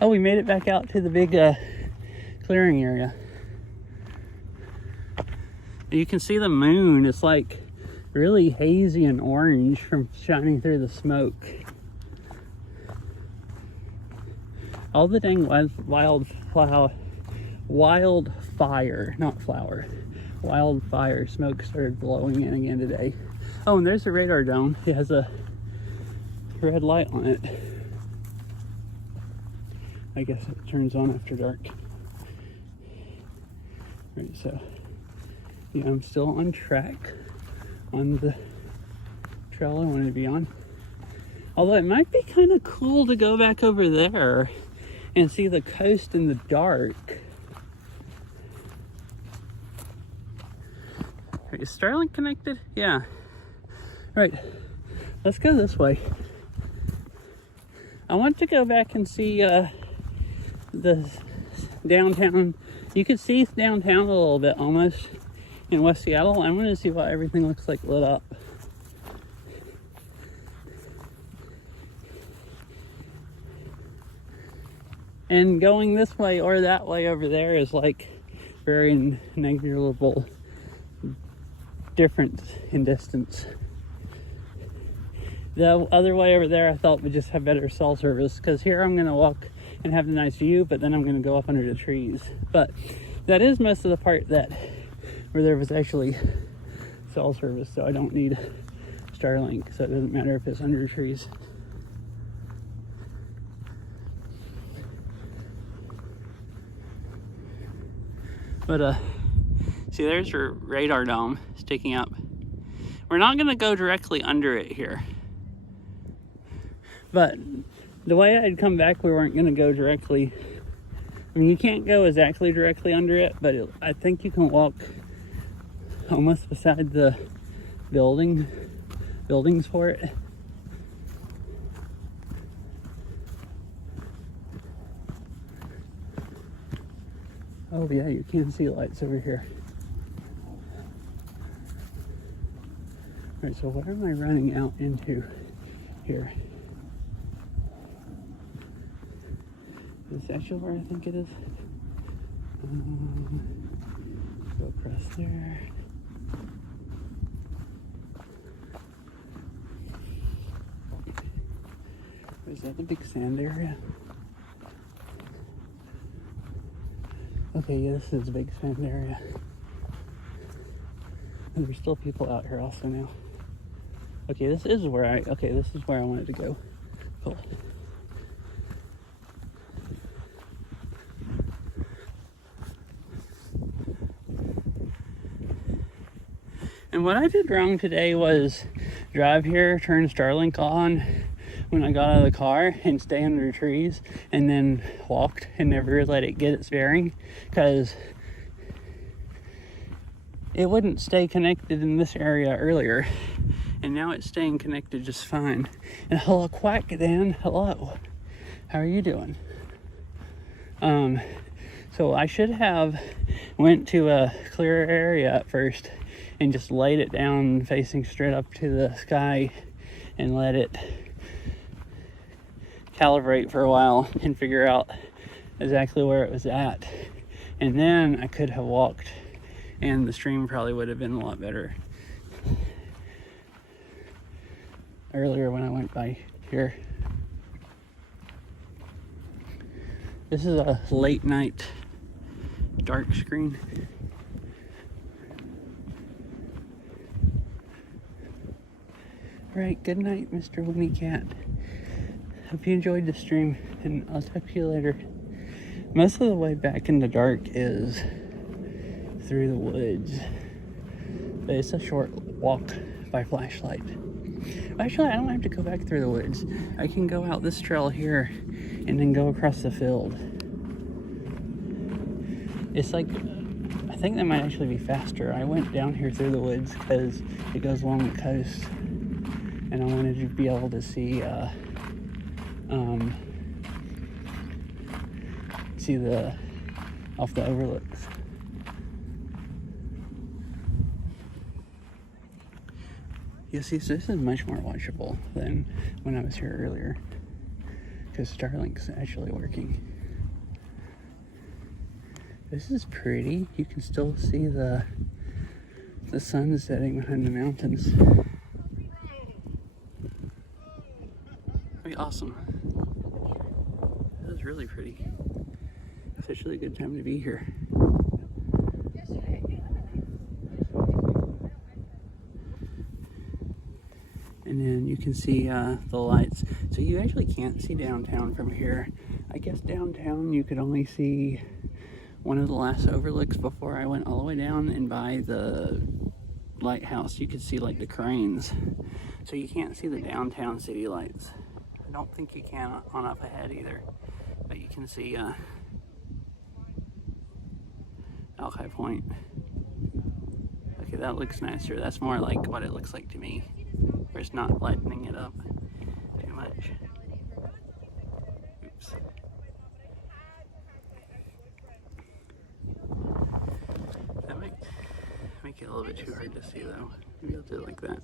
Oh, we made it back out to the big clearing area. You can see the moon. It's like really hazy and orange from shining through the smoke. All the dang wildfire, not flower, wildfire smoke started blowing in again today. Oh, and there's the radar dome. It has a red light on it. I guess it turns on after dark. Right, so yeah, I'm still on track on the trail I wanted to be on. Although it might be kind of cool to go back over there and see the coast in the dark. Is Starlink connected? Yeah. Right. Let's go this way. I want to go back and see the downtown. You can see downtown a little bit almost in West Seattle. I want to see what everything looks like lit up. And going this way or that way over there is like very negligible difference in distance. The other way over there I thought would just have better cell service, because here I'm going to walk and have a nice view, but then I'm going to go up under the trees. But that is most of the part that where there was actually cell service, so I don't need Starlink, so it doesn't matter if it's under trees. But see, there's your radar dome sticking up. We're not going to go directly under it here, but the way I'd come back, we weren't going to go directly. I mean, you can't go exactly directly under it, but I think you can walk almost beside the buildings for it. Oh yeah, you can see lights over here. All right, so what am I running out into here? Is this actually where I think it is? Go across there. Is that the big sand area? Okay, yeah, this is a big sand area. And there's still people out here also now. Okay, this is where I wanted to go. Cool. And what I did wrong today was drive here, turn Starlink on when I got out of the car and stay under trees, and then walked and never let it get its bearing, because it wouldn't stay connected in this area earlier, and now it's staying connected just fine. And hello, Quack Dan, hello, how are you doing? So I should have went to a clearer area at first and just laid it down facing straight up to the sky and let it calibrate for a while and figure out exactly where it was at, and then I could have walked and the stream probably would have been a lot better earlier when I went by here. This is a late night dark screen. All right, good night, Mr. Winnie Cat. Hope you enjoyed the stream, and I'll talk to you later. Most of the way back in the dark is through the woods, but it's a short walk by flashlight. Actually, I don't have to go back through the woods. I can go out this trail here and then go across the field. It's like, I think that might actually be faster. I went down here through the woods because it goes along the coast, and I wanted to be able to see off the overlooks. Yeah, see, so this is much more watchable than when I was here earlier, because Starlink's actually working. This is pretty. You can still see the sun setting behind the mountains. Pretty awesome. This is really pretty. It's actually a good time to be here. And then you can see the lights. So you actually can't see downtown from here. I guess downtown you could only see one of the last overlooks before I went all the way down, and by the lighthouse you could see like the cranes. So you can't see the downtown city lights. I don't think you can on up ahead either. But you can see Alki Point. Okay, that looks nicer. That's more like what it looks like to me, where it's not lightening it up too much. Oops. That might make it a little bit too hard to see though. Maybe I'll do it like that.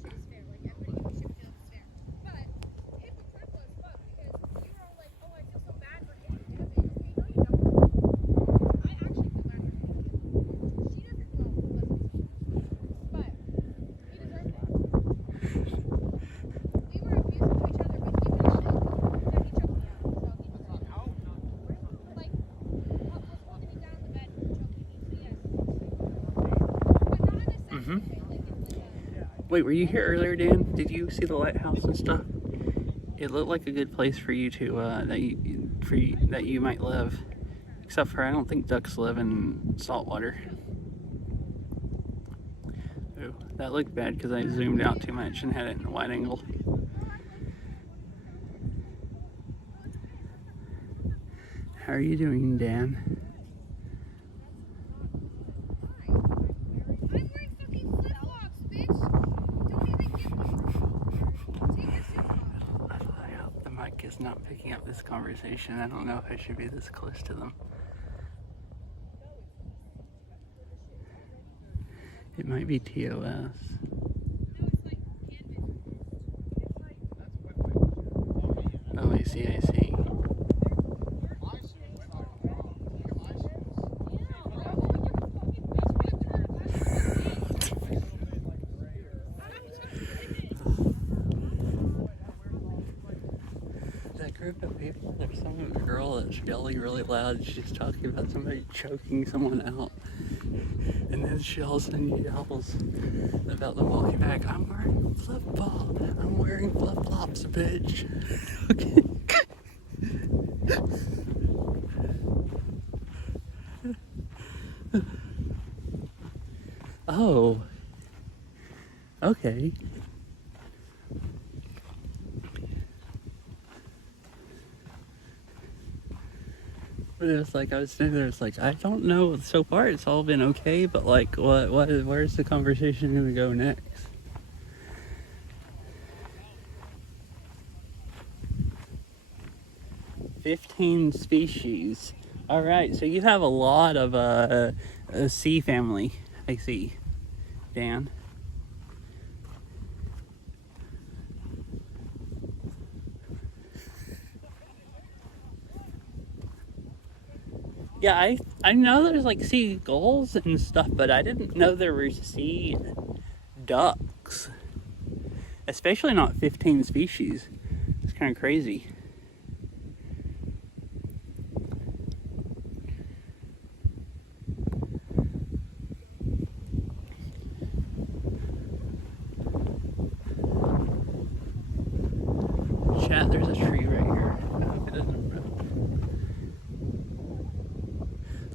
Wait, were you here earlier, Dan? Did you see the lighthouse and stuff? It looked like a good place for you to that you might live. Except for I don't think ducks live in salt water. Ooh, that looked bad because I zoomed out too much and had it in a wide angle. How are you doing, Dan? Is not picking up this conversation. I don't know if I should be this close to them. It might be TOS. Oh, I see, I see. Group of people, there's some girl that's yelling really loud. She's talking about somebody choking someone out, and then she all of a sudden yells about them walking back. I'm wearing flip-flops, bitch. Okay. Oh, okay. But it's like, I was sitting there, it's like, I don't know, so far it's all been okay, but like, where's the conversation gonna go next? "15 species. All right, so you have a lot of a sea family, I see, Dan. Yeah, I know there's like seagulls and stuff, but I didn't know there were sea ducks. Especially not 15 species. It's kind of crazy. Chat, there's a tree right here. I hope it doesn't.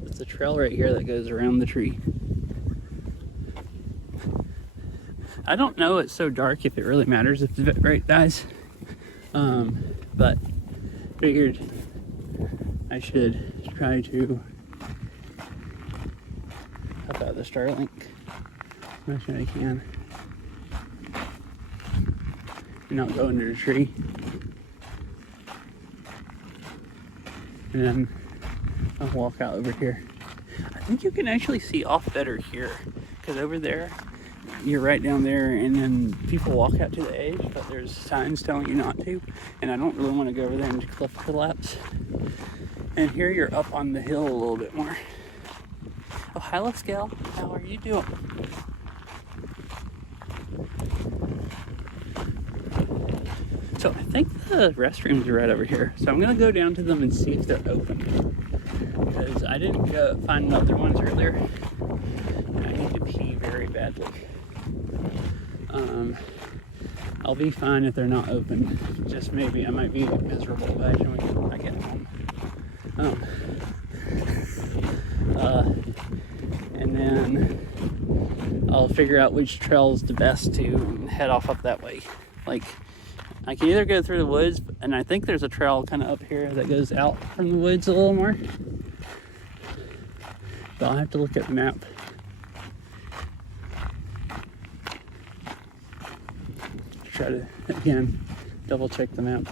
There's a trail right here that goes around the tree. I don't know, it's so dark if it really matters if it's right, guys. But figured I should try to help out the Starlink as much as I can. And not go under the tree. And then I'll walk out over here. I think you can actually see off better here, because over there you're right down there, and then people walk out to the edge, but there's signs telling you not to, and I don't really want to go over there and cliff collapse. And here you're up on the hill a little bit more. Oh, hello, Scale. How are you doing? So I think the restrooms are right over here. So I'm gonna go down to them and see if they're open, because I didn't go find other ones earlier. And I need to pee very badly. I'll be fine if they're not open. Just maybe I might be miserable by the time I get home. And then I'll figure out which trail's the best to head off up that way. Like, I can either go through the woods, and I think there's a trail kind of up here that goes out from the woods a little more. But I'll have to look at the map. Try to, again, double check the map.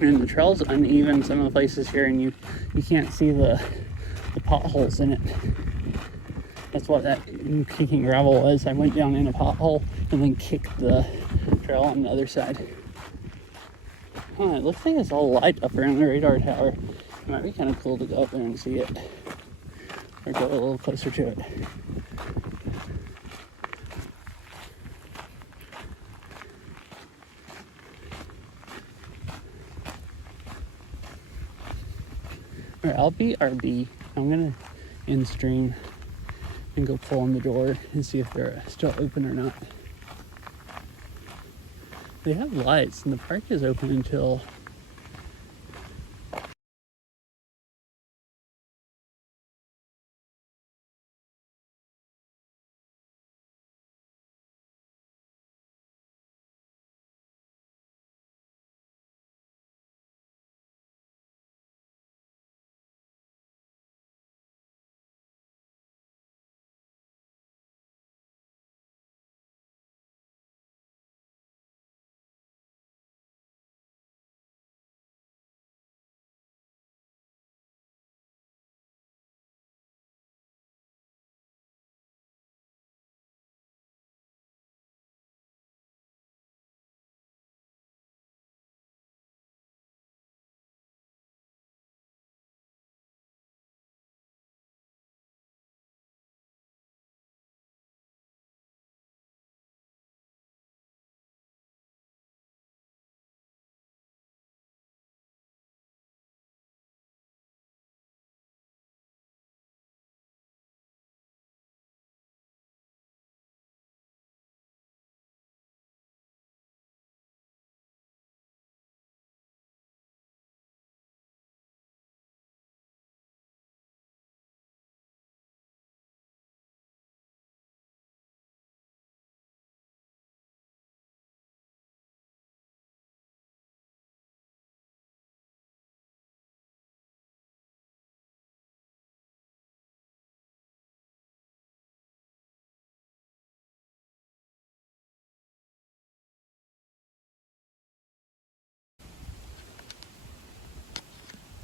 And the trail's uneven some of the places here, and you can't see the potholes in it. That's what that kicking gravel was. I went down in a pothole and then kicked the trail on the other side. Oh, it looks like it's all light up around the radar tower. It might be kind of cool to go up there and see it. Or go a little closer to it. Alright, I'll be RB. I'm gonna end stream and go pull on the door and see if they're still open or not. They have lights and the park is open until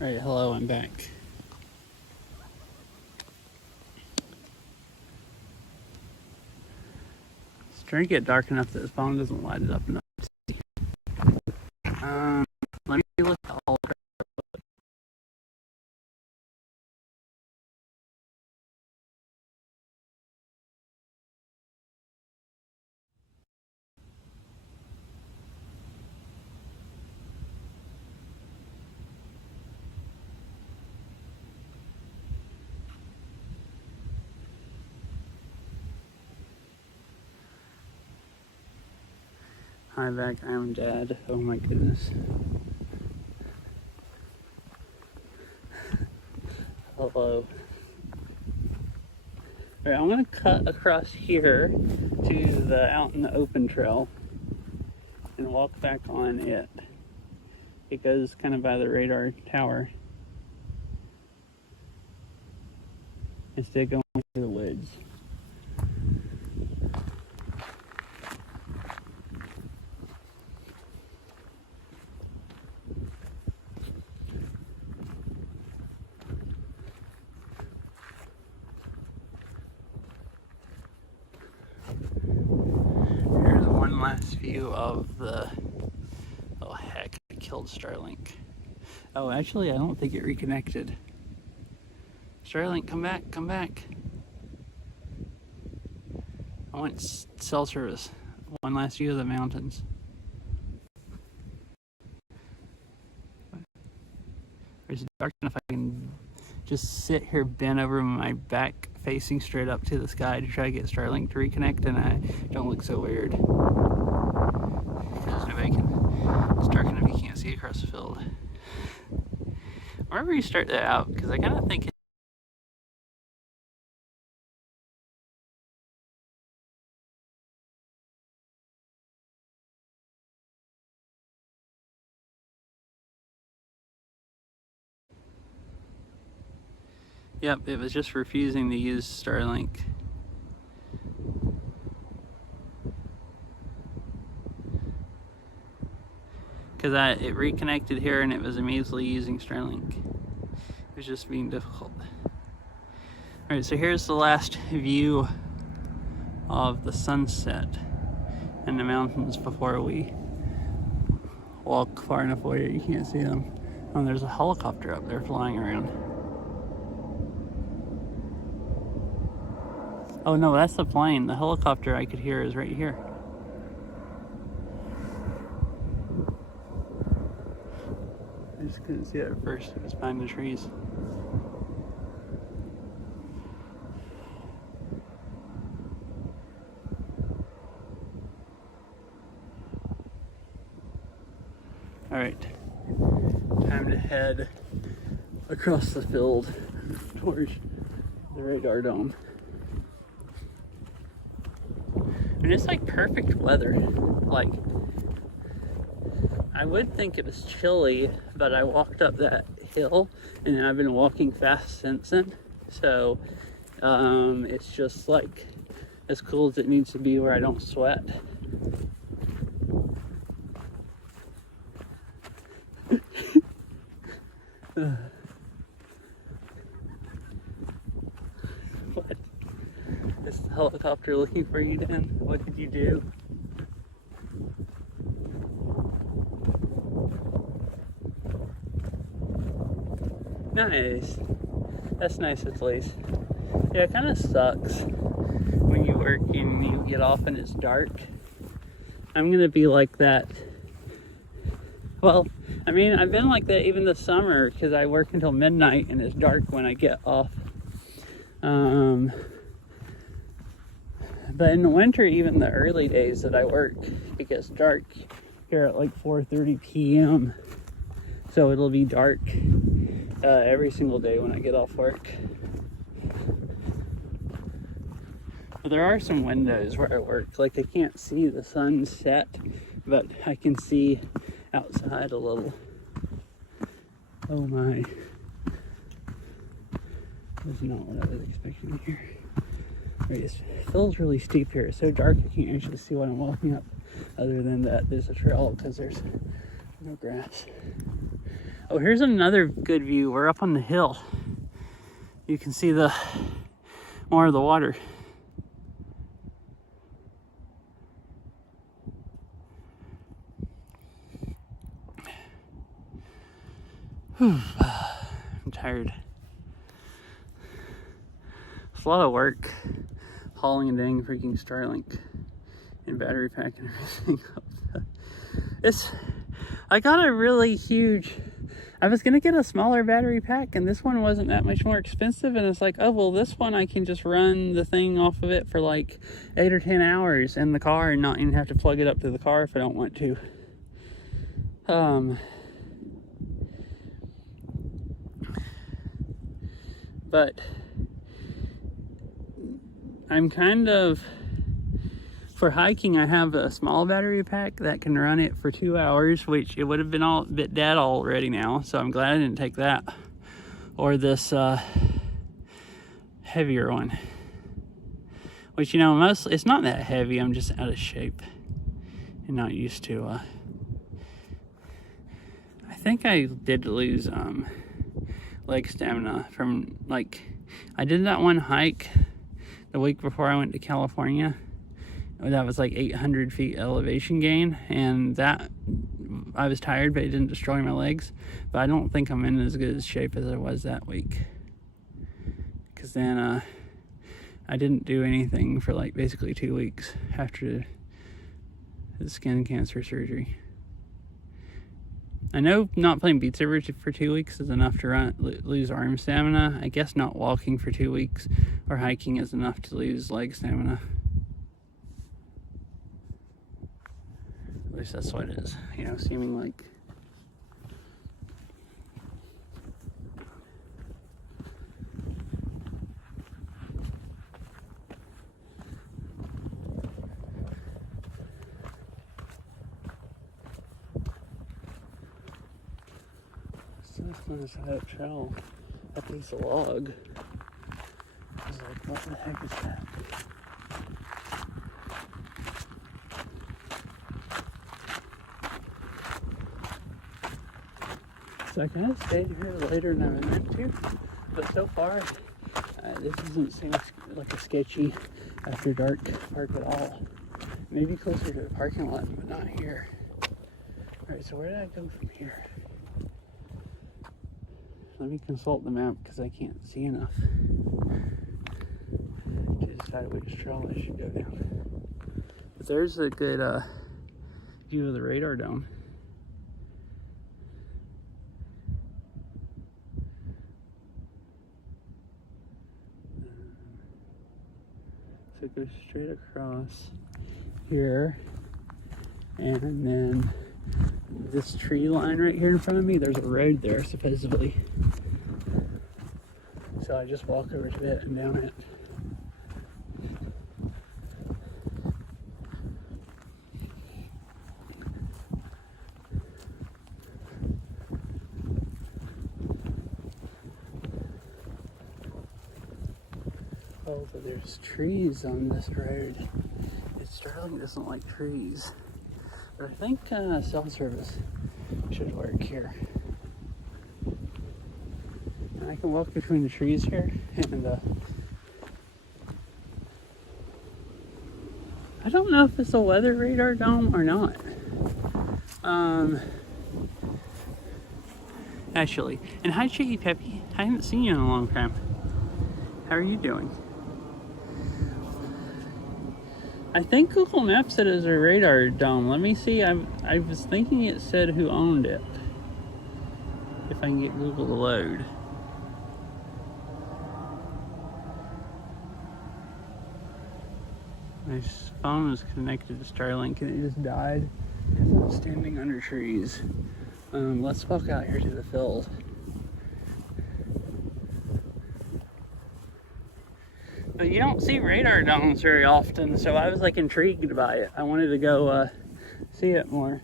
Alright, hello, I'm back. It's starting to get dark enough that this phone doesn't light it up enough. Let me look at all of it. Hi back, I'm Dad. Oh my goodness. Hello. Alright, I'm gonna cut across here to the out in the open trail and walk back on it. It goes kind of by the radar tower instead of going through the woods. Here's one last view of the... Oh heck, I killed Starlink. Oh, actually, I don't think it reconnected. Starlink, come back, come back. I want cell service. One last view of the mountains. It's dark enough I can just sit here bent over my back facing straight up to the sky to try to get Starlink to reconnect, and I don't look so weird. Because nobody can, it's dark enough you can't see across the field. Wherever you start that out, because I kind of think Yep, it was just refusing to use Starlink. Because it reconnected here and it was immediately using Starlink. It was just being difficult. Alright, so here's the last view of the sunset and the mountains before we walk far enough away that you can't see them. Oh, there's a helicopter up there flying around. Oh no, that's the plane. The helicopter I could hear is right here. I just couldn't see it at first. It was behind the trees. Alright, time to head across the field towards the radar dome. And it's like perfect weather. Like, I would think it was chilly, but I walked up that hill and I've been walking fast since then. So it's just like as cool as it needs to be where I don't sweat. What? Is the helicopter looking for you, Dan? What did you do? Nice. That's nice at least. Yeah, it kind of sucks when you work and you get off and it's dark. I'm gonna be like that. Well, I mean, I've been like that even this summer because I work until midnight and it's dark when I get off. But in the winter, even the early days that I work, it gets dark here at like 4:30 p.m. So it'll be dark every single day when I get off work. But there are some windows where I work. Like, I can't see the sun set, but I can see outside a little. Oh my. That's not what I was expecting here. It feels really steep here. It's so dark I can't actually see what I'm walking up, other than that there's a trail because there's no grass. Oh, here's another good view. We're up on the hill. You can see more of the water. I'm tired. It's a lot of work hauling a dang freaking Starlink and battery pack and everything up. I got a really huge, I was gonna get a smaller battery pack and this one wasn't that much more expensive, and it's like, oh well, this one I can just run the thing off of it for like 8 or 10 hours in the car and not even have to plug it up to the car if I don't want to. But I'm kind of, for hiking, I have a small battery pack that can run it for 2 hours, which it would have been a bit dead already now, so I'm glad I didn't take that. Or this heavier one. Which, you know, it's not that heavy, I'm just out of shape and not used to. I think I did lose leg stamina from, like, I did that one hike the week before I went to California. That was like 800 feet elevation gain, and that I was tired, but it didn't destroy my legs. But I don't think I'm in as good a shape as I was that week, because then I didn't do anything for like basically 2 weeks after the skin cancer surgery. I know not playing Beat Saber for 2 weeks is enough to lose arm stamina. I guess not walking for 2 weeks or hiking is enough to lose leg stamina. At least that's what it is, you know, seeming like. So this one is a trail. That is a log. What the heck is that? So I kind of stayed here later than I meant to, but so far, this doesn't seem like a sketchy after dark park at all. Maybe closer to the parking lot, but not here. Alright, so where did I go from here? Let me consult the map because I can't see enough to decide which trail I should go down. But there's a good view of the radar dome. So go straight across here, and then this tree line right here in front of me, there's a road there supposedly. So I just walk over to it and down it. Oh, but there's trees on this road. Sterling doesn't like trees. But I think cell service should work here. And I can walk between the trees here, and I don't know if it's a weather radar dome or not. Actually, and hi Chicky Peppy, I haven't seen you in a long time. How are you doing? I think Google Maps said it was a radar dome. Let me see. I was thinking it said who owned it. If I can get Google to load. My phone was connected to Starlink and it just died because I was standing under trees. Let's walk out here to the field. But you don't see radar domes very often, so I was like intrigued by it. I wanted to go see it more.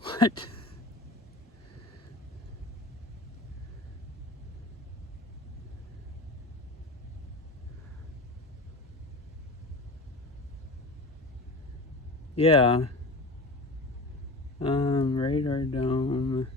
What? Yeah. Radar dome.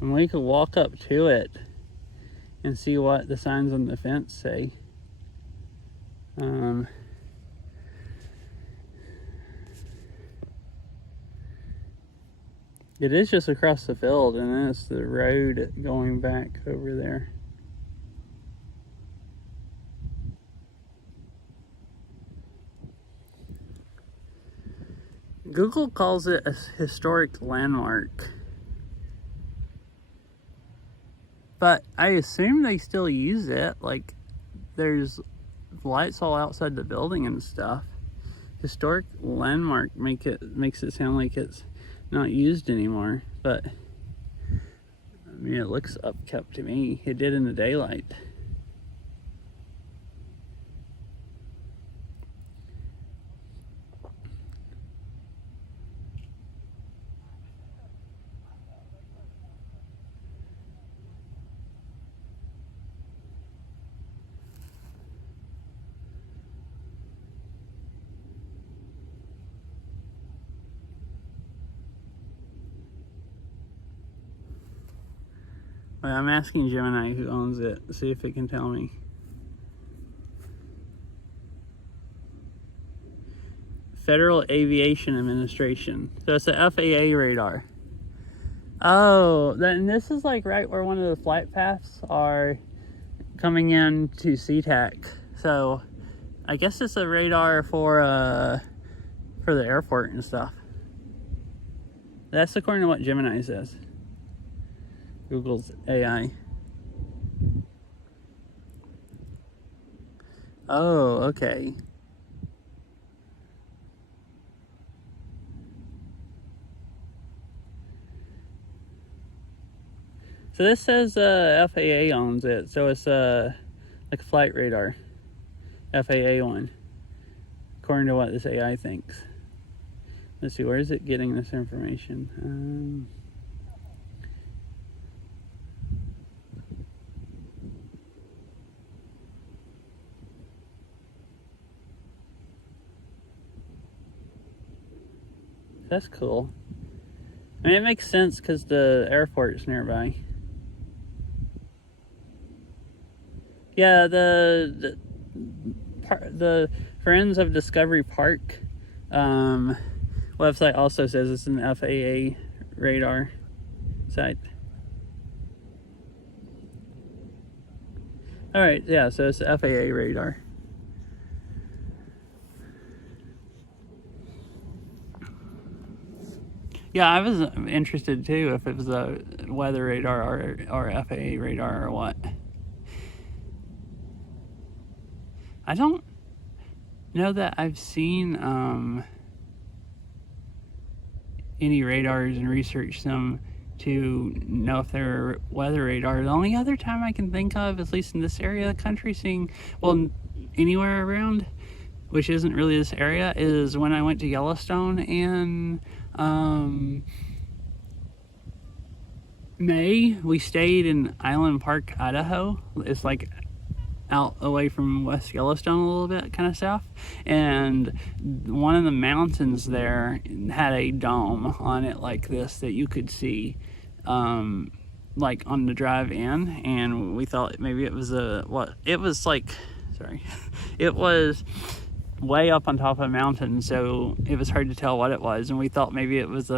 And we could walk up to it and see what the signs on the fence say. It is just across the field, and then it's the road going back over there. Google calls it a historic landmark. But I assume they still use it. Like, there's lights all outside the building and stuff. Historic landmark makes it sound like it's not used anymore. But I mean, it looks upkept to me. It did in the daylight. Wait, I'm asking Gemini who owns it. See if it can tell me. Federal Aviation Administration. So it's the FAA radar. Oh, then this is like right where one of the flight paths are coming in to SeaTac. So I guess it's a radar for the airport and stuff. That's according to what Gemini says. Google's AI. Oh, okay. So this says FAA owns it, so it's like a flight radar. FAA one, according to what this AI thinks. Let's see, where is it getting this information? That's cool. I mean, it makes sense because the airport's nearby. Yeah, the Friends of Discovery Park website also says it's an FAA radar site. All right, yeah, so it's FAA radar. Yeah, I was interested too if it was a weather radar or FAA radar or what. I don't know that I've seen any radars and researched them to know if they're weather radar. The only other time I can think of, at least in this area of the country, seeing, well, anywhere around, which isn't really this area, is when I went to Yellowstone in May. We stayed in Island Park, Idaho. It's like out away from West Yellowstone a little bit, kind of south, and one of the mountains there had a dome on it like this that you could see like on the drive in, and we thought maybe it was it was way up on top of a mountain, so it was hard to tell what it was, and we thought maybe it was a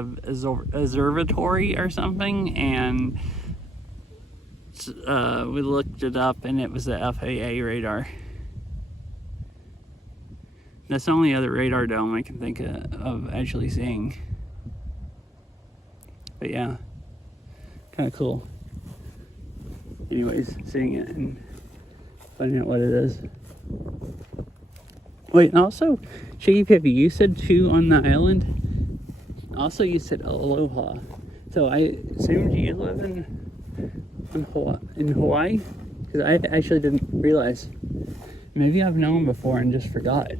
observatory or something, and we looked it up and it was the FAA radar. That's the only other radar dome I can think of actually seeing. But yeah, kind of cool. Anyways, seeing it and finding out what it is. Wait, and also, Shaky Pippy, you said 2 on the island. Also, you said Aloha. So I assumed you live in Hawaii? Because I actually didn't realize. Maybe I've known before and just forgot.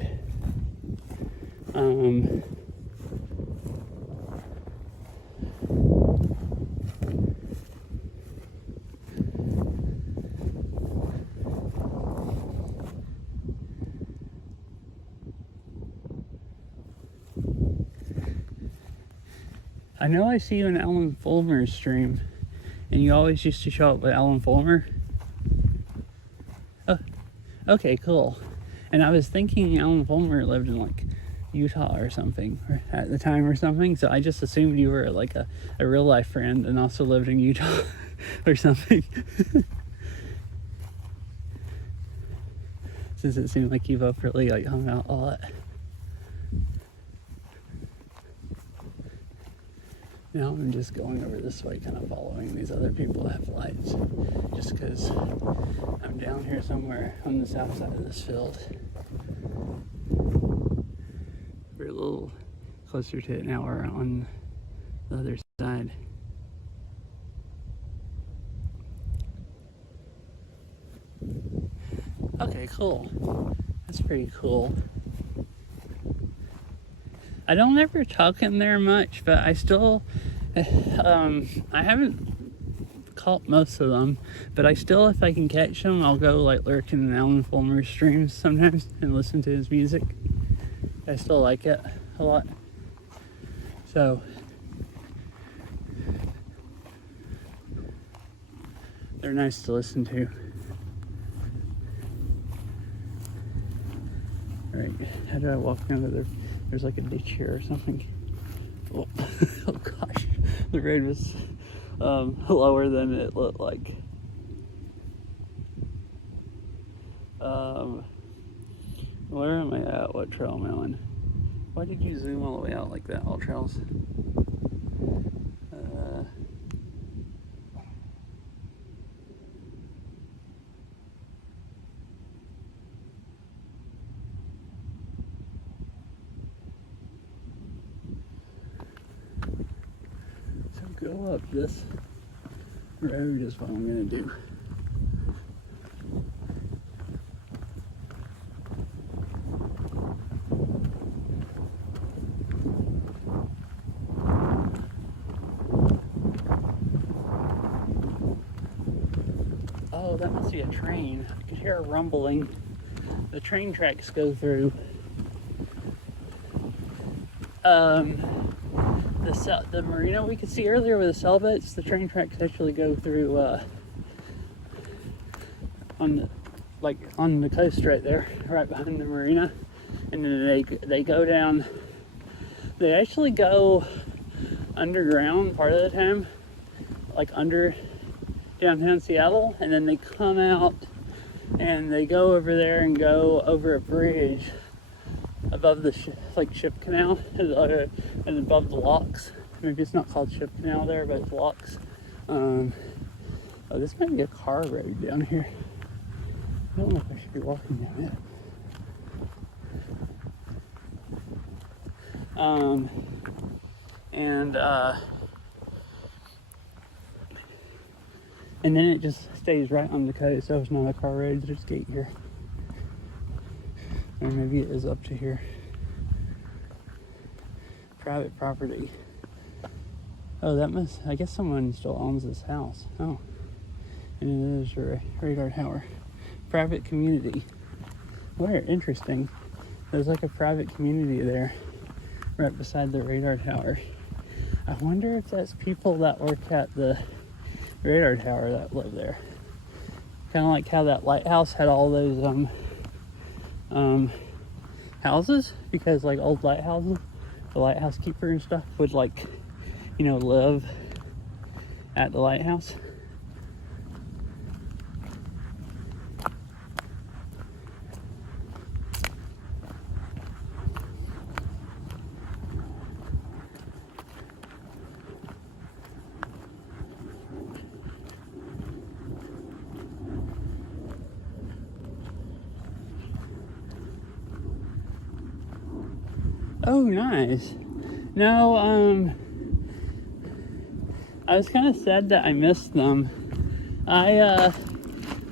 I know I see you in Alan Fulmer's stream, and you always used to show up with Alan Fulmer. Oh, okay, cool. And I was thinking Alan Fulmer lived in like Utah or something at the time or something, so I just assumed you were like a real life friend and also lived in Utah or something. Since it seemed like you both really like hung out a lot. Now I'm just going over this way, kind of following these other people that have lights, just because I'm down here somewhere on the south side of this field. We're a little closer to it now, we're on the other side. Okay, cool. That's pretty cool. I don't ever talk in there much, but I still, I haven't caught most of them, but I still, if I can catch them, I'll go like lurk in Alan Fulmer's streams sometimes and listen to his music. I still like it a lot. So, they're nice to listen to. Alright, how do I walk under there? There's like a ditch here or something. Oh, oh gosh, the road was lower than it looked like. Where am I at? What trail am I on? Why did you zoom all the way out like that, all trails? go up this road is what I'm gonna do. Oh, that must be a train. I could hear a rumbling. The train tracks go through. The marina we could see earlier with the sailboats, the train tracks actually go through on the coast right there, right behind the marina, and then they go down. They actually go underground part of the time, like under downtown Seattle, and then they come out and they go over there and go over a bridge above the ship canal and above the locks. Maybe it's not called ship canal there, but it's locks. Oh, this might be a car road down here. I don't know if I should be walking down it. And then it just stays right on the coast, so it's not a car road, there's a gate here. Or maybe it is up to here. Private property. Oh, I guess someone still owns this house. Oh, and it is a radar tower. Private community. Where, interesting. There's like a private community there, right beside the radar tower. I wonder if that's people that work at the radar tower that live there. Kind of like how that lighthouse had all those houses, because like old lighthouses, the lighthouse keeper and stuff would live at the lighthouse. Oh, nice. No, I was kind of sad that I missed them. I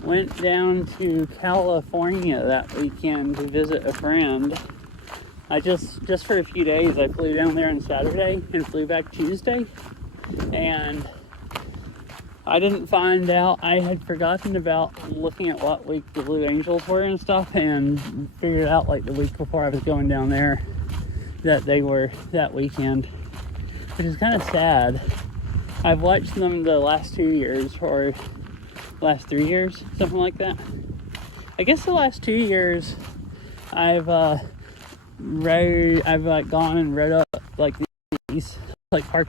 went down to California that weekend to visit a friend. I just for a few days. I flew down there on Saturday and flew back Tuesday, and I didn't find out. I had forgotten about looking at what week the Blue Angels were and stuff, and figured out like the week before I was going down there that they were that weekend, which is kind of sad. I've watched them the last 2 years, or last 3 years, something like that. I guess the last 2 years I've gone and read up like these park,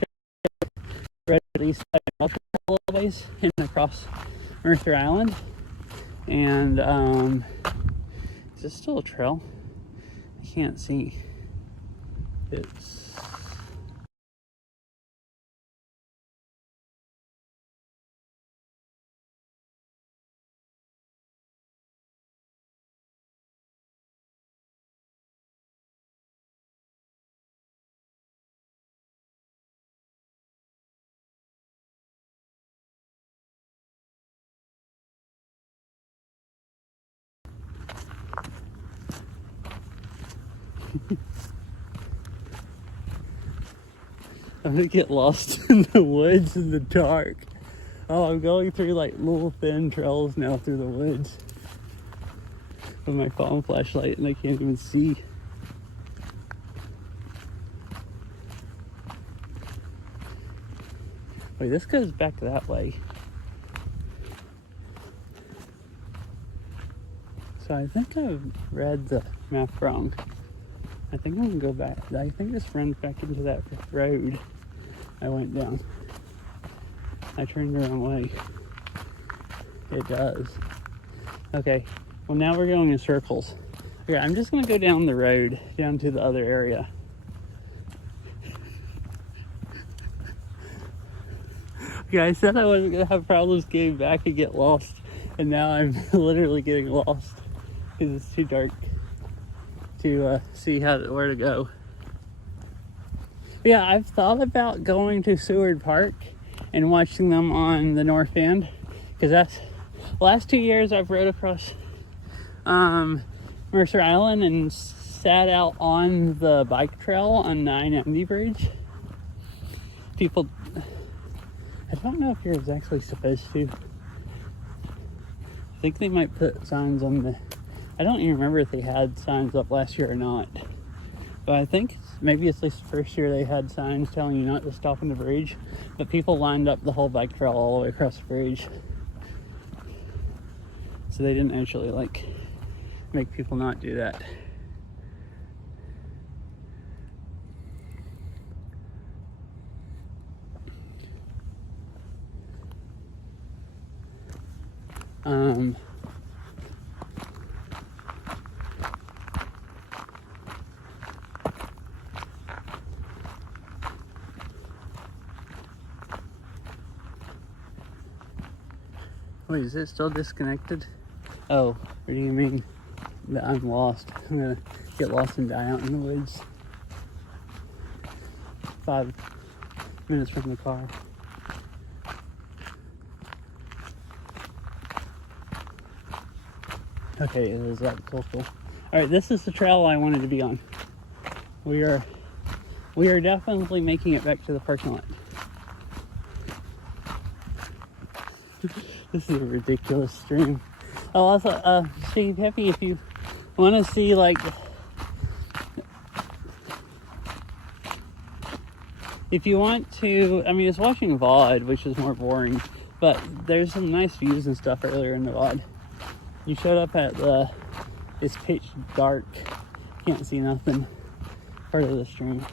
read at least multiple ways in across Mercer Island. And is this still a trail? I can't see. It's I'm gonna get lost in the woods in the dark. Oh, I'm going through like little thin trails now through the woods with my phone flashlight, and I can't even see. Wait, this goes back that way. So I think I've read the map wrong. I think I'm gonna go back. I think this runs back into that road I went down. I turned the wrong way. It does. Okay, well now we're going in circles. Okay, I'm just gonna go down the road, down to the other area. Okay, I said I wasn't gonna have problems getting back and get lost, and now I'm literally getting lost because it's too dark to see where to go. Yeah, I've thought about going to Seward Park and watching them on the north end, because that's the last 2 years I've rode across Mercer Island and sat out on the bike trail on 990 Bridge. People, I don't know if you're actually supposed to. I think they might put signs on the, I don't even remember if they had signs up last year or not. But I think maybe it's at least the first year they had signs telling you not to stop on the bridge. But people lined up the whole bike trail all the way across the bridge. So they didn't actually like make people not do that. Wait, is it still disconnected? Oh, what do you mean that I'm lost? I'm gonna get lost and die out in the woods. 5 minutes from the car. Okay, it is that cool. Alright, this is the trail I wanted to be on. We are definitely making it back to the parking lot. This is a ridiculous stream. Oh, also, Steve, happy if you want to see, like, if you want to, I mean, it's watching VOD, which is more boring, but there's some nice views and stuff earlier in the VOD. You showed up at it's pitch dark, can't see nothing, part of the stream.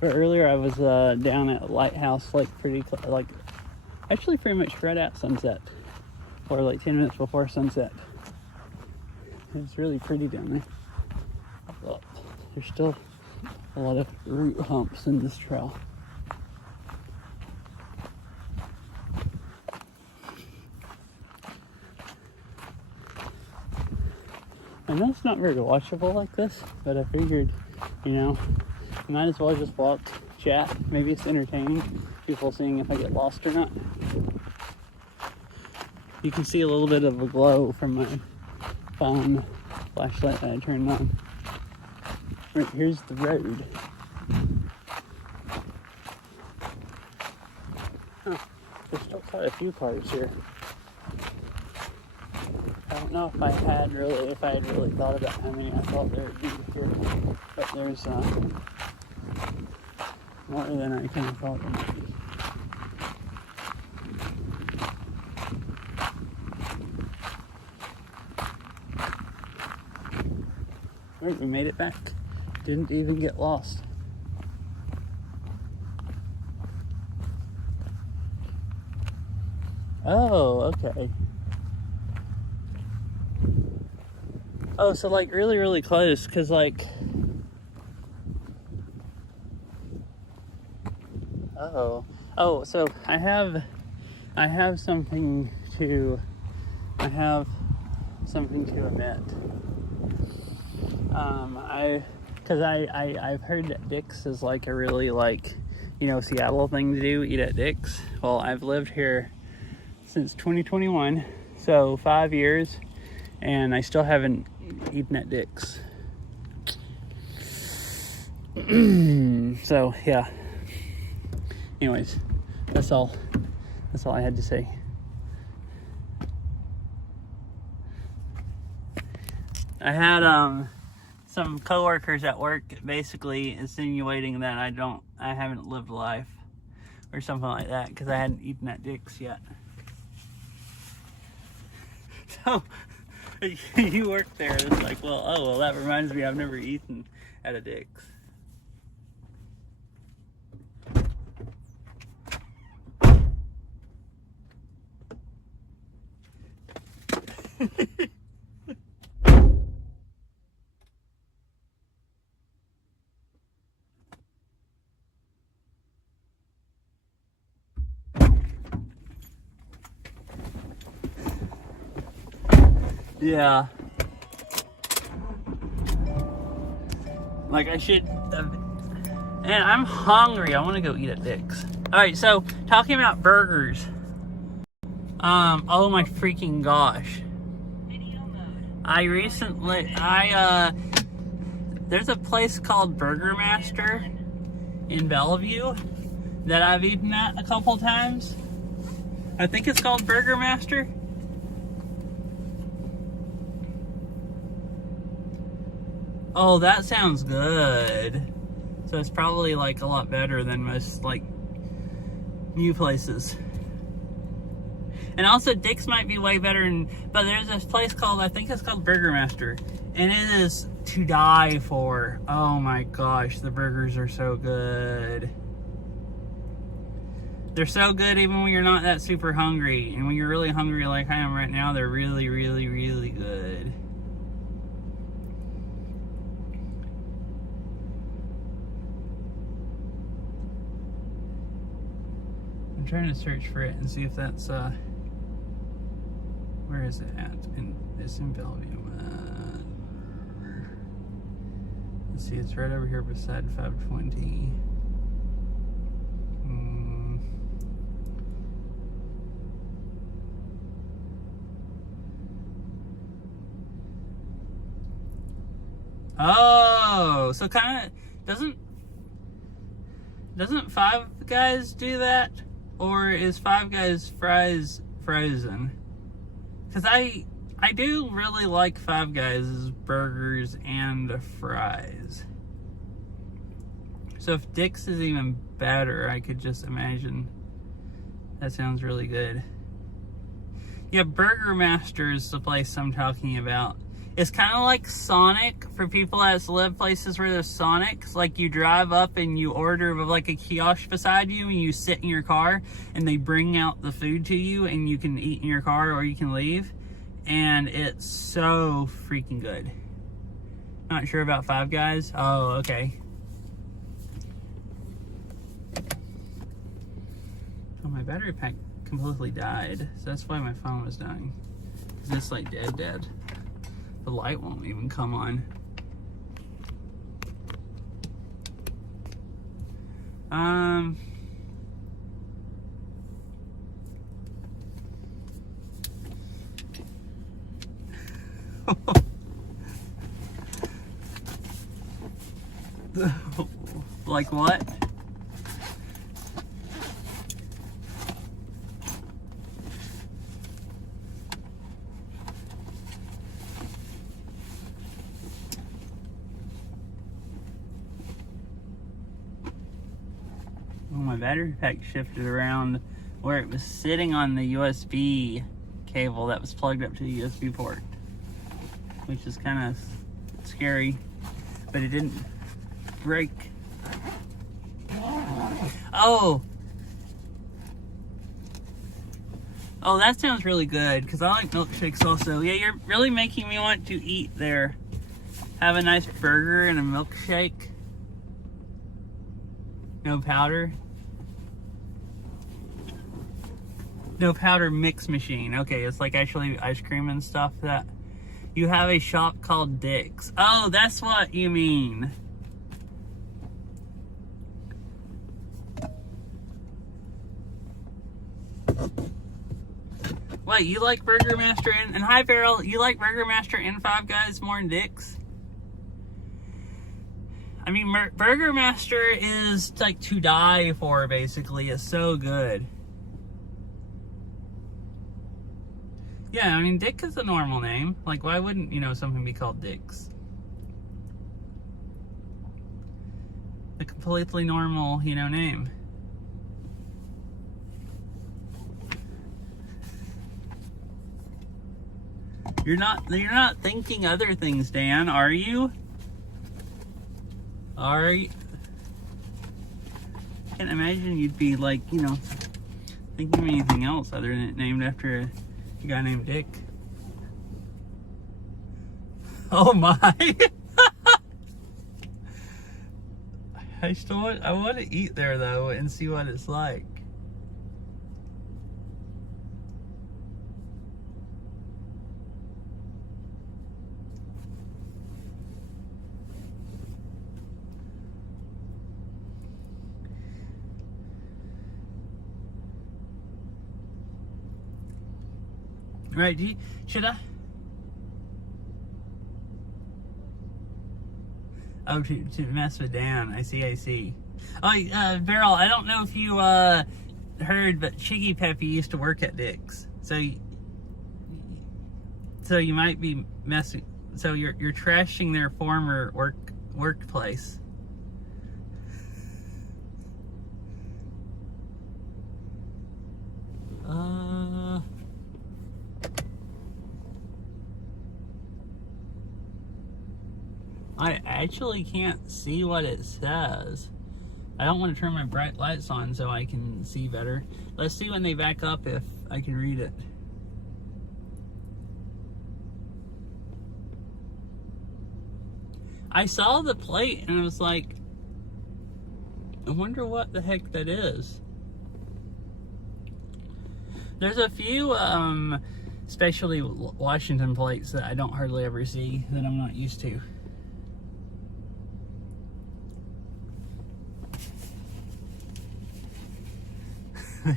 But earlier I was down at Lighthouse, like, actually pretty much right at sunset, or like 10 minutes before sunset. It's really pretty down there. But there's still a lot of root humps in this trail. And that's not very watchable like this, but I figured, you know, I might as well just walk, chat. Maybe it's entertaining, people seeing if I get lost or not. You can see a little bit of a glow from my phone flashlight that I turned on. Right, here's the road. Huh, there's still quite a few cars here. I don't know if I had really thought about how many I thought there would be here, but there's more than I kind of thought there might be. Right, we made it back. Didn't even get lost. Oh, okay. Oh, so like really close, cause like, so I have something to admit. I've heard that Dick's is like a really, like, you know, Seattle thing to do, eat at Dick's. Well, I've lived here since 2021, so 5 years, and I still haven't eaten at Dick's. So yeah. Anyways, that's all I had to say. I had some coworkers at work basically insinuating that I haven't lived life or something like that because I hadn't eaten at Dick's yet. So you work there, and it's like, well, that reminds me, I've never eaten at a Dick's. Yeah. Like, I should have And I'm hungry. I want to go eat at Dick's. Alright, so talking about burgers. Oh my freaking gosh. There's a place called Burger Master in Bellevue that I've eaten at a couple times. I think it's called Burger Master. Oh, that sounds good. So it's probably like a lot better than most like new places. And also Dick's might be way better, but there's this place called, I think it's called Burger Master. And it is to die for. Oh my gosh, the burgers are so good. They're so good even when you're not that super hungry. And when you're really hungry like I am right now, they're really, really, really good. I'm trying to search for it and see if that's, where is it at? It's in Bellevue. Let's see, it's right over here beside 520. Oh, so kind of doesn't Five Guys do that, or is Five Guys fries frozen? Because I do really like Five Guys' burgers and fries. So if Dick's is even better, I could just imagine. That sounds really good. Yeah, Burger Master is the place I'm talking about. It's kind of like Sonic for people that live places where there's Sonics. Like you drive up and you order with like a kiosk beside you and you sit in your car and they bring out the food to you and you can eat in your car or you can leave. And it's so freaking good. Not sure about Five Guys? Oh, okay. Oh, my battery pack completely died. So that's why my phone was dying. Because it's like dead. The light won't even come on. Like what? Oh, my battery pack shifted around where it was sitting on the USB cable that was plugged up to the USB port, which is kind of scary, but it didn't break. Oh, that sounds really good because I like milkshakes also. Yeah, you're really making me want to eat there. Have a nice burger and a milkshake. No powder. No powder mix machine. Okay, it's like actually ice cream and stuff that you have a shop called Dick's. Oh, that's what you mean. Wait, you like Burger Master and hi Farrell, you like Burger Master and Five Guys more than Dick's? I mean, Burger Master is like to die for, basically. It's so good. Yeah, I mean, Dick is a normal name. Like, why wouldn't, something be called Dick's? A completely normal, name. You're not thinking other things, Dan, are you? Are you? I can't imagine you'd be like, thinking of anything else other than it named after a guy named Dick. Oh my! I want to eat there though and see what it's like. Right, should I? Oh, to mess with Dan. I see. Oh, Beryl, I don't know if you heard, but Chiggy Peppy used to work at Dick's. So you might be messing. So you're trashing their former workplace. I actually can't see what it says. I don't want to turn my bright lights on so I can see better. Let's see when they back up if I can read it. I saw the plate and I was like, I wonder what the heck that is. There's a few especially Washington plates that I don't hardly ever see, that I'm not used to.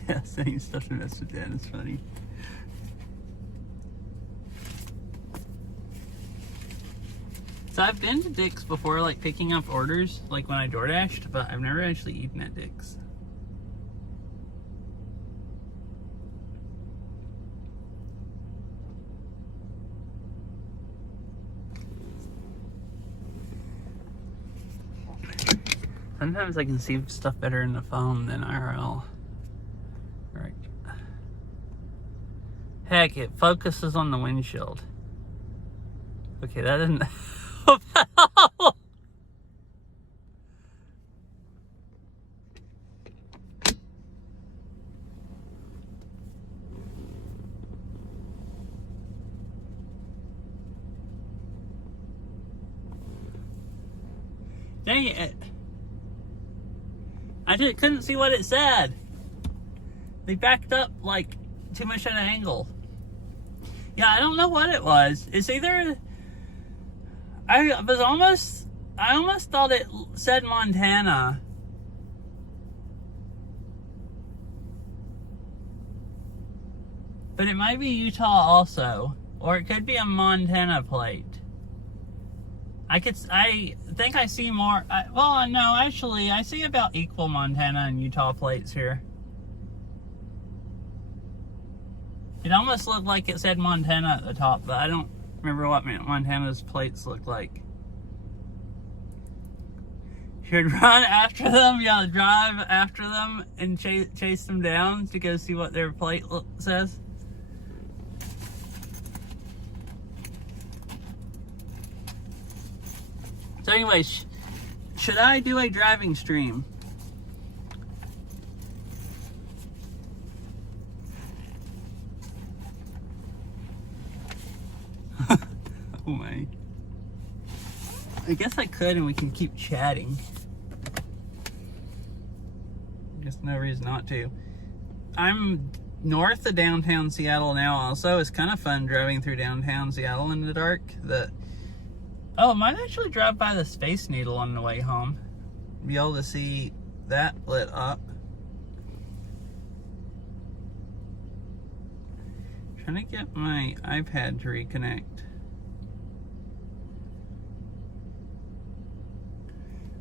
Yeah, saying stuff to mess with Dan is funny. So I've been to Dick's before, like picking up orders, like when I DoorDashed, but I've never actually eaten at Dick's. Sometimes I can see stuff better in the phone than IRL. Right. Heck, it focuses on the windshield. Okay, that didn't help at all. Dang it. I couldn't see what it said. They backed up like too much at an angle. Yeah, I don't know what it was. It's either I almost thought it said Montana. But it might be Utah also, or it could be a Montana plate. I think I see more. Well, no, actually, I see about equal Montana and Utah plates here. It almost looked like it said Montana at the top, but I don't remember what Montana's plates look like. Should run after them, yeah, drive after them and chase them down to go see what their plate says. So anyways, should I do a driving stream? Oh my. I guess I could and we can keep chatting. I guess no reason not to. I'm north of downtown Seattle now also. It's kind of fun driving through downtown Seattle in the dark. Oh, I might actually drive by the Space Needle on the way home. Be able to see that lit up. Trying to get my iPad to reconnect.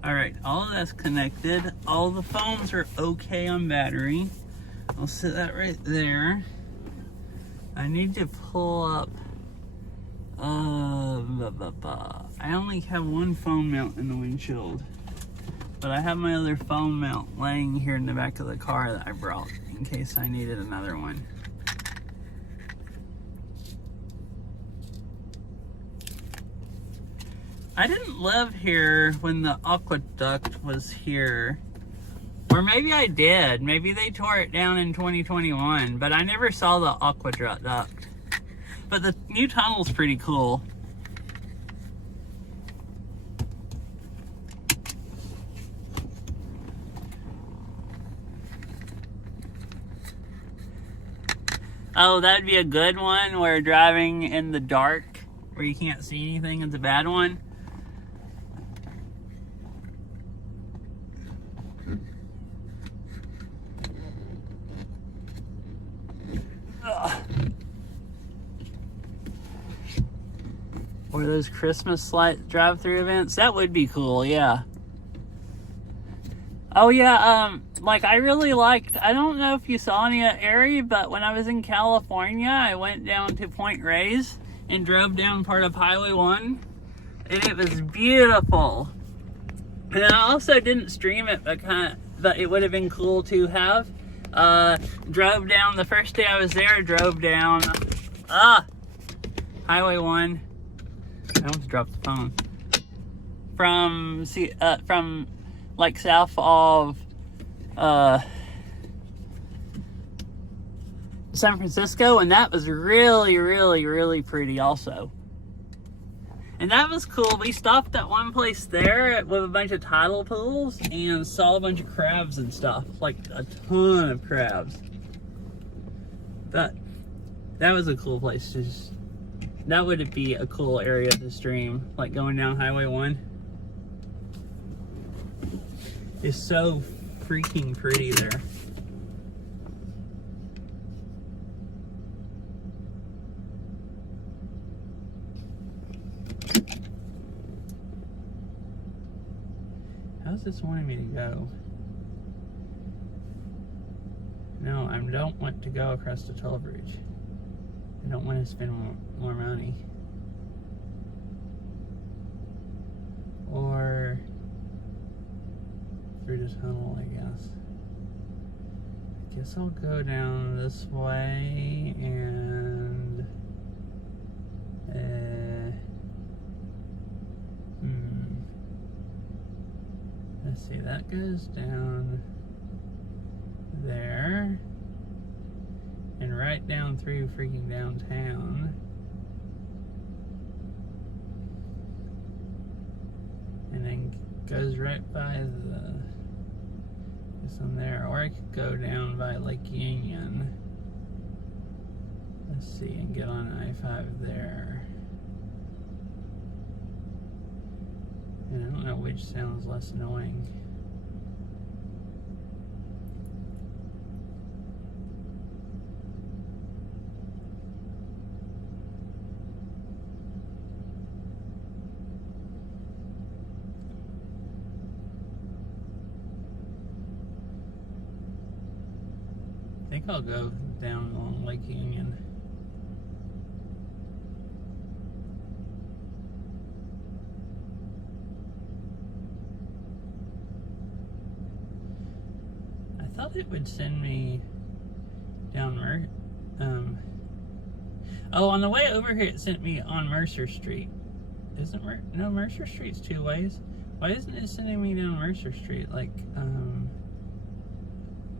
Alright, all of that's connected. All the phones are okay on battery. I'll set that right there. I need to pull up I only have one phone mount in the windshield, but I have my other phone mount laying here in the back of the car that I brought in case I needed another one. I didn't live here when the aqueduct was here. Or maybe I did. Maybe they tore it down in 2021, but I never saw the aqueduct. But the new tunnel's pretty cool. Oh, that'd be a good one where driving in the dark, where you can't see anything, is a bad one. Ugh. Or those Christmas light drive-through events. That would be cool, yeah. Oh yeah, like I really liked, I don't know if you saw any of Erie, but when I was in California, I went down to Point Reyes and drove down part of Highway 1, and it was beautiful. And I also didn't stream it, but it would have been cool to have. Drove down, the first day I was there, drove down, Highway 1. I almost dropped the phone. From like south of San Francisco, and that was really, really, really pretty also. And that was cool. We stopped at one place there with a bunch of tidal pools and saw a bunch of crabs and stuff, like a ton of crabs. That was a cool place to just, that would be a cool area to stream, like going down Highway 1. It's so freaking pretty there. How's this wanting me to go? No, I don't want to go across the toll bridge. I don't want to spend more money. Or through the tunnel, I guess. I guess I'll go down this way and let's see, that goes down there and right down through freaking downtown. And then goes right by this one there, or I could go down by Lake Union. Let's see, and get on I-5 there. And I don't know which sounds less annoying. I think I'll go down along Lake Union. I thought it would send me down on the way over here it sent me on Mercer Street. No, Mercer Street's two ways. Why isn't it sending me down Mercer Street, like,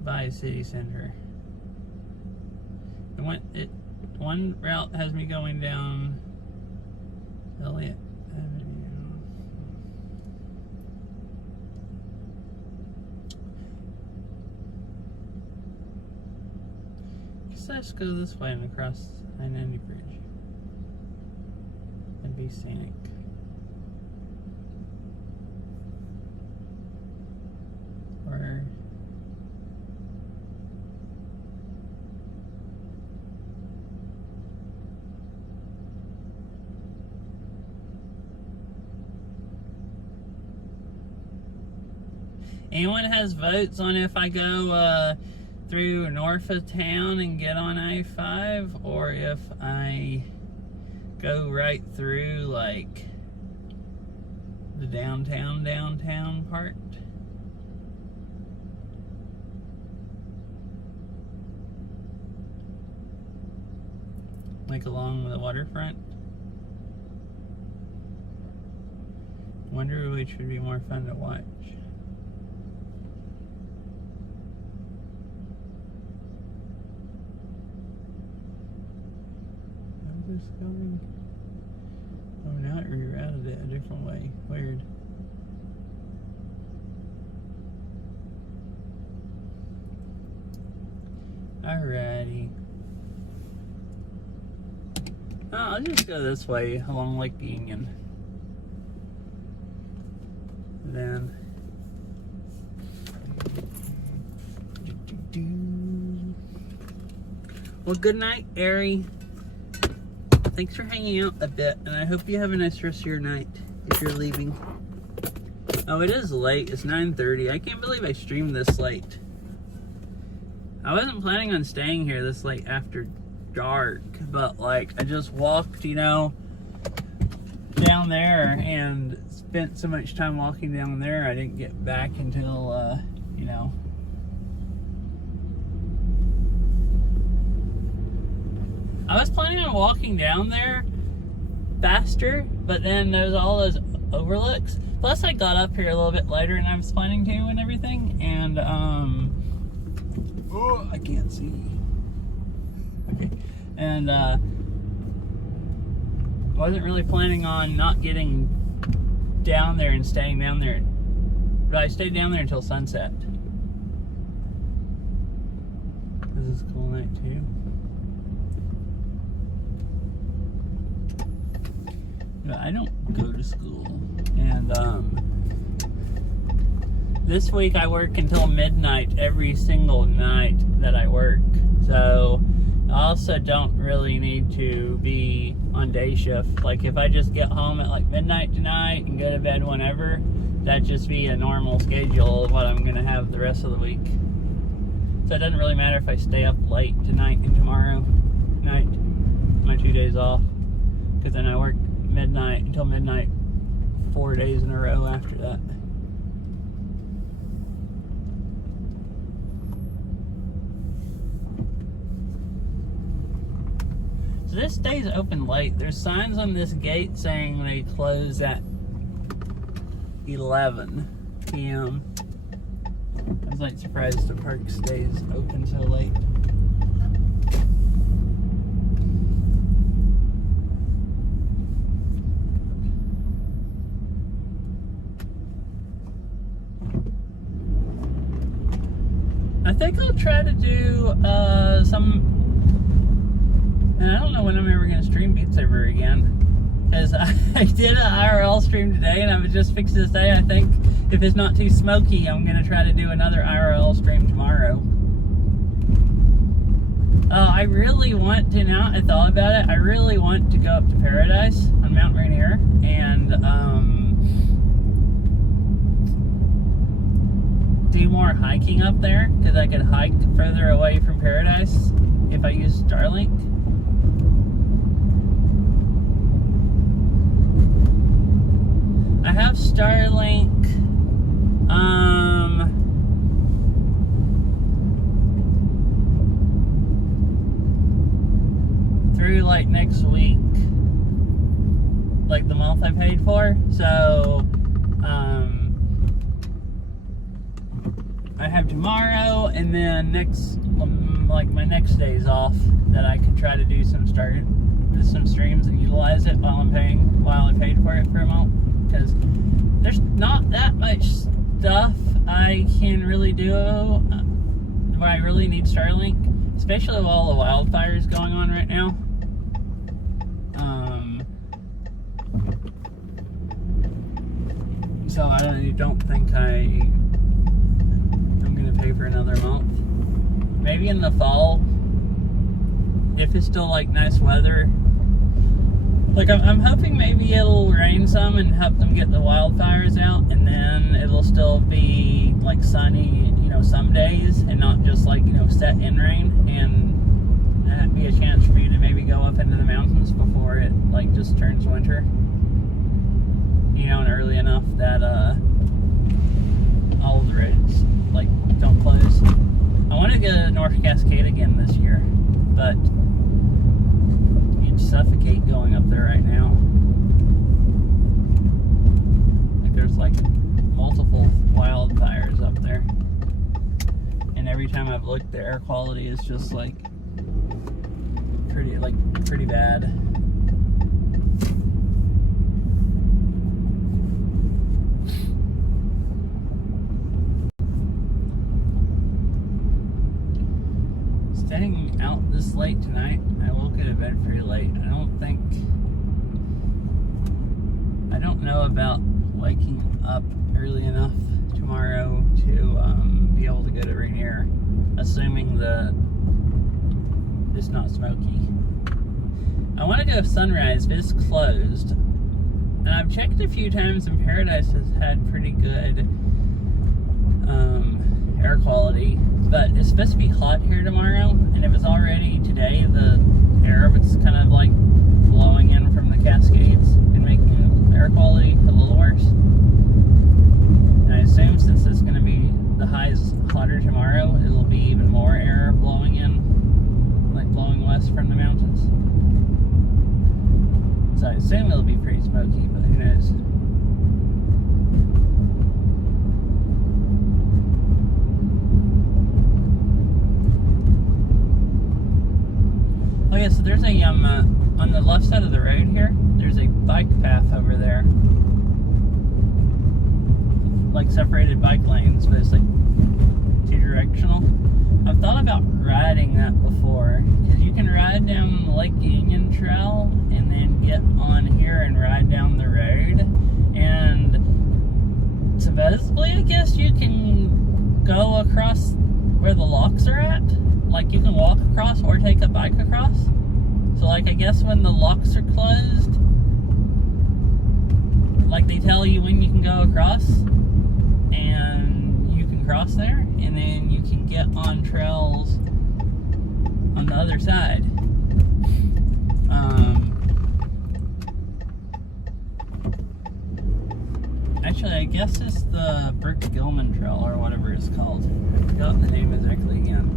by City Center? One route has me going down Elliott Avenue. Guess I just go this way and across I-90 bridge and be scenic. Or anyone has votes on if I go through north of town and get on I-5, or if I go right through like the downtown part? Like along the waterfront? Wonder which would be more fun to watch. Going. Oh, now it rerouted it a different way. Weird. Alrighty. Oh, I'll just go this way along Lake Union. Then. Well, good night, Erie. thanks for hanging out a bit, and I hope you have a nice rest of your night if you're leaving. Oh, it is late. It's 9:30. I can't believe I streamed this late. I wasn't planning on staying here this late after dark, but like I just walked, you know, down there and spent so much time walking down there. I didn't get back until, you know. I was planning on walking down there faster, but then there's all those overlooks. Plus, I got up here a little bit later and I was planning to and everything, and oh, I can't see. Okay, and wasn't really planning on not getting down there and staying down there, but I stayed down there until sunset. This is a cool night too. But I don't go to school, and this week I work until midnight every single night that I work, so I also don't really need to be on day shift. Like if I just get home at like midnight tonight and go to bed whenever, that'd just be a normal schedule of what I'm gonna have the rest of the week. So it doesn't really matter if I stay up late tonight and tomorrow night, my 2 days off, because then I work midnight until midnight 4 days in a row after that. So this stays open late. There's signs on this gate saying they close at 11 p.m. I was like surprised the park stays open so late. I think I'll try to do and I don't know when I'm ever going to stream Beat Saber again, because I did an IRL stream today and I was just fixing to say I think if it's not too smoky I'm going to try to do another IRL stream tomorrow. I really want to, now I thought about it, I really want to go up to Paradise on Mount Rainier and do more hiking up there, because I could hike further away from Paradise if I use Starlink. I have Starlink through like next week, like the month I paid for, so I have tomorrow and then next, like my next days off, that I could try to do some streams and utilize it while I paid for it for a month, because there's not that much stuff I can really do where I really need Starlink, especially with all the wildfires going on right now. So I don't think I'm gonna pay for another month. Maybe in the fall, if it's still like nice weather. Like I'm hoping maybe it'll rain some and help them get the wildfires out, and then it'll still be like sunny, you know, some days, and not just like, you know, set in rain, and that'd be a chance for me to maybe go up into the mountains before it like just turns winter. You know, and early enough that all the roads like don't close. I want to go to North Cascade again this year, but you'd suffocate going up there right now. Like there's like multiple wildfires up there, and every time I've looked, the air quality is just like pretty bad. Staying out this late tonight, I will go to bed pretty late. I don't know about waking up early enough tomorrow to be able to go to Rainier, assuming that it's not smoky. I want to go Sunrise, but it's closed. And I've checked a few times, and Paradise has had pretty good air quality. But it's supposed to be hot here tomorrow, and if it's already today, the air was kind of like blowing in from the Cascades and making the air quality a little worse. And I assume since it's going to be the highs hotter tomorrow, it'll be even more air blowing in, like blowing west from the mountains. So I assume it'll be pretty smoky, but who knows? Oh yeah, so there's a on the left side of the road here, there's a bike path over there. Like separated bike lanes, but it's like two-directional. I've thought about riding that before, because you can ride down the Lake Union Trail and then get on here and ride down the road. And supposedly, I guess you can go across where the locks are at. Like you can walk across or take a bike across. So like I guess when the locks are closed, like they tell you when you can go across, and you can cross there, and then you can get on trails on the other side. Actually, I guess it's the Burke-Gilman Trail or whatever it's called. I forgot the name exactly again.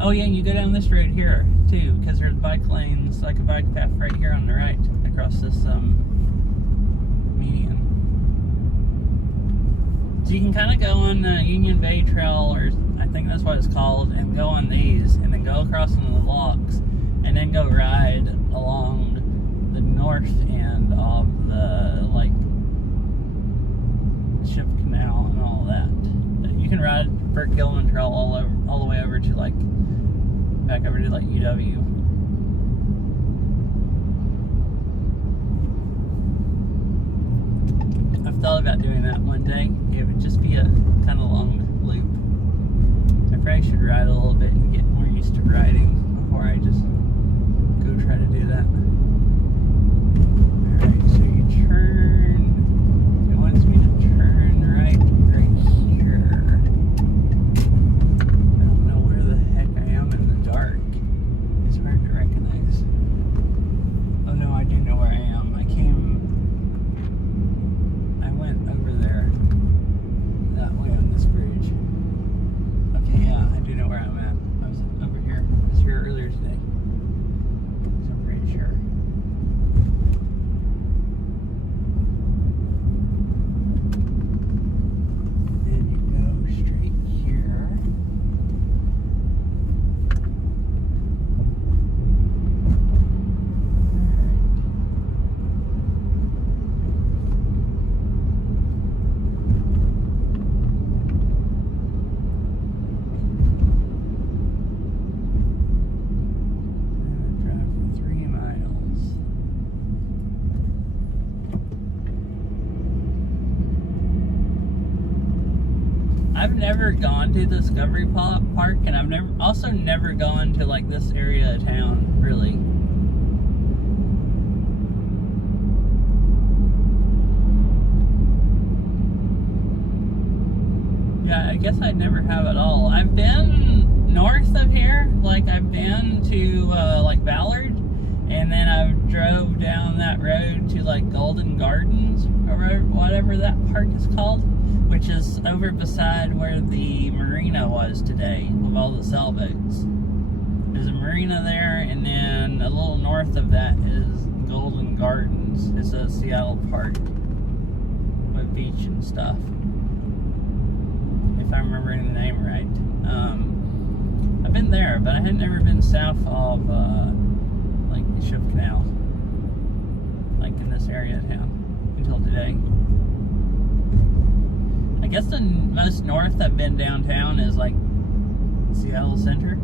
Oh yeah, you go down this road here too, because there's bike lanes, like a bike path right here on the right across this median. So you can kind of go on the Union Bay Trail, or I think that's what it's called, and go on these, and then go across on the locks, and then go ride along the north end of the like Ship Canal and all that. But you can ride Burke-Gilman Trail all the way over to like back over to like UW. I've thought about doing that one day. It would just be a kind of long loop. I probably should ride a little bit and get more used to riding before I just go try to do that. Alright, so you turn. It wants me to turn right here. I don't know where the heck I am in the dark. It's hard to recognize. Oh no, I do know where I am. I went over there that way on this bridge. Okay, yeah, I do know where I'm at. I was over here. I was here earlier today. So I'm pretty sure. Then you go straight here. Drive for 3 miles. I've never gone to Discovery Park, and I've also never gone to like this area of town, really. Yeah, I guess I never have at all. I've been north of here, like I've been to like Ballard, and then I drove down that road to like Golden Gardens or whatever that park is called, which is over beside where the marina was today with all the sailboats. There's a marina there, and then a little north of that is Golden Gardens. It's a Seattle park with beach and stuff, if I'm remembering the name right. I've been there, but I had never been south of like the Ship Canal, like in this area of town, until today. I guess the most north I've been downtown is like Seattle Center,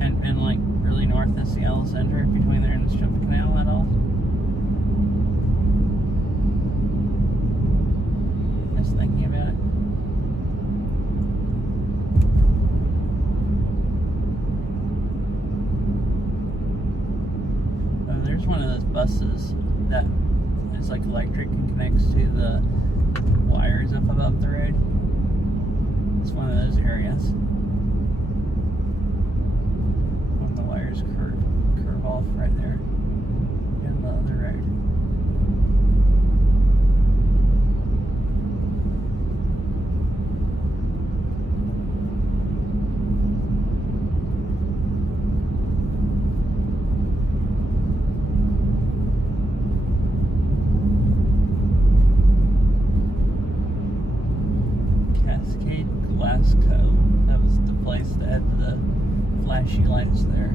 and like really north of Seattle Center, between there and the Ship Canal at all. Just thinking about it. buses that is like electric and connects to the wires up above the road. It's one of those areas. When the wires curve off right there in the other road. That was the place that had the flashy lights there.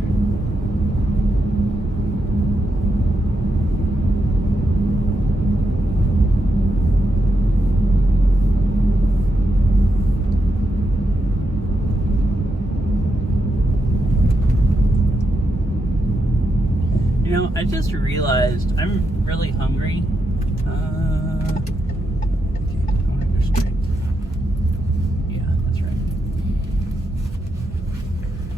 You know, I just realized I'm really hungry.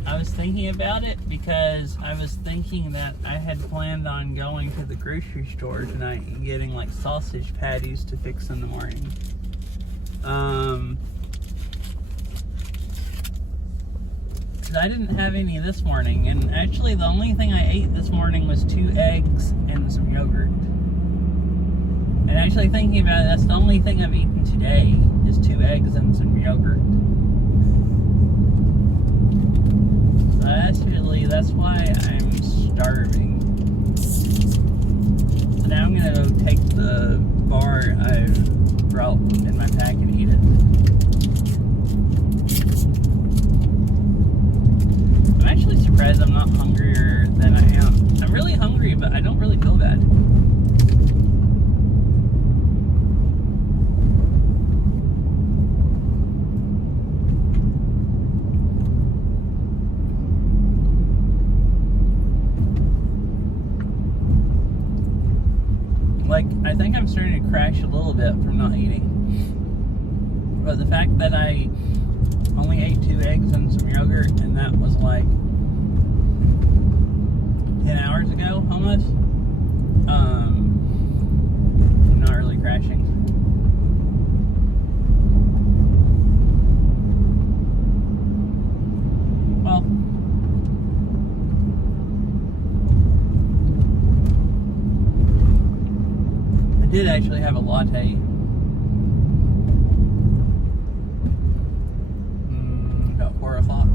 I was thinking about it because I was thinking that I had planned on going to the grocery store tonight and getting like sausage patties to fix in the morning. Because I didn't have any this morning, and actually the only thing I ate this morning was 2 eggs and some yogurt. And actually thinking about it, that's the only thing I've eaten today is 2 eggs and some yogurt. That's why I'm starving. So now I'm gonna go take the bar I brought in my pack and eat it. I'm actually surprised I'm not hungrier than I am. I'm really hungry, but I don't really feel bad. Like, I think I'm starting to crash a little bit from not eating. But the fact that I only ate 2 eggs and some yogurt, and that was like 10 hours ago, almost. I'm not really crashing. Well, I did actually have a latte. About 4 o'clock.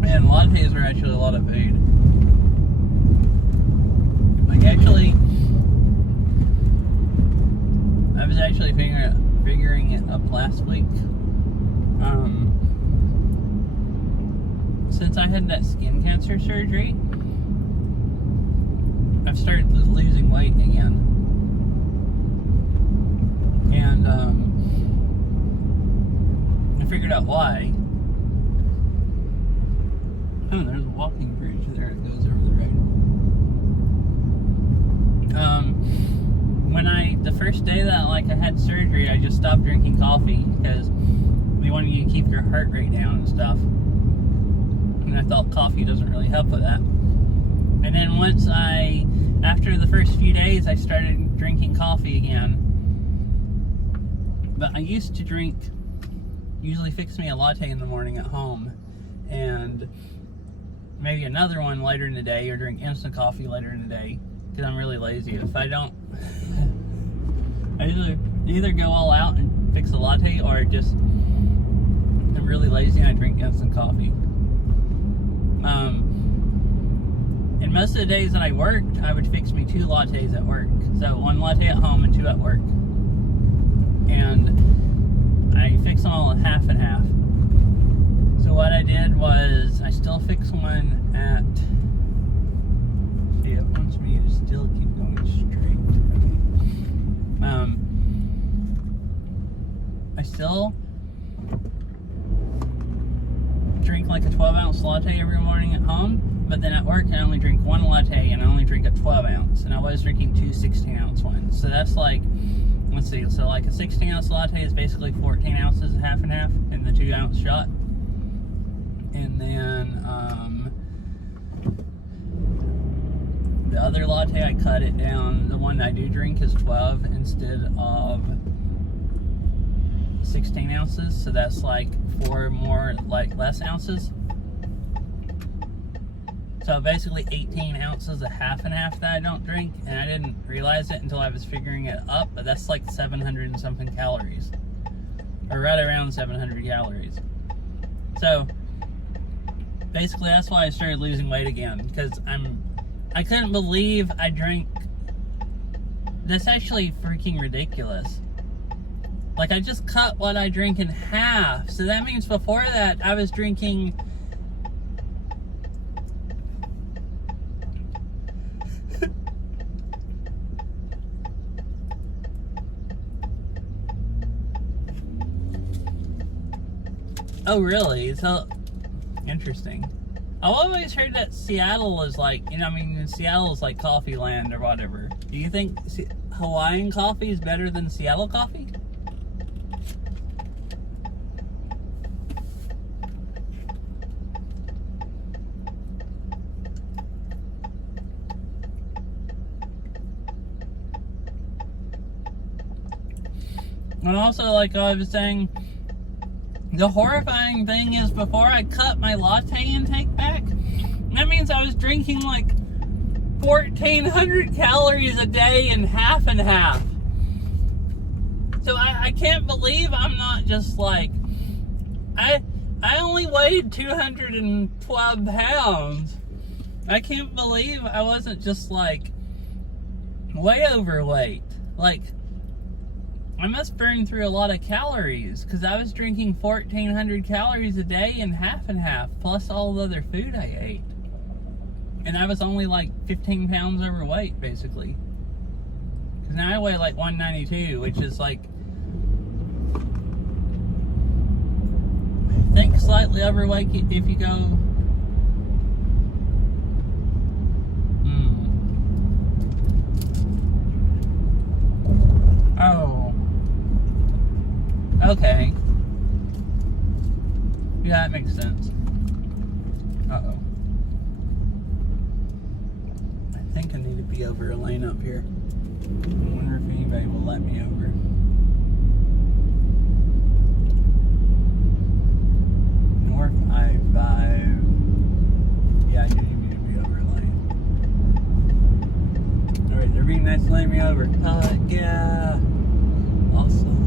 Man, lattes are actually a lot of food. Like, actually, I was actually figuring it up last week. Since I had that skin cancer surgery, I've started losing weight again. And I figured out why. Oh, there's a walking bridge there that goes over the road. The first day that I had surgery, I just stopped drinking coffee because they wanted you to keep your heart rate down and stuff. And I thought coffee doesn't really help with that. And then after the first few days, I started drinking coffee again. But I used to usually fix me a latte in the morning at home, and maybe another one later in the day, or drink instant coffee later in the day, because I'm really lazy. If I don't, I either go all out and fix a latte, or I'm really lazy and I drink instant coffee. And most of the days that I worked, I would fix me 2 lattes at work. So 1 latte at home and 2 at work. And I fix them all at half and half. So what I did was, I still fix one at, see, it wants me to still keep going straight. Okay. I still drink like a 12-ounce latte every morning at home. But then at work, I only drink one latte, and I only drink a 12 ounce, and I was drinking two 16 ounce ones. So that's like, let's see, so like a 16 ounce latte is basically 14 ounces, half and half, in the 2 ounce shot. And then the other latte, I cut it down. The one I do drink is 12 instead of 16 ounces, so that's like 4 more, like less ounces. So basically 18 ounces of half and half that I don't drink, and I didn't realize it until I was figuring it up, but that's like 700 and something calories. Or right around 700 calories. So basically that's why I started losing weight again, because I couldn't believe I drank. That's actually freaking ridiculous. Like, I just cut what I drink in half. So that means before that I was drinking Oh, really? So interesting. I've always heard that Seattle is like, you know, I mean, Seattle is like coffee land or whatever. Do you think Hawaiian coffee is better than Seattle coffee? And also, like I was saying, the horrifying thing is before I cut my latte intake back, that means I was drinking like 1,400 calories a day and half. So I can't believe I'm not just like, I only weighed 212 pounds. I can't believe I wasn't just like way overweight. Like, I must burn through a lot of calories because I was drinking 1,400 calories a day and half, plus all the other food I ate. And I was only like 15 pounds overweight, basically. Because now I weigh like 192, which is like, I think slightly overweight if you go. Oh. Okay. Yeah, that makes sense. Uh-oh. I think I need to be over a lane up here. I wonder if anybody will let me over. North I-5. Yeah, you need me to be over a lane. Alright, they're being nice to let me over. Yeah. Awesome.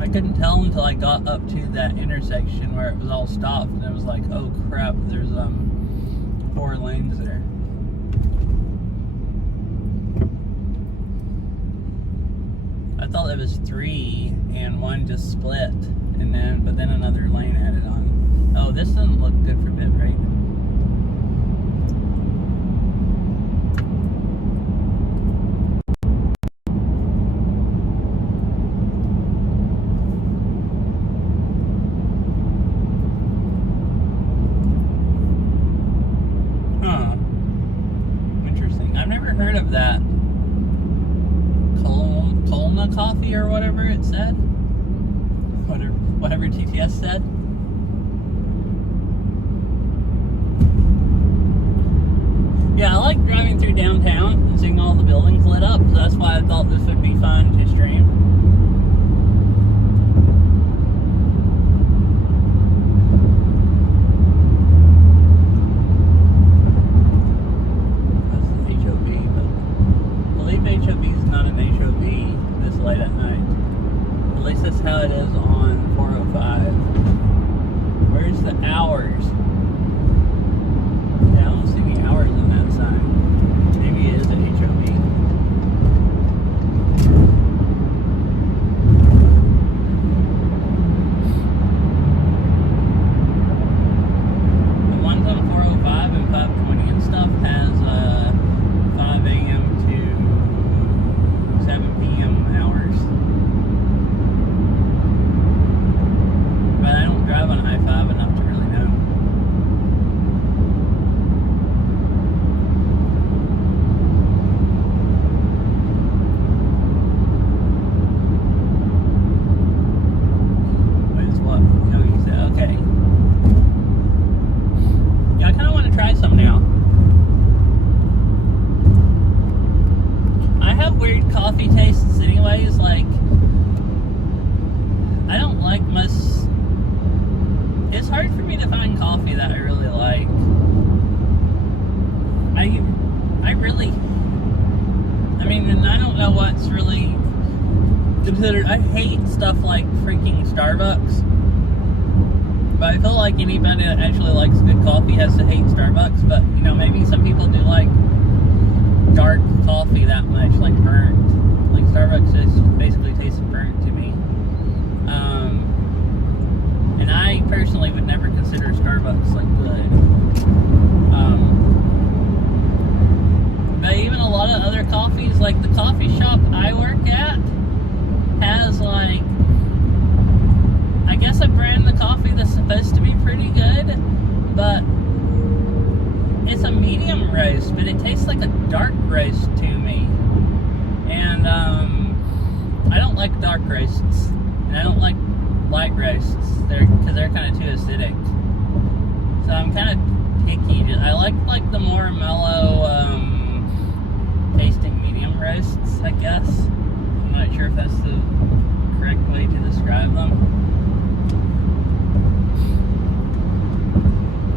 I couldn't tell until I got up to that intersection where it was all stopped, and it was like, oh crap, there's 4 lanes there. I thought it was 3 and one just split, and then but then another lane added on. Oh, this doesn't look good for bit rate. Heard of that Colna coffee or whatever it said, whatever TTS said. Yeah, I like driving through downtown and seeing all the buildings lit up, so that's why I thought this would be fun to stream. HOB is not an HOB this late at night. At least that's how it is on 405. Where's the hours? Yeah, I don't see any hours in that sign. Maybe it is an HOB. The ones on 405 and 520 and stuff has 5 a.m. to 7 p.m. hours. But consider, I hate stuff like freaking Starbucks. But I feel like anybody that actually likes good coffee has to hate Starbucks. But, you know, maybe some people do like dark coffee that much, like burnt. Like Starbucks just basically tastes burnt to me. And I personally would never consider Starbucks like good. But even a lot of other coffees, like the coffee shop I work at has like, I guess a brand of coffee that's supposed to be pretty good, but it's a medium roast, but it tastes like a dark roast to me. And I don't like dark roasts, and I don't like light roasts. Because they're kind of too acidic. So I'm kind of picky. I like the more mellow tasting medium roasts, I guess. I'm not sure if that's the correct way to describe them.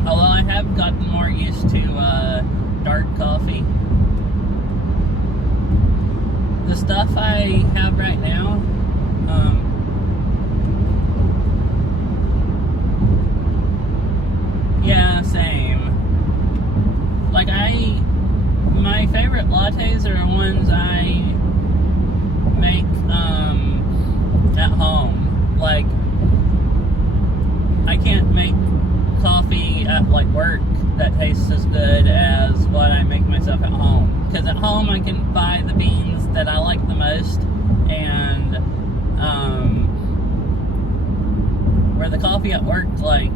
Although I have gotten more used to dark coffee. The stuff I have right now, yeah, same. Like my favorite lattes are the ones I make at home. Like, I can't make coffee at like work that tastes as good as what I make myself at home. Because at home I can buy the beans that I like the most, and where the coffee at work, like,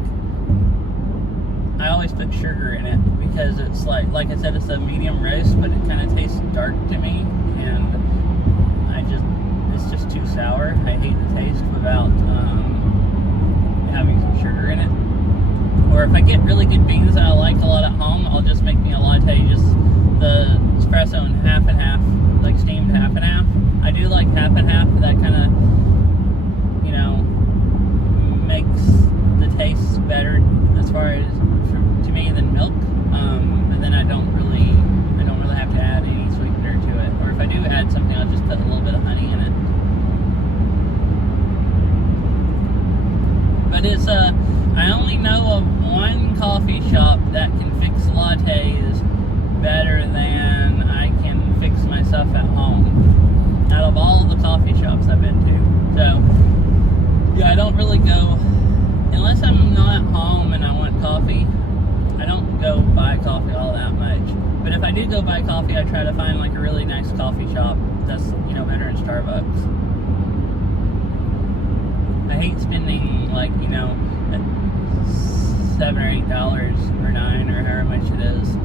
I always put sugar in it because it's like I said, it's a medium roast, but it kind of tastes dark to me, and it's just too sour. I hate the taste without having some sugar in it. Or if I get really good beans that I like a lot at home, I'll just make me a latte, just the espresso in half and half, like steamed half and half. I do like half and half. That kind of, you know, makes the taste better as far as to me than milk. And then I don't really have to add any sweetener to it. Or if I do add something, I'll just put a little bit of honey in it. But it's I only know of one coffee shop that can fix lattes better than I can fix myself at home, out of all the coffee shops I've been to. So, yeah, I don't really go, unless I'm not at home and I want coffee, I don't go buy coffee all that much. But if I do go buy coffee, I try to find like a really nice coffee shop that's, you know, better than Starbucks. I hate spending, like, you know, $7 or $8 or $9 or however much it is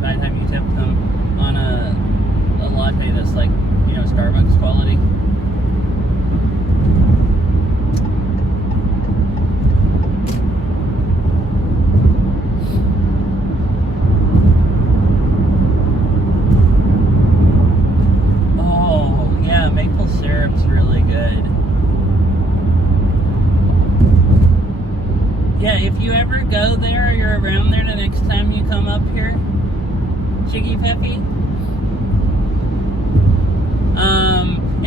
by the time you tip them on a latte that's like, you know, Starbucks quality. Oh, yeah, maple syrup's really good. Yeah, if you ever go there or you're around there the next time you come up here, Chiggy Peppy,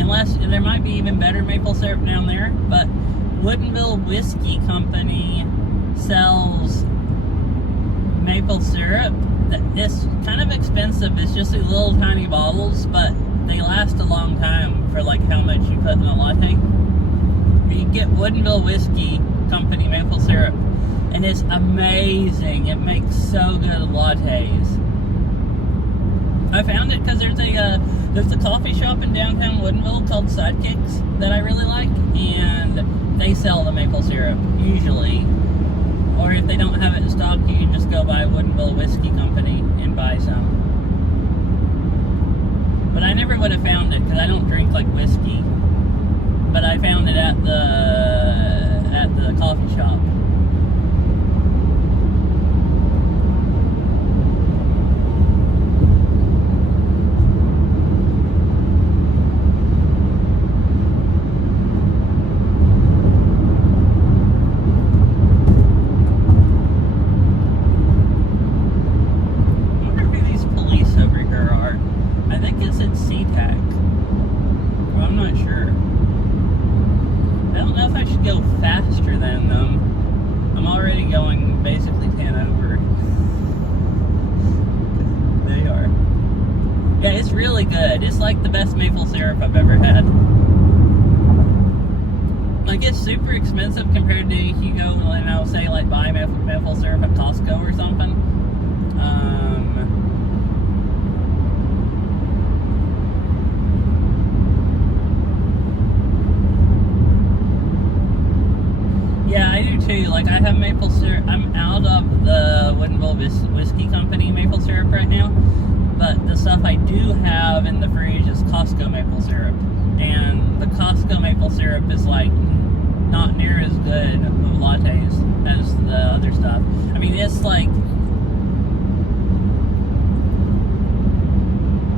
unless, there might be even better maple syrup down there, but Woodinville Whiskey Company sells maple syrup. It's kind of expensive. It's just these little tiny bottles, but they last a long time for like how much you put in a latte. You get Woodinville Whiskey Company maple syrup, and it's amazing. It makes so good lattes. I found it because there's a coffee shop in downtown Woodinville called Sidekicks that I really like, and they sell the maple syrup usually. Or if they don't have it in stock, you can just go by Woodinville Whiskey Company and buy some. But I never would have found it because I don't drink like whiskey. But I found it at the coffee shop. know if I should go faster than them. I'm already going basically 10 over. They are. Yeah, it's really good. It's like the best maple syrup I've ever had. Like, it's super expensive compared to if you go and I'll say like buy maple syrup at Costco or something. Yeah, I do too. Like, I have maple syrup. I'm out of the Woodinville Whiskey Company maple syrup right now. But the stuff I do have in the fridge is Costco maple syrup. And the Costco maple syrup is like not near as good of lattes as the other stuff. I mean, it's like,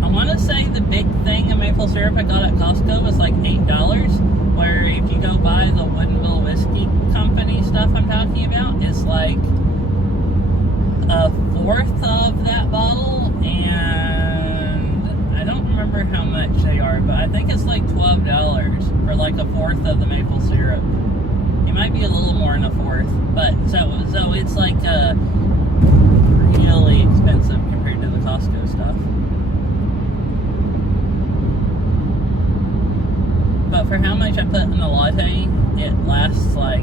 I want to say the big thing of maple syrup I got at Costco was like $8. Where if you go buy the Woodinville Whiskey Company stuff I'm talking about, it's like a fourth of that bottle, and I don't remember how much they are, but I think it's like $12 for like a fourth of the maple syrup. It might be a little more than a fourth, but so it's like really expensive compared to the Costco stuff. But for how much I put in a latte, it lasts like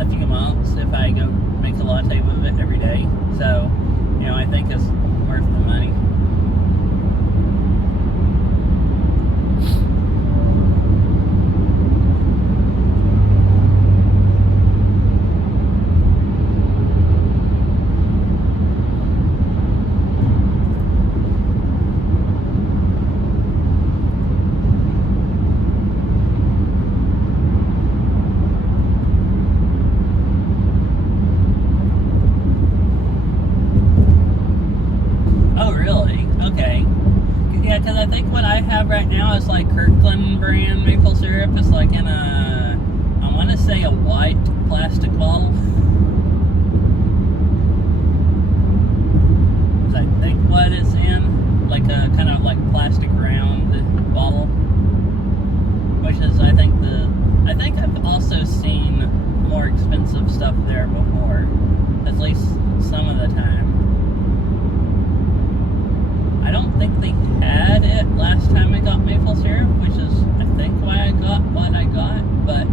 a few months if I go make a latte with it every day. So, you know, I think it's worth the money. I think what I have right now is like Kirkland brand maple syrup. It's like in a, I want to say a white plastic bottle. I think what it's in, like a kind of like plastic round bottle. Which is, I think I've also seen more expensive stuff there before. At least some of the time. I don't think they had it last time I got maple syrup, which is, I think, why I got what I got, but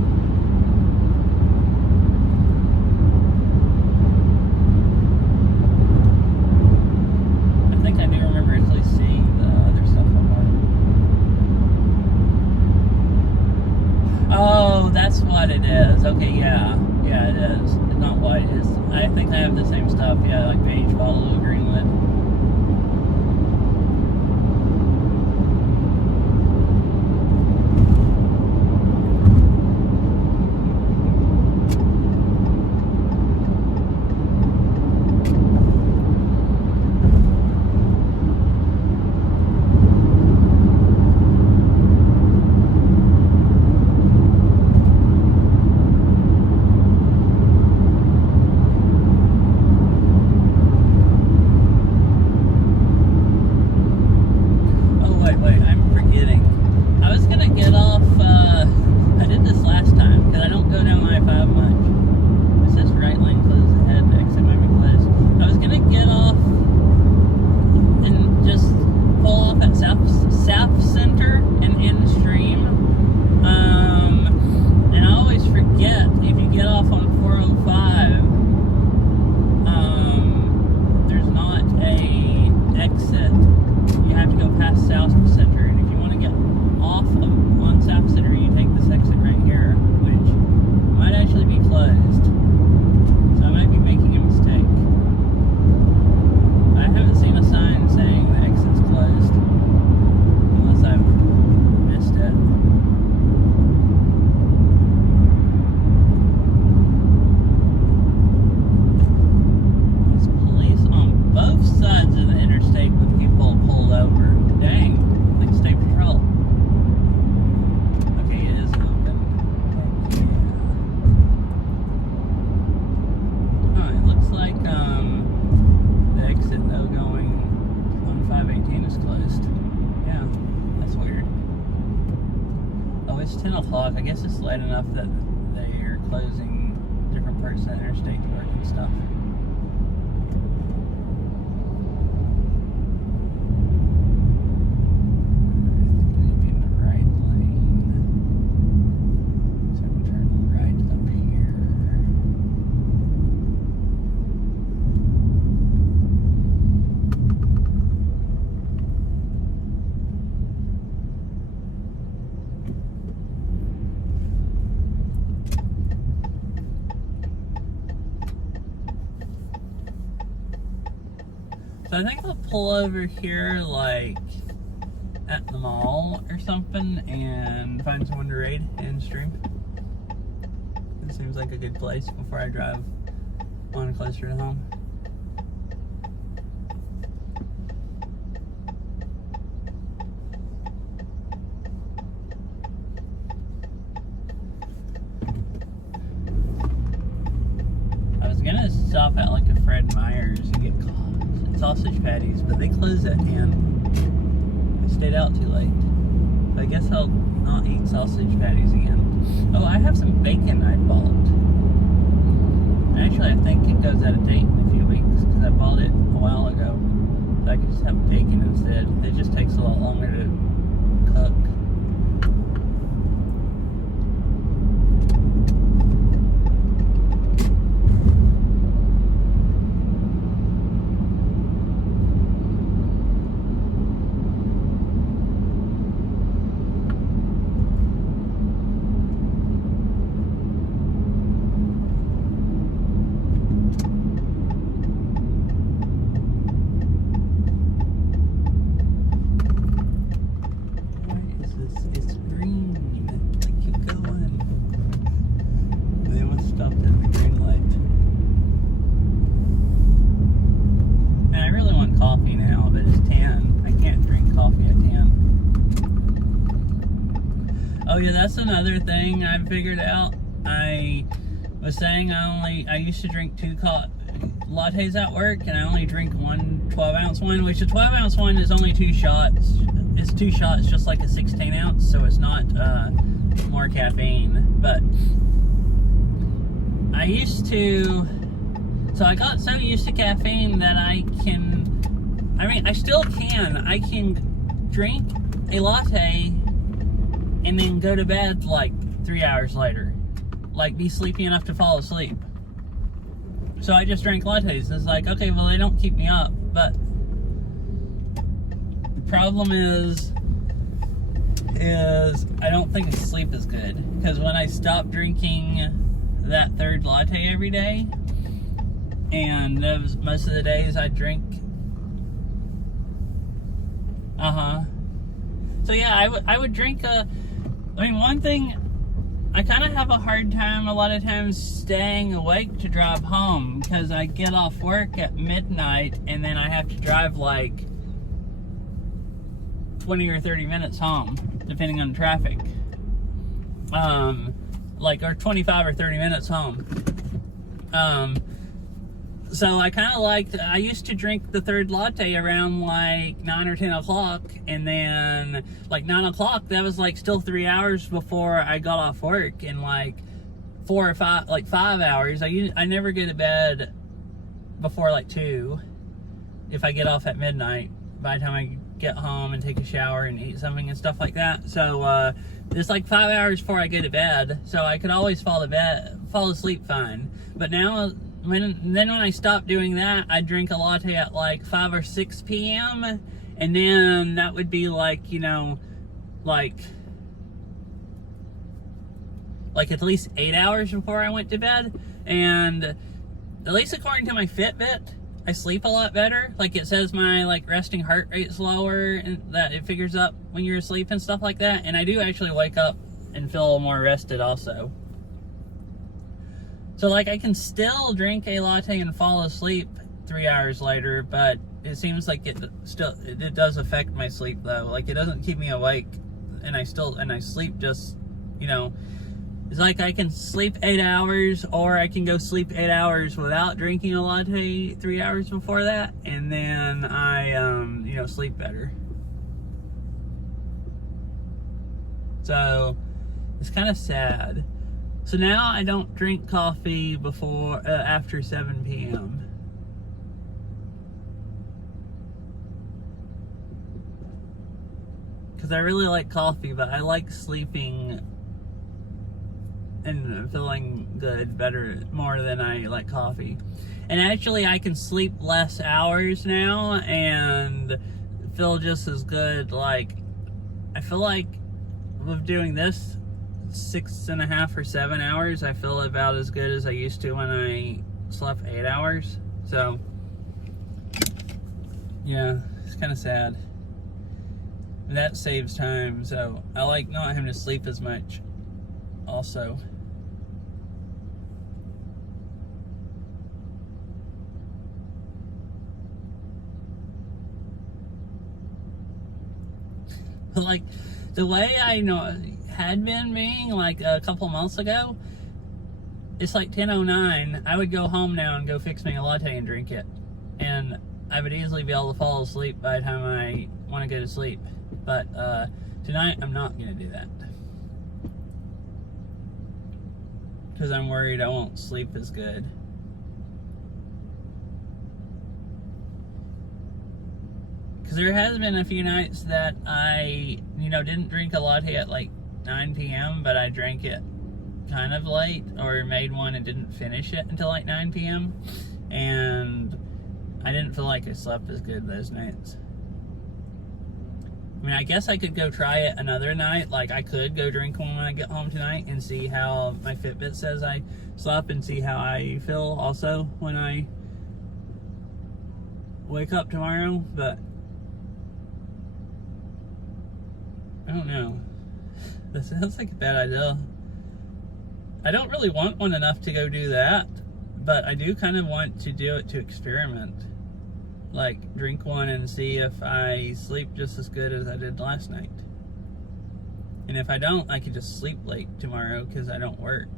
I think I do remember actually seeing the other stuff online. Oh, that's what it is. Okay, yeah. Yeah, it is. It's not white. It's, I think I have the same stuff. Yeah, like beige bottle of green lid. it's 10 o'clock. I guess it's late enough that they are closing different parts of the interstate to work and stuff. So I think I'll pull over here, like, at the mall or something and find someone to raid and stream. It seems like a good place before I drive on closer to home. I was gonna stop at like a Fred Meyer's and get sausage patties, but they closed at 10. I stayed out too late. But I guess I'll not eat sausage patties again. Oh, I have some bacon I bought. Actually, I think it goes out of date in a few weeks because I bought it a while ago. So I can just have bacon instead. It just takes a lot longer to cook. Oh yeah, that's another thing I figured out. I was saying I used to drink 2 lattes at work, and I only drink one 12-ounce one, which a 12-ounce one is only 2 shots. It's 2 shots, just like a 16-ounce, so it's not more caffeine. But I used to, so I got so used to caffeine that I still can. I can drink a latte and then go to bed like 3 hours later. Like, be sleepy enough to fall asleep. So I just drank lattes. It's like, okay, well, they don't keep me up. But the problem is I don't think sleep is good. Because when I stop drinking that 3rd latte every day, and most of the days I drink, so yeah, I would drink one thing, I kind of have a hard time a lot of times staying awake to drive home because I get off work at midnight and then I have to drive like 20 or 30 minutes home, depending on traffic. Or 25 or 30 minutes home. So I kind of I used to drink the 3rd latte around like 9 or 10 o'clock, and then like 9 o'clock, that was like still 3 hours before I got off work, and like 4 or 5, like 5 hours. I never go to bed before like 2 if I get off at midnight, by the time I get home and take a shower and eat something and stuff like that. So it's like 5 hours before I go to bed, so I could always fall asleep fine. But now, when I stop doing that, I drink a latte at like 5 or 6 p.m. and then that would be like, like at least 8 hours before I went to bed. And at least according to my Fitbit, I sleep a lot better. Like, it says my like resting heart rate's lower, and that it figures up when you're asleep and stuff like that. And I do actually wake up and feel more rested also. So like, I can still drink a latte and fall asleep 3 hours later, but it seems like it does affect my sleep though. Like, it doesn't keep me awake, and I sleep just, it's like I can sleep 8 hours, or I can go sleep 8 hours without drinking a latte 3 hours before that, and then I sleep better. So It's kind of sad. So now I don't drink coffee before after 7 p.m. Because I really like coffee, but I like sleeping and feeling good more than I like coffee. And actually I can sleep less hours now and feel just as good. Like, I feel like with doing this 6.5 or 7 hours, I feel about as good as I used to when I slept 8 hours. So yeah, it's kind of sad. That saves time, so I like not having to sleep as much also. Like, the way I had been being like a couple months ago, it's like 10:09. I would go home now and go fix me a latte and drink it, and I would easily be able to fall asleep by the time I want to go to sleep. But tonight I'm not gonna do that because I'm worried I won't sleep as good. Because there has been a few nights that I, didn't drink a latte at like 9 p.m., but I drank it kind of late, or made one and didn't finish it until like 9 p.m. And I didn't feel like I slept as good those nights. I mean, I guess I could go try it another night. Like, I could go drink one when I get home tonight and see how my Fitbit says I slept, and see how I feel also when I wake up tomorrow, but I don't know. That sounds like a bad idea. I don't really want one enough to go do that, but I do kind of want to do it to experiment. Like, drink one and see if I sleep just as good as I did last night. And if I don't, I could just sleep late tomorrow because I don't work.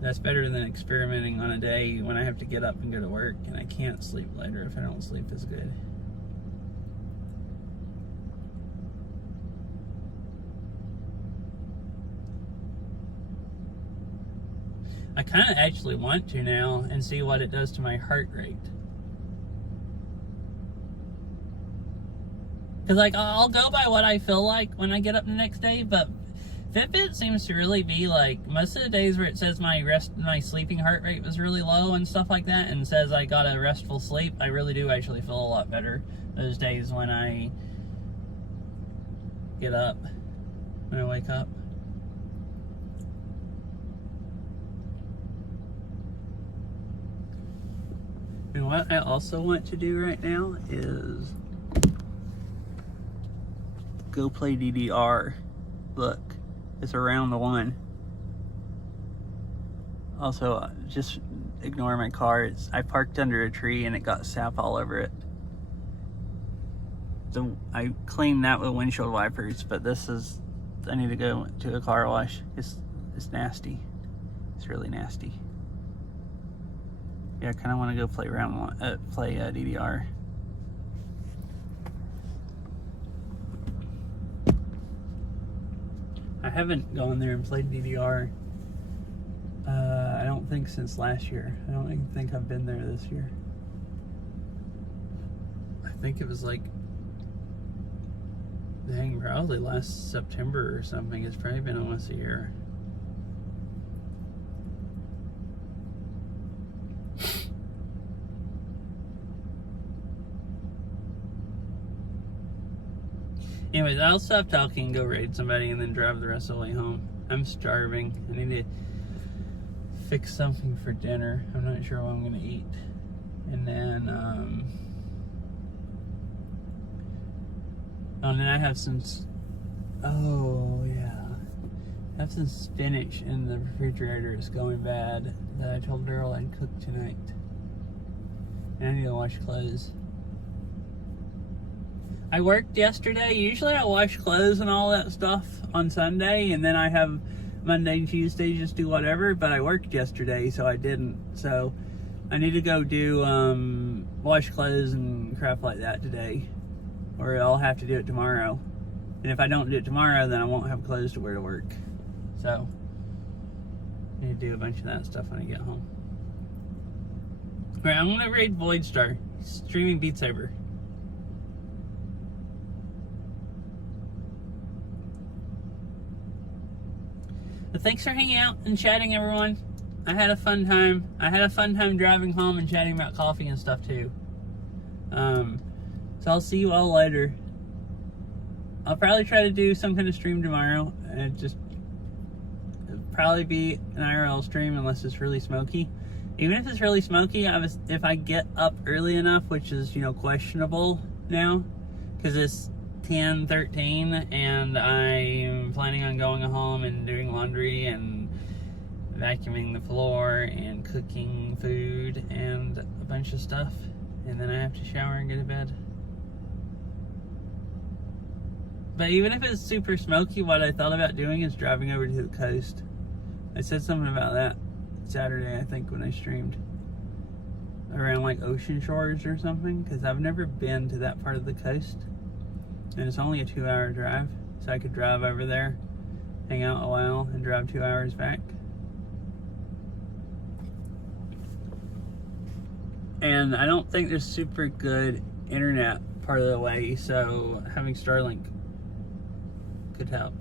That's better than experimenting on a day when I have to get up and go to work and I can't sleep later if I don't sleep as good. I kind of actually want to now and see what it does to my heart rate. Because, like, I'll go by what I feel like when I get up the next day, but Fitbit seems to really be like, most of the days where it says my sleeping heart rate was really low and stuff like that, and says I got a restful sleep, I really do actually feel a lot better those days when I get up, when I wake up. And what I also want to do right now is go play DDR. Look, it's around the one. Also, just ignore my car. I parked under a tree and it got sap all over it. So I cleaned that with windshield wipers, but I need to go to a car wash. It's nasty. It's really nasty. Yeah, I kind of want to go play DDR. I haven't gone there and played DDR. I don't think since last year. I don't even think I've been there this year. I think it was like, dang, probably last September or something. It's probably been almost a year. Anyways, I'll stop talking, go raid somebody, and then drive the rest of the way home. I'm starving. I need to fix something for dinner. I'm not sure what I'm going to eat. And then, and then I have some, I have some spinach in the refrigerator. It's going bad that I told Daryl I'd cook tonight. And I need to wash clothes. I worked yesterday. Usually I wash clothes and all that stuff on Sunday, and then I have Monday and Tuesday just do whatever, but I worked yesterday, so I didn't. So I need to go do wash clothes and crap like that today, or I'll have to do it tomorrow. And if I don't do it tomorrow, then I won't have clothes to wear to work. So, I need to do a bunch of that stuff when I get home. Alright, I'm gonna raid Void Star. He's streaming Beat Saber. But thanks for hanging out and chatting, everyone. I had a fun time. I had a fun time driving home and chatting about coffee and stuff too. So I'll see you all later. I'll probably try to do some kind of stream tomorrow, and it'll probably be an IRL stream unless it's really smoky. Even if it's really smoky, if I get up early enough, which is, you know, questionable now, because it's 10:13 and I'm planning on going home and doing laundry and vacuuming the floor and cooking food and a bunch of stuff, and then I have to shower and go to bed. But even if it's super smoky, what I thought about doing is driving over to the coast. I said something about that Saturday, I think, when I streamed. Around like Ocean Shores or something, because I've never been to that part of the coast. And it's only a 2-hour drive, so I could drive over there, hang out a while, and drive 2 hours back. And I don't think there's super good internet part of the way, so having Starlink could help.